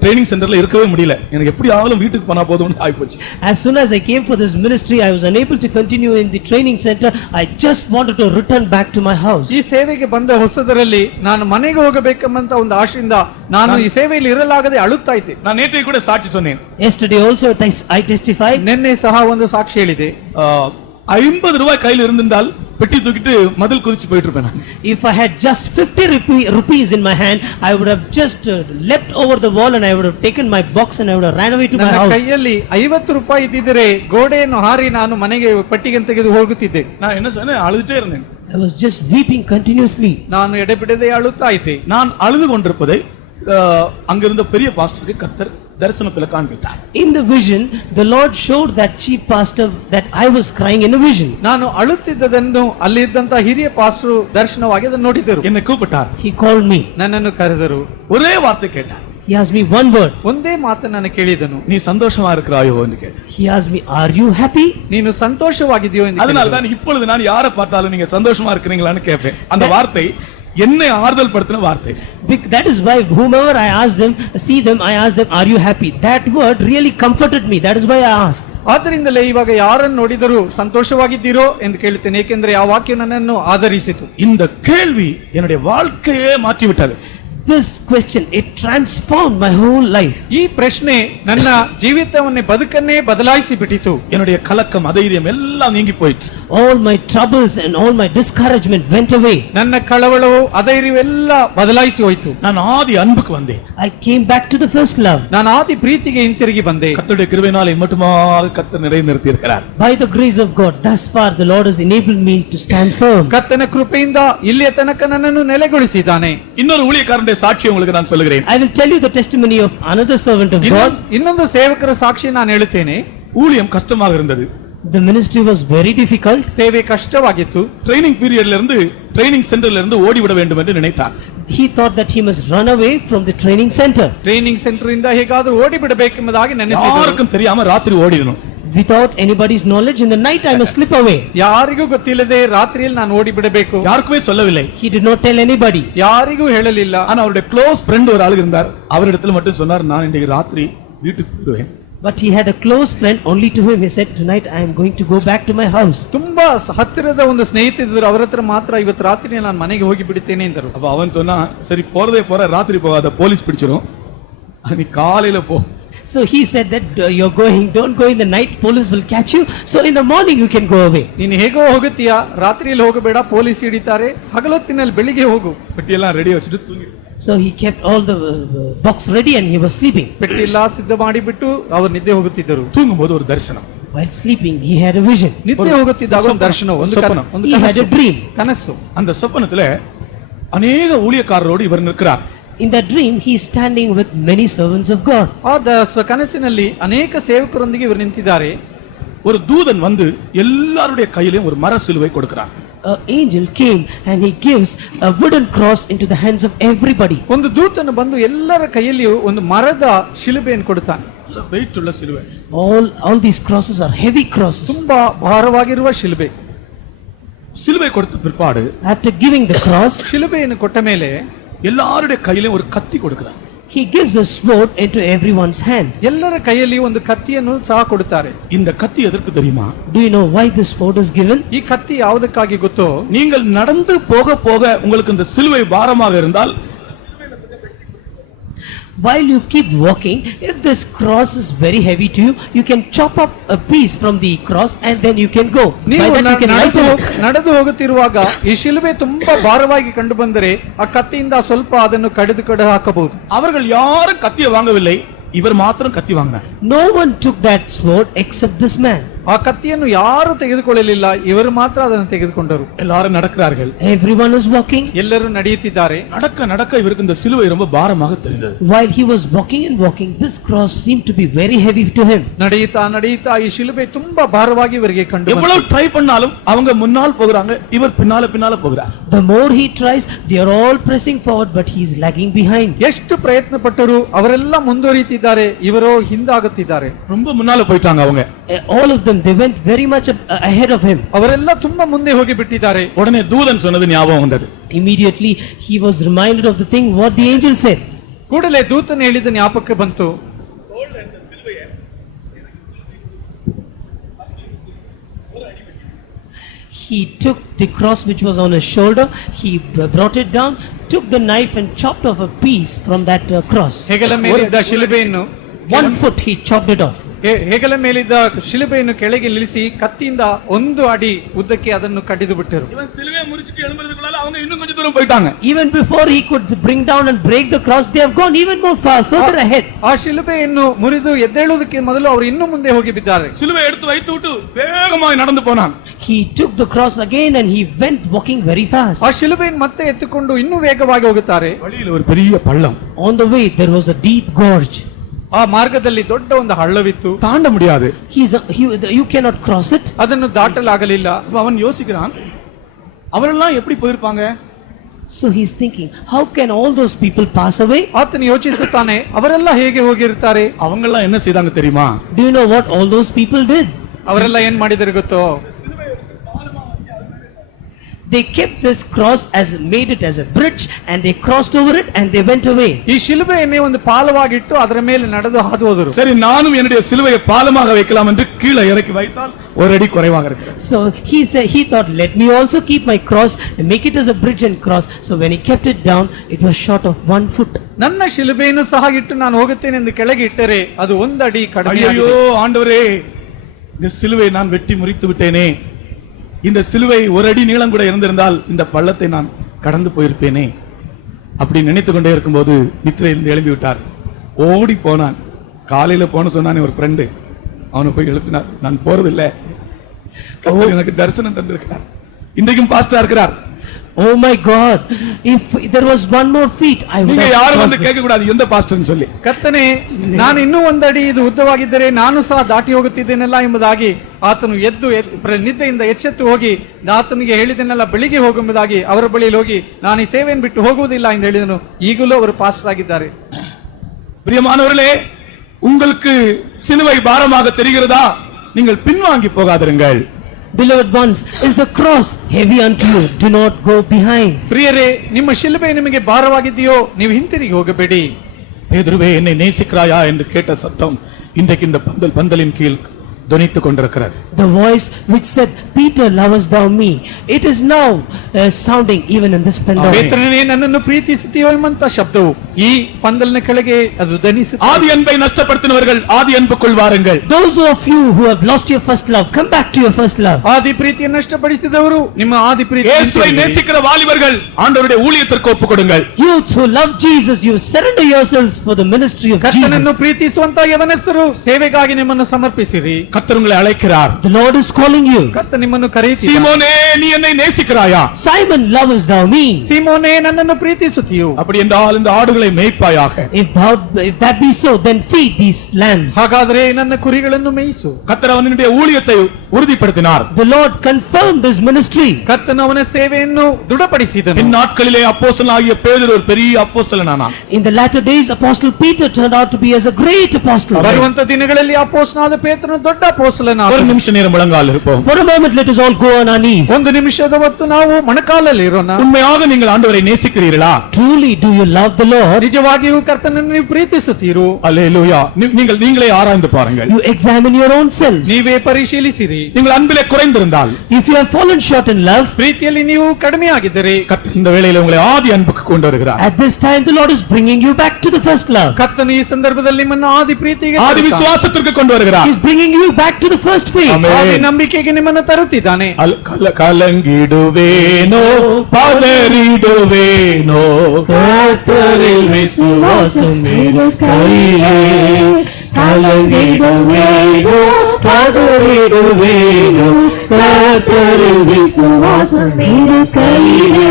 ட்ரைனிங் சென்டர்ல இருக்கவே முடியல. எனக்கு எப்படி ஆகலும் வீட்டுக்கு போனா போதும்னு ஆயிப்போச்சு. As soon as I came for this ministry, I was unable to continue in the training center. I just wanted to return back to my house. ಈ ಸೇವೆಗೆ ಬಂದ ಹೊಸದರಲ್ಲಿ ನಾನು ಮನೆಗೆ ಹೋಗಬೇಕೆಂಬಂತ ಒಂದು ಆಶೆಯಿಂದ ನಾನು ಈ ಸೇವೆಯಲ್ಲಿ ಇರಲಾಗದೆ ಅಳುತ್ತಾ ಇದ್ದೆ. நான் நேற்றை கூட சாட்சி சொன்னேன். Yesterday also I testified. ನಿನ್ನೆ ಸಹ ಒಂದು ಸಾಕ್ಷಿ ಹೇಳಿದೆ. 50 ரூபாய் கையில் இருந்திருந்தால் பெட்டி தூக்கிட்டு மதில் குதிச்சு போயிட்டு இருப்பேன் நான். If I had just 50 rupees in my hand, I would have just leapt over the wall and I would have taken my box and I would have ran away to my ನನ್ನ house. ಕೈಯಲ್ಲಿ 50 ರೂಪಾಯಿ ಇದ್ದಿದ್ರೆ ಗೋಡೆಯನ್ನು ಹಾರಿ ನಾನು ಮನೆಗೆ ಪಟ್ಟಿಗೆ ತೆಗೆದು ಹೋಗುತ್ತಿದ್ದೆ. நான் என்ன சொன்னேன், அழுதுட்டே இருந்தேன். I was just weeping continuously. ನಾನು ಎಡೆಬಿಡದೆ ಅಳುತ್ತಾ ಇದ್ದೆ. நான் அழுது கொண்டிருப்பதை அங்கிருந்த பெரிய பாஸ்டருக்கு கர்த்தர் தரிசனத்துல காண்பித்தார். In the vision, the Lord showed that chief pastor that I was crying in a vision. ನಾನು ಅಳುತ್ತಿದ್ದದನ್ನು ಅಲ್ಲಿದ್ದಂತ ಹಿರಿಯ ಪಾಸ್ಟರು ದರ್ಶನವಾಗಿ ಅದನ್ನು ನೋಡಿದರು. என்னை கூப்பிட்டார். He called me. ನನ್ನನ್ನು ಕರೆದರು. ஒரே வார்த்தை கேட்டார். He asked me one word. ಒಂದೇ ಮಾತು ನಾನು ಕೇಳಿದನು. நீ சந்தோஷமா இருக்கிறாயோ என்று கேட்டார். He asked me, are you happy? ನೀನು ಸಂತೋಷವಾಗಿದೆಯೋ ಎಂದು அதனால ಕೇಳಿದನು. தான் இப்பொழுது நான் யாரை பார்த்தாலும் நீங்க சந்தோஷமா இருக்கிறீங்களான்னு கேட்பேன். அந்த வார்த்தை என்னை ஆறுதல் படுத்தின வார்த்தை. That is why whomever I asked them, see them, I asked them, are you happy? That word really comforted me. That is why I asked. ಆದ್ದರಿಂದಲೇ ಇವಾಗ ಯಾರನ್ನು ನೋಡಿದರೂ ಸಂತೋಷವಾಗಿದ್ದೀರೋ ಎಂದು ಕೇಳುತ್ತೇನೆ, ಏಕೆಂದರೆ ಆ ವಾಕ್ಯ ನನ್ನನ್ನು ಆಧರಿಸಿತು. இந்த கேள்வி என்னுடைய வாழ்க்கையே மாற்றி விட்டது. This question, it transformed my whole life. ಈ ಪ್ರಶ್ನೆ ನನ್ನ ಜೀವಿತವನ್ನೇ ಬದುಕನ್ನೇ ಬದಲಾಯಿಸಿ ಬಿಟ್ಟಿತು. என்னுடைய கலக்கம் அதைரியம் எல்லாம் நீங்கி போயிற்று. All my troubles and all my discouragement went away. ನನ್ನ ಕಳವಳವು ಅಧೈರ್ಯವೆಲ್ಲ ಬದಲಾಯಿಸಿ ಹೋಯಿತು. நான் ஆதி அன்புக்கு வந்தேன். I came back to the first love. ನಾನು ಆದಿ ಪ್ರೀತಿಗೆ ಹಿಂತಿರುಗಿ ಬಂದೆ. கர்த்தருடைய கிருபையினால் மட்டுமாக கர்த்தர் நிலைநிறுத்தி இருக்கிறார். By the grace of God, thus far the Lord has enabled me to stand firm. ಕರ್ತನ ಕೃಪೆಯಿಂದ ಇಲ್ಲಿಯ ತನಕ ನನ್ನನ್ನು ನೆಲೆಗೊಳಿಸಿದ್ದಾನೆ. இன்னொரு ஊழியக்காரனுடைய சாட்சி உங்களுக்கு நான் சொல்லுகிறேன். I will tell you the testimony of another servant of God. ಇನ್ನೊಂದು ಸೇವಕರ ಸಾಕ್ಷಿ ನಾನು ಹೇಳುತ್ತೇನೆ. ஊழியம் கஷ்டமாக இருந்தது. The ministry was very difficult. ಸೇವೆ ಕಷ್ಟವಾಗಿತ್ತು. ட்ரைனிங் பீரியட்ல இருந்து ட்ரைனிங் சென்டர்ல இருந்து ஓடி விட வேண்டும் என்று நினைத்தார். he thought that he must run away from the training center. Training centre ಇಂದ ಹೇಗಾದ್ರೂ ಓಡಿ ಬಿಡಬೇಕೆಂಬುದಾಗಿ ನೆನೆಸಿದರು. யாருக்கும் தெரியாம ராத்திரி ஓடிடணும். Without anybody's knowledge, in the night I must slip away. ಯಾರಿಗೂ ಗೊತ್ತಿಲ್ಲದೆ ರಾತ್ರಿಯಲ್ಲಿ ನಾನು ಓಡಿ ಬಿಡಬೇಕು. யாருக்குமே சொல்லவில்லை. He did not tell anybody. ಯಾರಿಗೂ ಹೇಳಲಿಲ್ಲ. ஆனா அவருடைய க்ளோஸ் ஃப்ரெண்ட் ஒரு ஆளு இருந்தார். அவரிடத்துல மட்டும் சொன்னார், நான் இன்னைக்கு ராத்திரி வீட்டுக்கு போயிடுவேன். But he had a close friend. Only to him he said, tonight I am going to go back to my house. ತುಂಬಾ ಹತ್ತಿರದ ಒಂದು ಸ್ನೇಹಿತರಿದ್ದರು. ಅವರ ಹತ್ರ ಮಾತ್ರ ಇವತ್ತು ರಾತ್ರಿ ನಾನು ಮನೆಗೆ ಹೋಗಿ ಬಿಡುತ್ತೇನೆ ಎಂದರು. அப்ப அவன் சொன்னா, சரி போறதே போற, ராத்திரி போகாத, போலீஸ் பிடிச்சிரும், நீ காலையில போ. So he said that you're going, don't go in the night, police will catch you. So in the morning you can go away. ನೀನು ಹೇಗೋ ಹೋಗುತ್ತೀಯಾ, ರಾತ್ರಿಯಲ್ಲಿ ಹೋಗಬೇಡ, ಪೊಲೀಸ್ ಹಿಡಿತಾರೆ, ಹಗಲೊತ್ತಿನಲ್ಲಿ ಬೆಳಿಗ್ಗೆ ಹೋಗು. பெட்டியெல்லாம் ரெடி வச்சுட்டு தூங்கி. So he kept all the box ready and he was sleeping. ಪೆಟ್ಟಿಲ್ಲ ಸಿದ್ಧ ಮಾಡಿಬಿಟ್ಟು ಅವರು ನಿದ್ದೆ ಹೋಗುತ್ತಿದ್ದರು. தூங்கும்போது ஒரு தரிசனம். While sleeping he had a vision. ನಿದ್ದೆ ಹೋಗುತ್ತಿದ್ದಾಗ ಒಂದು ದರ್ಶನ, ಒಂದು He had a dream. ಕನಸು. அந்த சொப்பனத்துல அநேக ஊழியக்காரரோடு இவர் நிற்கிறார். In that dream he is standing with many servants of God. ಆ ಕನಸಿನಲ್ಲಿ ಅನೇಕ ಸೇವಕರೊಂದಿಗೆ ಇವರು ನಿಂತಿದ್ದಾರೆ. ஒரு தூதன் வந்து எல்லாருடைய கையிலும் ஒரு மர சிலுவை கொடுக்கிறார். An angel came and he gives a wooden cross into the hands of everybody. ಒಂದು ದೂತನು ಬಂದು ಎಲ್ಲರ ಕೈಯಲ್ಲಿಯೂ ಒಂದು ಮರದ ಶಿಲುಬೆಯನ್ನು ಕೊಡುತ್ತಾನೆ. வெயிட் உள்ள சிலுவை. All these crosses are heavy crosses. ತುಂಬಾ ಭಾರವಾಗಿರುವ ಶಿಲುಬೆ. சிலுவை கொடுத்த பிற்பாடு, After giving the cross, ಶಿಲುಬೆಯನ್ನು ಕೊಟ್ಟ ಮೇಲೆ எல்லாருடைய கையிலும் ஒரு கத்தி கொடுக்கிறார். he gives a sword into everyone's hand. ಎಲ್ಲರ ಕೈಯಲ್ಲಿ ಒಂದು ಕತ್ತಿಯನ್ನು ಸಹ ಕೊಡುತ್ತಾರೆ. இந்த கத்தி எதற்கு தெரியுமா? Do you know why this sword is given? ಈ ಕತ್ತಿ ಯಾವುದಕ್ಕಾಗಿ ಗೊತ್ತೋ? நீங்கள் நடந்து போக போக உங்களுக்கு இந்த சிலுவை பாரமாக இருந்தால், While you keep walking, if this cross is very heavy to you, you can chop up a piece from the cross and then you can go. By ನೀವು that you can lighten it. ನಡೆದು ಹೋಗುತ್ತಿರುವಾಗ ಈ ಶಿಲುಬೆ ತುಂಬಾ ಭಾರವಾಗಿ ಕಂಡು ಬಂದರೆ ಆ ಕತ್ತಿಯಿಂದ ಸ್ವಲ್ಪ ಅದನ್ನು ಕಡಿದು ಹಾಕಬಹುದು. அவர்கள் யாரும் கத்தியை வாங்கவில்லை, இவர் மாத்திரம் கத்தி வாங்கினார். No one took that sword except this man. ಆ ಕತ್ತಿಯನ್ನು ಯಾರು ತೆಗೆದುಕೊಳ್ಳಲಿಲ್ಲ, ಇವರು ಮಾತ್ರ ಅದನ್ನು ತೆಗೆದುಕೊಂಡರು. எல்லாரும் நடக்கிறார்கள். Everyone is walking. ಎಲ್ಲರೂ ನಡೆಯುತ್ತಿದ್ದಾರೆ. நடக்க நடக்க இவருக்கு இந்த சிலுவை ரொம்ப பாரமாக தெரிந்தது. While he was walking and walking, this cross seemed to be very heavy to him. ನಡೆಯುತ್ತಾ ನಡೆಯುತ್ತಾ ಈ ಶಿಲುಬೆ ತುಂಬಾ ಭಾರವಾಗಿ ಇವರಿಗೆ ಕಂಡು எவ்வளவு ட்ரை பண்ணாலும் அவங்க முன்னால் போகிறாங்க, இவர் பின்னால போகிறார். The more he tries, they are all pressing forward, but he is lagging behind. ಎಷ್ಟು ಪ್ರಯತ್ನ ಪಟ್ಟರು ಅವರೆಲ್ಲ ಮುಂದುವರಿಯುತ್ತಿದ್ದಾರೆ, ಇವರು ಹಿಂದಾಗುತ್ತಿದ್ದಾರೆ. ரொம்ப முன்னால போயிட்டாங்க அவங்க. All of them, they went very much ahead of him. ಅವರೆಲ್ಲ ತುಂಬಾ ಮುಂದೆ ಹೋಗಿ ಬಿಟ್ಟಿದ್ದಾರೆ. உடனே தூதன் சொன்னது ஞாபகம் வந்தது. Immediately he was reminded of the thing what the angel said. ಕೂಡಲೇ ದೂತನು ಹೇಳಿದ ಜ್ಞಾಪಕ ಬಂತು. He took the cross which was on his shoulder, he brought it down, took the knife and chopped off a piece from that cross. ಹೆಗಲ ಮೇಲಿದ್ದ ಶಿಲುಬೆಯನ್ನು 1 foot he chopped it off. ಹೆಗಲ ಮೇಲಿದ್ದ ಶಿಲುಬೆಯನ್ನು ಕೆಳಗೆ ನಿಲ್ಲಿಸಿ ಕತ್ತಿಯಿಂದ 1 ಅಡಿ ಉದ್ದಕ್ಕೆ ಅದನ್ನು ಕಡಿದು ಬಿಟ್ಟರು. இவன் சிலுவையை முறிச்சிட்டு எழும்புறதுக்குள்ள அவங்க இன்னும் கொஞ்சம் தூரம் போயிட்டாங்க. Even before he could bring down and break the cross, they have gone even more far, further ahead. ಆ ಶಿಲುಬೆಯನ್ನು ಮುರಿದು ಎದ್ದೇಳುವುದಕ್ಕೆ ಮೊದಲು ಅವರು ಇನ್ನೂ ಮುಂದೆ ಹೋಗಿ ಬಿದ್ದಾರೆ. சிலுவை எடுத்து வைத்து விட்டு வேகமாக நடந்து போனான். He took the cross again and he went walking very fast. ಆ ಶಿಲುಬೆಯನ್ನು ಮತ್ತೆ ಎತ್ತುಕೊಂಡು ಇನ್ನೂ ವೇಗವಾಗಿ ಹೋಗುತ್ತಾರೆ. வழியில ஒரு பெரிய பள்ளம். On the way there was a deep gorge. ಆ ಮಾರ್ಗದಲ್ಲಿ ದೊಡ್ಡ ಒಂದು ಹಳ್ಳವಿತ್ತು. தாண்ட முடியாது. You cannot cross it. ಅದನ್ನು ದಾಟಲಾಗಲಿಲ್ಲ. அவன் யோசிக்கிறான், அவரெல்லாம் எப்படி போயிருப்பாங்க? So he's thinking, how can all those people pass away? ಆತನು ಯೋಚಿಸುತ್ತಾನೆ, ಅವರೆಲ್ಲ ಹೇಗೆ ಹೋಗಿರ್ತಾರೆ? அவங்கெல்லாம் என்ன செய்தாங்க தெரியுமா? Do you know what all those people did? ಅವರೆಲ್ಲ ಏನ್ ಮಾಡಿದರೆ ಗೊತ್ತೋ? They kept this cross as made it as a bridge and they crossed over it and they went away. ಈ ಶಿಲುಬೆಯನ್ನೇ ಒಂದು ಪಾಲವಾಗಿಟ್ಟು ಅದರ ಮೇಲೆ ನಡೆದು ಹಾದು ಹೋದರು. சரி, நானும் என்னுடைய சிலுவையை பாலமாக வைக்கலாம் என்று கீழே இறக்கி வைத்தால் ஒரு அடி குறைவாக இருக்கிறது. So he thought, let me also keep my cross and make it as a bridge and cross. So when he kept it down, it was short of 1 foot. ನನ್ನ ಶಿಲುಬೆಯನ್ನು ಸಹ ಇಟ್ಟು ನಾನು ಹೋಗುತ್ತೇನೆ ಎಂದು ಕೆಳಗೆ ಇಟ್ಟರೆ ಅದು 1 ಅಡಿ ಕಡಿಮೆ ஐயோ ಆಗಿದೆ. ஆண்டவரே, இந்த சிலுவை நான் வெட்டி முறித்து விட்டேனே. இந்த சிலுவை 1 அடி நீளம் கூட இருந்திருந்தால் இந்த பள்ளத்தை நான் கடந்து போயிருப்பேனே. அப்படி நினைத்து கொண்டே இருக்கும்போது நித்திரையிலிருந்து எழும்பி விட்டார். ஓடி போனான். காலையில போன சொன்னானே ஒரு ஃப்ரெண்டு, அவனை போய் எழுப்பினார். நான் போறதில்லை, எனக்கு தரிசனம் தந்திருக்கிறார். இன்றைக்கும் பாஸ்டரா இருக்கிறார். Oh my God, if there was one more feet, I would நீங்க have யாரும் crossed வந்து this. கேட்க கூடாது எந்த பாஸ்டர்னு சொல்லி. ಕರ್ತನೆ ನಾನು ಇನ್ನೂ ಒಂದಡಿ ಇದು ಉದ್ದವಾಗಿದ್ದರೆ ನಾನು ಸಹ ದಾಟಿ ಹೋಗುತ್ತಿದ್ದೇನಲ್ಲ ಎಂಬುದಾಗಿ ಆತನು ನಿದ್ದೆಯಿಂದ ಎಚ್ಚೆತ್ತು ಹೋಗಿ ಆತನಿಗೆ ಹೇಳಿದನೆಲ್ಲ ಬೆಳಿಗ್ಗೆ ಹೋಗುವುದಾಗಿ ಅವರ ಬಳಿಯಲ್ಲಿ ಹೋಗಿ ನಾನು ಈ ಸೇವೆಯನ್ನು ಬಿಟ್ಟು ಹೋಗುವುದಿಲ್ಲ ಎಂದು ಹೇಳಿದನು. ಈಗಲೂ ಅವರು ಪಾಸ್ಟರ್ ಆಗಿದ್ದಾರೆ. பிரியமானவர்களே, உங்களுக்கு சிலுவை பாரமாக தெரிகிறதா? நீங்கள் பின்வாங்கி போகாதிருங்கள். Beloved ones, is the cross heavy unto you? Do not go behind. ಪ್ರಿಯರೇ, ನಿಮ್ಮ ಶಿಲುಬೆ ನಿಮಗೆ ಭಾರವಾಗಿದೆಯೋ ನೀವು ಹಿಂತಿರುಗಿ ಹೋಗಬೇಡಿ. பேதுருவே, என்னை நேசிக்கிறாயா என்று கேட்ட சத்தம் இன்றைக்கு இந்த பந்தலின் கீழ் துணித்துக் கொண்டிருக்கிறது. The voice which said, Peter, lovest thou me? It is now sounding even in this pandal. ಪೇತ್ರನೇ, ನನ್ನನ್ನು ಪ್ರೀತಿಸುತ್ತೀಯೋ ಎಂಬಂತ ಶಬ್ದವು ಈ ಪಂದಲಿನ ಕೆಳಗೆ ಅದು ಧ್ವನಿಸುತ್ತದೆ. ஆதி அன்பை நஷ்டப்படுத்தினவர்கள் ஆதி அன்புக்குள் வாருங்கள். Those of you who have lost your first love, come back to your first love. ಆದಿ ಪ್ರೀತಿಯನ್ನು ನಷ್ಟಪಡಿಸಿದವರು ನಿಮ್ಮ ಆದಿ ಪ್ರೀತಿ. இயேசுவை நேசிக்கிற வாலிபர்கள் ஆண்டவருடைய ஊழியத்திற்கு ஒப்புக்கொடுங்கள். Youths who love Jesus, you surrender yourselves for the ministry of ಕರ್ತನನ್ನು Jesus. ಪ್ರೀತಿಸುವಂತ ಯವನಸ್ಥರು ಸೇವೆಗಾಗಿ ನಿಮ್ಮನ್ನು ಸಮರ್ಪಿಸಿರಿ. கர்த்தர் உங்களை அழைக்கிறார். The Lord is calling you. ಕರ್ತ ನಿಮ್ಮನ್ನು ಕರೆಯುತ್ತೀರಾ? சீமோனே, நீ என்னை நேசிக்கிறாயா? Simon, lovest thou me? ಸೀಮೋನೇ, ನನ್ನನ್ನು ಪ್ರೀತಿಸುತ್ತೀಯೋ? அப்படி என்றால் இந்த ஆடுகளை மேய்ப்பாயாக. If that be so, then feed these lambs. ಹಾಗಾದರೆ ನನ್ನ ಕುರಿಗಳನ್ನು ಮೇಯಿಸು. கர்த்தர் அவனுடைய ஊழியத்தை உறுதிப்படுத்தினார். The Lord confirmed his ministry. ಕರ್ತನು ಅವನ ಸೇವೆಯನ್ನು ದೃಢಪಡಿಸಿದನು. இந்நாட்களிலே அப்போஸ்தலனாகிய பேதுரு ஒரு பெரிய அப்போஸ்தலனானான். In the latter days, Apostle Peter turned out to be as a great apostle. ಬರುವಂತ ದಿನಗಳಲ್ಲಿ ಅಪೊಸ್ತಲನಾದ ಪೇತ್ರನು ದೊಡ್ಡ ஒரு ಅಪೊಸ್ತಲನಾದನು. நிமிஷம் நேரம் முழங்கால் இருப்போம். For a moment, let us all go on our knees. ಒಂದು ನಿಮಿಷದ ಹೊತ್ತು ನಾವು ಮೊಣಕಾಲಲ್ಲಿ ಇರೋಣ. உண்மையாக நீங்கள் ஆண்டவரை நேசிக்கிறீர்களா? Truly, do you love the Lord? ನಿಜವಾಗಿಯೂ ಕರ್ತನನ್ನು ನೀವು ಪ್ರೀತಿಸುತ್ತೀರೋ? அல்லேலூயா. நீங்களே ஆராய்ந்து பாருங்கள். You examine your own selves. ನೀವೇ ಪರಿಶೀಲಿಸಿರಿ. நீங்கள் அன்பிலே குறைந்திருந்தால், If you have fallen short in love, ಪ್ರೀತಿಯಲ್ಲಿ ನೀವು ಕಡಿಮೆ ಆಗಿದ್ದರೆ கர்த்தர் இந்த வேளையில உங்களை ஆதி அன்புக்கு கொண்டு வருகிறார். at this time the Lord is bringing you back to the first love. ಕರ್ತನು ಈ ಸಂದರ್ಭದಲ್ಲಿ ನಿಮ್ಮನ್ನು ಆದಿ ಪ್ರೀತಿಗೆ ஆதி விசுவாசத்திற்கு கொண்டு வருகிறார். He is bringing you back to the first faith. Amen. ಆದಿ ನಂಬಿಕೆಗೆ ನಿಮ್ಮನ್ನು ತರುತ್ತಿದ್ದಾನೆ. கலங்கிடுவேனோ பதறிடுவேனோ கர்த்தரில் விசுவாசம் கையிலே கலங்கிடுவேனோ பதறிடுவேனோ கர்த்தரில் விசுவாசம் கையிலே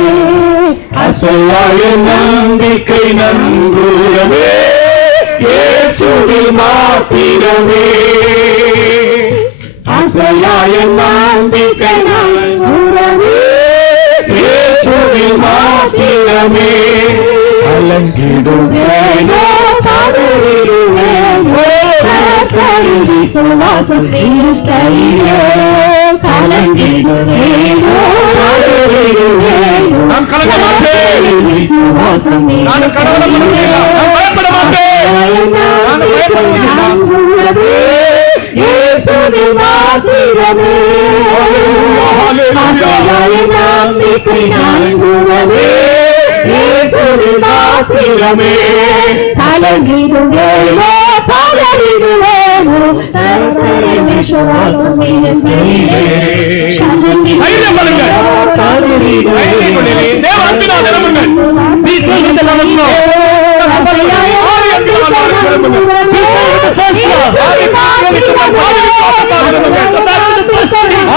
அசையாய நம்பிக்கை நங்கூரமே இயேசுவில் மாத்திரமே அசையாய நம்பிக்கை நங்கூரமே இயேசுவில் மாத்திரமே கலங்கிடுவேனோ பதறிடுவேனோ கர்த்தரில் விசுவாசம் கையிலே கலங்கிடுவேனோ பதறிடுவேனோ நான் கலங்க மாட்டேன். நான் கடவுளை மறக்கவில்லை. நான் பயப்பட மாட்டேன். நான் பயப்படுவதில்லை. இயேசுவில் மாத்திரமே அசையாய நம்பிக்கை நங்கூரமே இயேசுவில் மாத்திரமே கலங்கிடுவேனோ பதறிடுவேனோ கர்த்தரில் விசுவாசம் தைரியம் பண்ணுங்கள். தைரியம் கொள்ளுங்கள். தேவ அன்பினால் நிரம்புங்கள். Please fill with the love of God. ஆதி அன்பினால் நிரம்புங்கள். First love. Aadhi விசுவாசத்தால் நிரம்புங்கள்.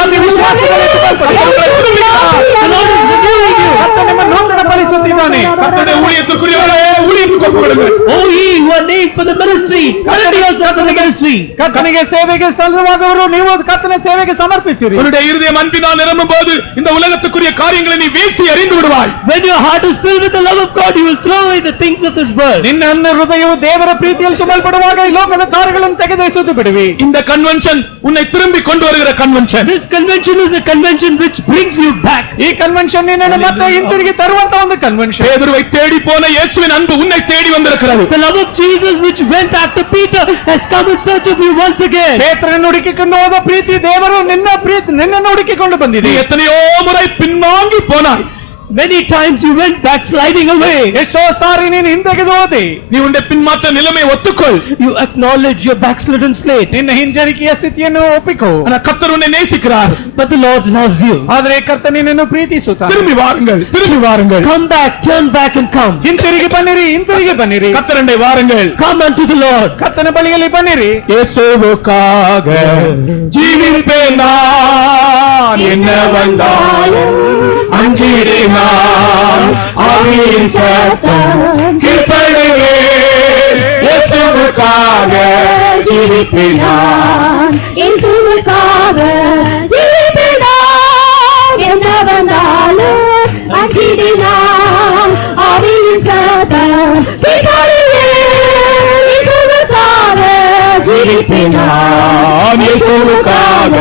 Aadhi விசுவாசத்தால் The Lord is renewing you. கர்த்தர் நம்மை நூதனப்படுத்தினானே. கர்த்தருடைய ஊழியத்திற்குரியவர்களே, ஊழியத்துக்கு ஒப்புக்கொடுங்கள். Oh, ye who are named for the ministry, surrender yourself to the ministry. ಕರ್ತನಿಗೆ ಸೇವೆಗೆ ಸಲ್ಲವಾದವರು ನೀವು ಕರ್ತನ ಸೇವೆಗೆ ಸಮರ್ಪಿಸಿರಿ. உன்னுடைய இருதயம் அன்பினால் நிரம்பும்போது இந்த உலகத்துக்குரிய காரியங்களை நீ வீசி எறிந்து விடுவாய். When your heart is filled with the love of God, you will throw away the things of this world. ನಿನ್ನ ಹೃದಯವು ದೇವರ ಪ್ರೀತಿಯಲ್ಲಿ ತುಂಬಲ್ಪಡುವಾಗ ಈ ಲೋಕದ ಕಾರ್ಯಗಳನ್ನು ತೆಗೆದೆಸೆದು ಬಿಡುವಿ. இந்த கன்வென்ஷன் உன்னை திரும்பி கொண்டு வருகிற convention. This convention is a convention which brings you back. ಈ ಕನ್ವೆನ್ಷನ್ ನಿನ್ನನ್ನು ಮತ್ತೆ ಹಿಂತಿರುಗಿ ತರುವಂತ ಒಂದು ಕನ್ವೆನ್ಷನ್. பேதுருவை தேடி போன இயேசுவின் அன்பு உன்னை தேடி வந்திருக்கிறது. The love of Jesus which went after Peter has come in search of you once again. ಪೇತ್ರನನ್ನು ಹುಡುಕಿಕೊಂಡು ಹೋದ ಪ್ರೀತಿ ದೇವರು ನಿನ್ನನ್ನು ಹುಡುಕಿಕೊಂಡು நீ ಬಂದಿದೆ. எத்தனையோ முறை பின்வாங்கி போனாய். Many times you went backsliding away. ಎಷ್ಟೋ ಸಾರಿ ನೀನು ಹಿಂದೆಗೆದು ಹೋದೆ. நீ உன்னுடைய பின்மாற்ற நிலைமை ஒத்துக்கொள். You acknowledge your backslidden state. ನಿನ್ನ ಹಿಂಜರಿಕೆಯ ಸ್ಥಿತಿಯನ್ನು ಒಪ್ಪಿಕೋ. ஆனா கர்த்தர் உன்னை நேசிக்கிறார். But the Lord loves you. ಆದರೆ ಕರ್ತನ ನಿನ್ನನ್ನು ಪ್ರೀತಿಸುತ್ತಾನೆ. திரும்பி வாருங்கள், திரும்பி வாருங்கள். Come back, turn back and come. ಹಿಂತಿರುಗಿ ಬನ್ನಿರಿ. கர்த்தரண்டை வாருங்கள். Come unto the Lord. ಕರ್ತನ ಬಳಿಯಲ್ಲಿ ಬನ್ನಿರಿ. இயேசுவுக்காக ஜீவிப்பேன் நான், என்ன வந்தாலும் அஞ்சிடினான் ஆவியின் சத்தம் கீழ்ப்படிவேன் இயேசுவுக்காக ஜீவிப்பினான் இயேசுவுக்காக ஜீவிப்பினான் என்ன வந்தாலும் அஞ்சிடினான் ஆவியின் சத்தம் கீழ்ப்படிவேன் இயேசுவுக்காக ஜீவிப்பினான் இயேசுவுக்காக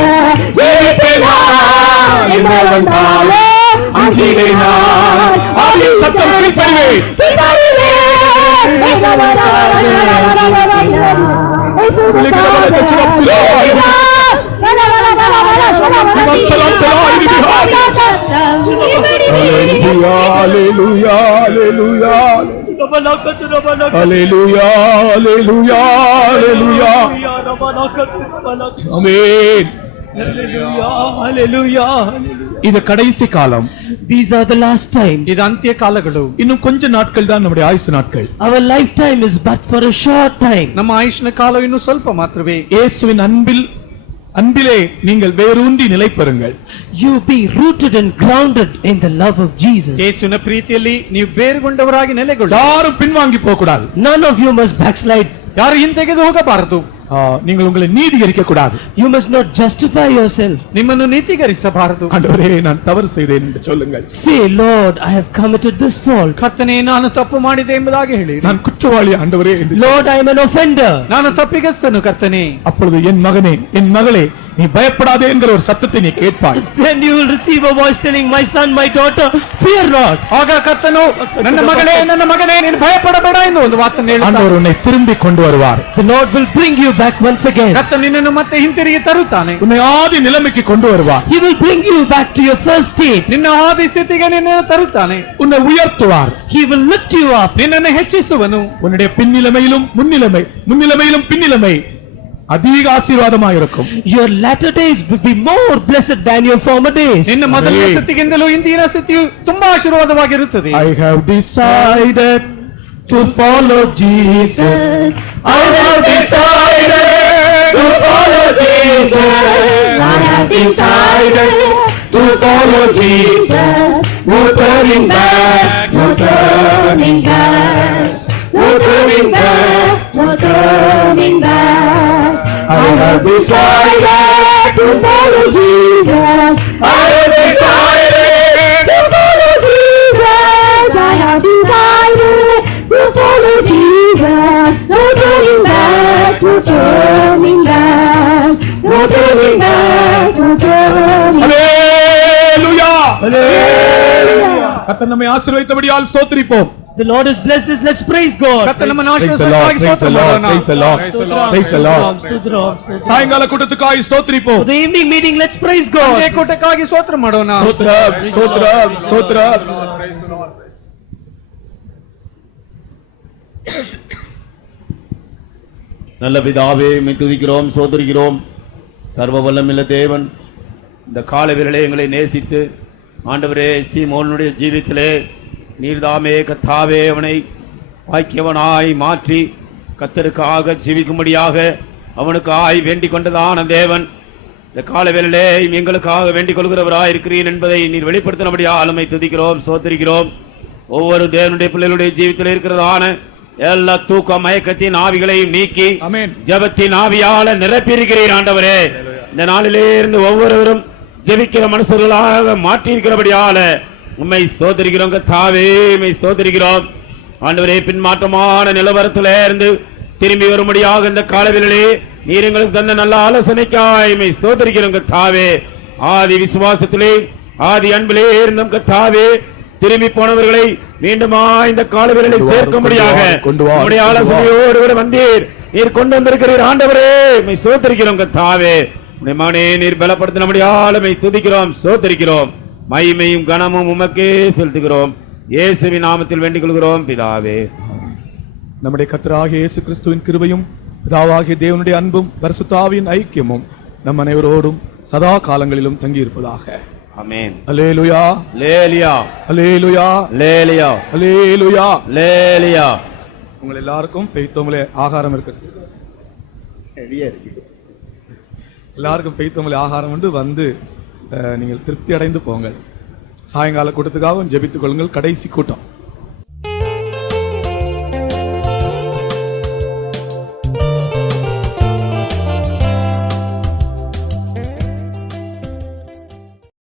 ஜீவிப்பினான் என்ன வந்தாலும் அஞ்சிடினான் ஆவியின் சத்தம் கீழ்ப்படிவேன் Hallelujah, hallelujah, hallelujah, hallelujah, hallelujah. Amen. இது கடைசி காலம். These are the last times. ಇದು ಅಂತ್ಯ ಕಾಲಗಳು. இன்னும் கொஞ்ச நாட்கள் தான் நம்முடைய ஆயுசு நாட்கள். Our lifetime is but for a short time. ನಮ್ಮ ಆಯುಷ್ನ ಕಾಲ ಇನ್ನು ಸ್ವಲ್ಪ ಮಾತ್ರವೇ. இயேசுவின் அன்பிலே நீங்கள் வேரூன்றி நிலை பெறுங்கள். You be rooted and grounded in the love of Jesus. ಯೇಸುವಿನ ಪ್ರೀತಿಯಲ್ಲಿ ನೀವು ಬೇರುಗೊಂಡವರಾಗಿ ನೆಲೆಗೊಳ್ಳಿ. யாரும் பின்வாங்கி போக கூடாது. None of you must backslide. ಯಾರು ಹಿಂತೆಗೆದು ಹೋಗಬಾರದು. நீங்கள் உங்களை நீதிகரிக்க கூடாது. You must not justify yourself. ನಿಮ್ಮನ್ನು ನೀತಿಗರಿಸಬಾರದು. ஆண்டவரே நான் தவறு செய்தேன் என்று சொல்லுங்கள். Say, Lord, I have committed this fault. ಕರ್ತನೇ ನಾನು ತಪ್ಪು ಮಾಡಿದೆ ಎಂಬುದಾಗಿ ಹೇಳಿ. நான் குற்றவாளி ஆண்டவரே என்று. Lord, I am an offender. ನಾನು ತಪ್ಪಿಗಸ್ತನು ಕರ್ತನೇ. அப்பொழுது என் மகனே என் மகளே நீ பயப்படாதே என்கிற ஒரு சத்தத்தை நீ கேட்பாய். Then you will receive a voice telling, my son, my daughter, fear not. ಆಗ ಕರ್ತನು ನನ್ನ ಮಗನೇ ನೀನು ಭಯಪಡಬೇಡ ಎಂದು ಒಂದು ಮಾತನ್ನು ಹೇಳುತ್ತಾನೆ. ஆண்டவர் உன்னை திரும்பி கொண்டு வருவார். The Lord will bring you back once again. ಕರ್ತನು ನಿನ್ನನ್ನು ಮತ್ತೆ ಹಿಂತಿರುಗಿ ತರುತ್ತಾನೆ. உன்னை ஆதி நிலைமைக்கு கொண்டு வருவார். He will bring you back to your first state. ನಿನ್ನ ಆದಿ ಸ್ಥಿತಿಗೆ ನಿನ್ನನ್ನು ತರುತ್ತಾನೆ. உன்னை உயர்த்துவார். He will lift you up. ನಿನ್ನನ್ನು ಹೆಚ್ಚಿಸುವನು. உன்னுடைய பின்னிலைமையிலும் முன்னிலைமையிலும் பின்னிலைமை அதிக ஆசீர்வாதமாக இருக்கும். Your latter days will be more blessed than your former days. ನಿನ್ನ ಮೊದಲನೇ ಸ್ಥಿತಿಗಿಂತಲೂ ಇಂದಿನ ಸ್ಥಿತಿಯು ತುಂಬಾ ಆಶೀರ್ವಾದವಾಗಿರುತ್ತದೆ. I have decided to follow Jesus. I have decided to follow Jesus. I have decided to follow Jesus. No turning back, no turning back, no turning back, no turning back. I have decided to follow Jesus. I have decided to follow Jesus. I have decided to follow Jesus. No turning back, no turning back, no turning back, no turning back. Hallelujah! Hallelujah! கர்த்தர் நம்மை ஆசீர்வதித்தபடியால் ஸ்தோத்திரிப்போம். The Lord has blessed us. Let's praise God. ಕರ್ತನು ನಮ್ಮನ್ನು Praise the Lord, ಆಶೀರ್ವದಿಸುವುದಕ್ಕಾಗಿ praise the ಸ್ತೋತ್ರ Lord, ಮಾಡೋಣ. praise the Lord, praise the Lord. சாயங்கால கூட்டத்துக்காய் For ஸ்தோத்திரிப்போம். the evening meeting, let's praise God. ಸಂಜೆ ಕೂಟಕ್ಕಾಗಿ ಸ್ತೋತ್ರ ಮಾಡೋಣ. ஸ்தோத்திரம், ஸ்தோத்திரம், ஸ்தோத்திரம். நல்ல பிதாவே உம்மை துதிக்கிறோம், சோதரிக்கிறோம். சர்வ வல்லமையுள்ள தேவன் இந்த கால வேளையிலே எங்களை நேசித்து ஆண்டவரே சீமோனுடைய ஜீவித்திலே நீர்தாமே கர்த்தாவே அவனை வாக்கியவனாய் மாற்றி கர்த்தருக்காக ஜீவிக்கும்படியாக அவனுக்கு வேண்டிக் கொண்டதான தேவன் இந்த கால வேளையிலே எங்களுக்காக வேண்டிக் கொள்கிறவராய் இருக்கிறீர் என்பதை நீர் வெளிப்படுத்தினபடியால் உம்மை துதிக்கிறோம், சோதரிக்கிறோம். ஒவ்வொரு தேவனுடைய பிள்ளைகளுடைய ஜீவித்தில் இருக்கிறதான எல்லா தூக்க மயக்கத்தின் ஆவிகளையும் நீக்கி ஆமென். ஜெபத்தின் ஆவியால நிரப்பியிருக்கிறீர் ஆண்டவரே. இந்த நாளிலே இருந்து ஒவ்வொருவரும் ஜெபிக்கிற மனுஷர்களாக மாற்றி இருக்கிறபடியால உம்மை ஸ்தோத்திரிக்கிறோம் கர்த்தாவே, உம்மை ஸ்தோத்திரிக்கிறோம் ஆண்டவரே. பின்மாற்றமான நிலவரத்திலே இருந்து திரும்பி வரும்படியாக இந்த காலவெளியிலே நீர் எங்களுக்கு தந்த நல்ல ஆலோசனைக்காய் உம்மை ஸ்தோத்திரிக்கிறோம் கர்த்தாவே. ஆதி விசுவாசத்திலே ஆதி அன்பிலே இருந்தும் கர்த்தாவே திரும்பி போனவர்களை மீண்டுமா இந்த காலவெளியிலே சேர்க்கும்படியாக உம்முடைய ஆலோசனையோடு கூட வந்தீர். நீர் கொண்டு வந்திருக்கிறீர் ஆண்டவரே, உம்மை ஸ்தோத்திரிக்கிறோம் கர்த்தாவே. உம்முடைய மகனே நீர் பலப்படுத்தினபடியால் உம்மை துதிக்கிறோம், ஸ்தோத்திரிக்கிறோம். மகிமையும் கனமும் உமக்கே செலுத்துகிறோம். இயேசுவின் நாமத்தில் வேண்டிக் கொள்கிறோம் பிதாவே. நம்முடைய கர்த்தராகிய இயேசு கிறிஸ்துவின் கிருபையும் பிதாவாகிய தேவனுடைய அன்பும் பரிசுத்த ஆவியின் ஐக்கியமும் நம் அனைவரோடும் சதா காலங்களிலும் தங்கி இருப்பதாக. ஆமென். அல்லேலூயா, லேலியா, அல்லேலூயா, லேலியா, அல்லேலூயா. லேலியா. உங்கள் எல்லாருக்கும் பெய்தோமலே ஆகாரம் இருக்கு. எல்லாருக்கும் பெய்தோமலே ஆகாரம் உண்டு. வந்து நீங்கள் திருப்தி அடைந்து போங்கள். சாயங்கால கூட்டத்துக்காகவும் ஜெபித்துக் கொள்ளுங்கள். கடைசி கூட்டம்.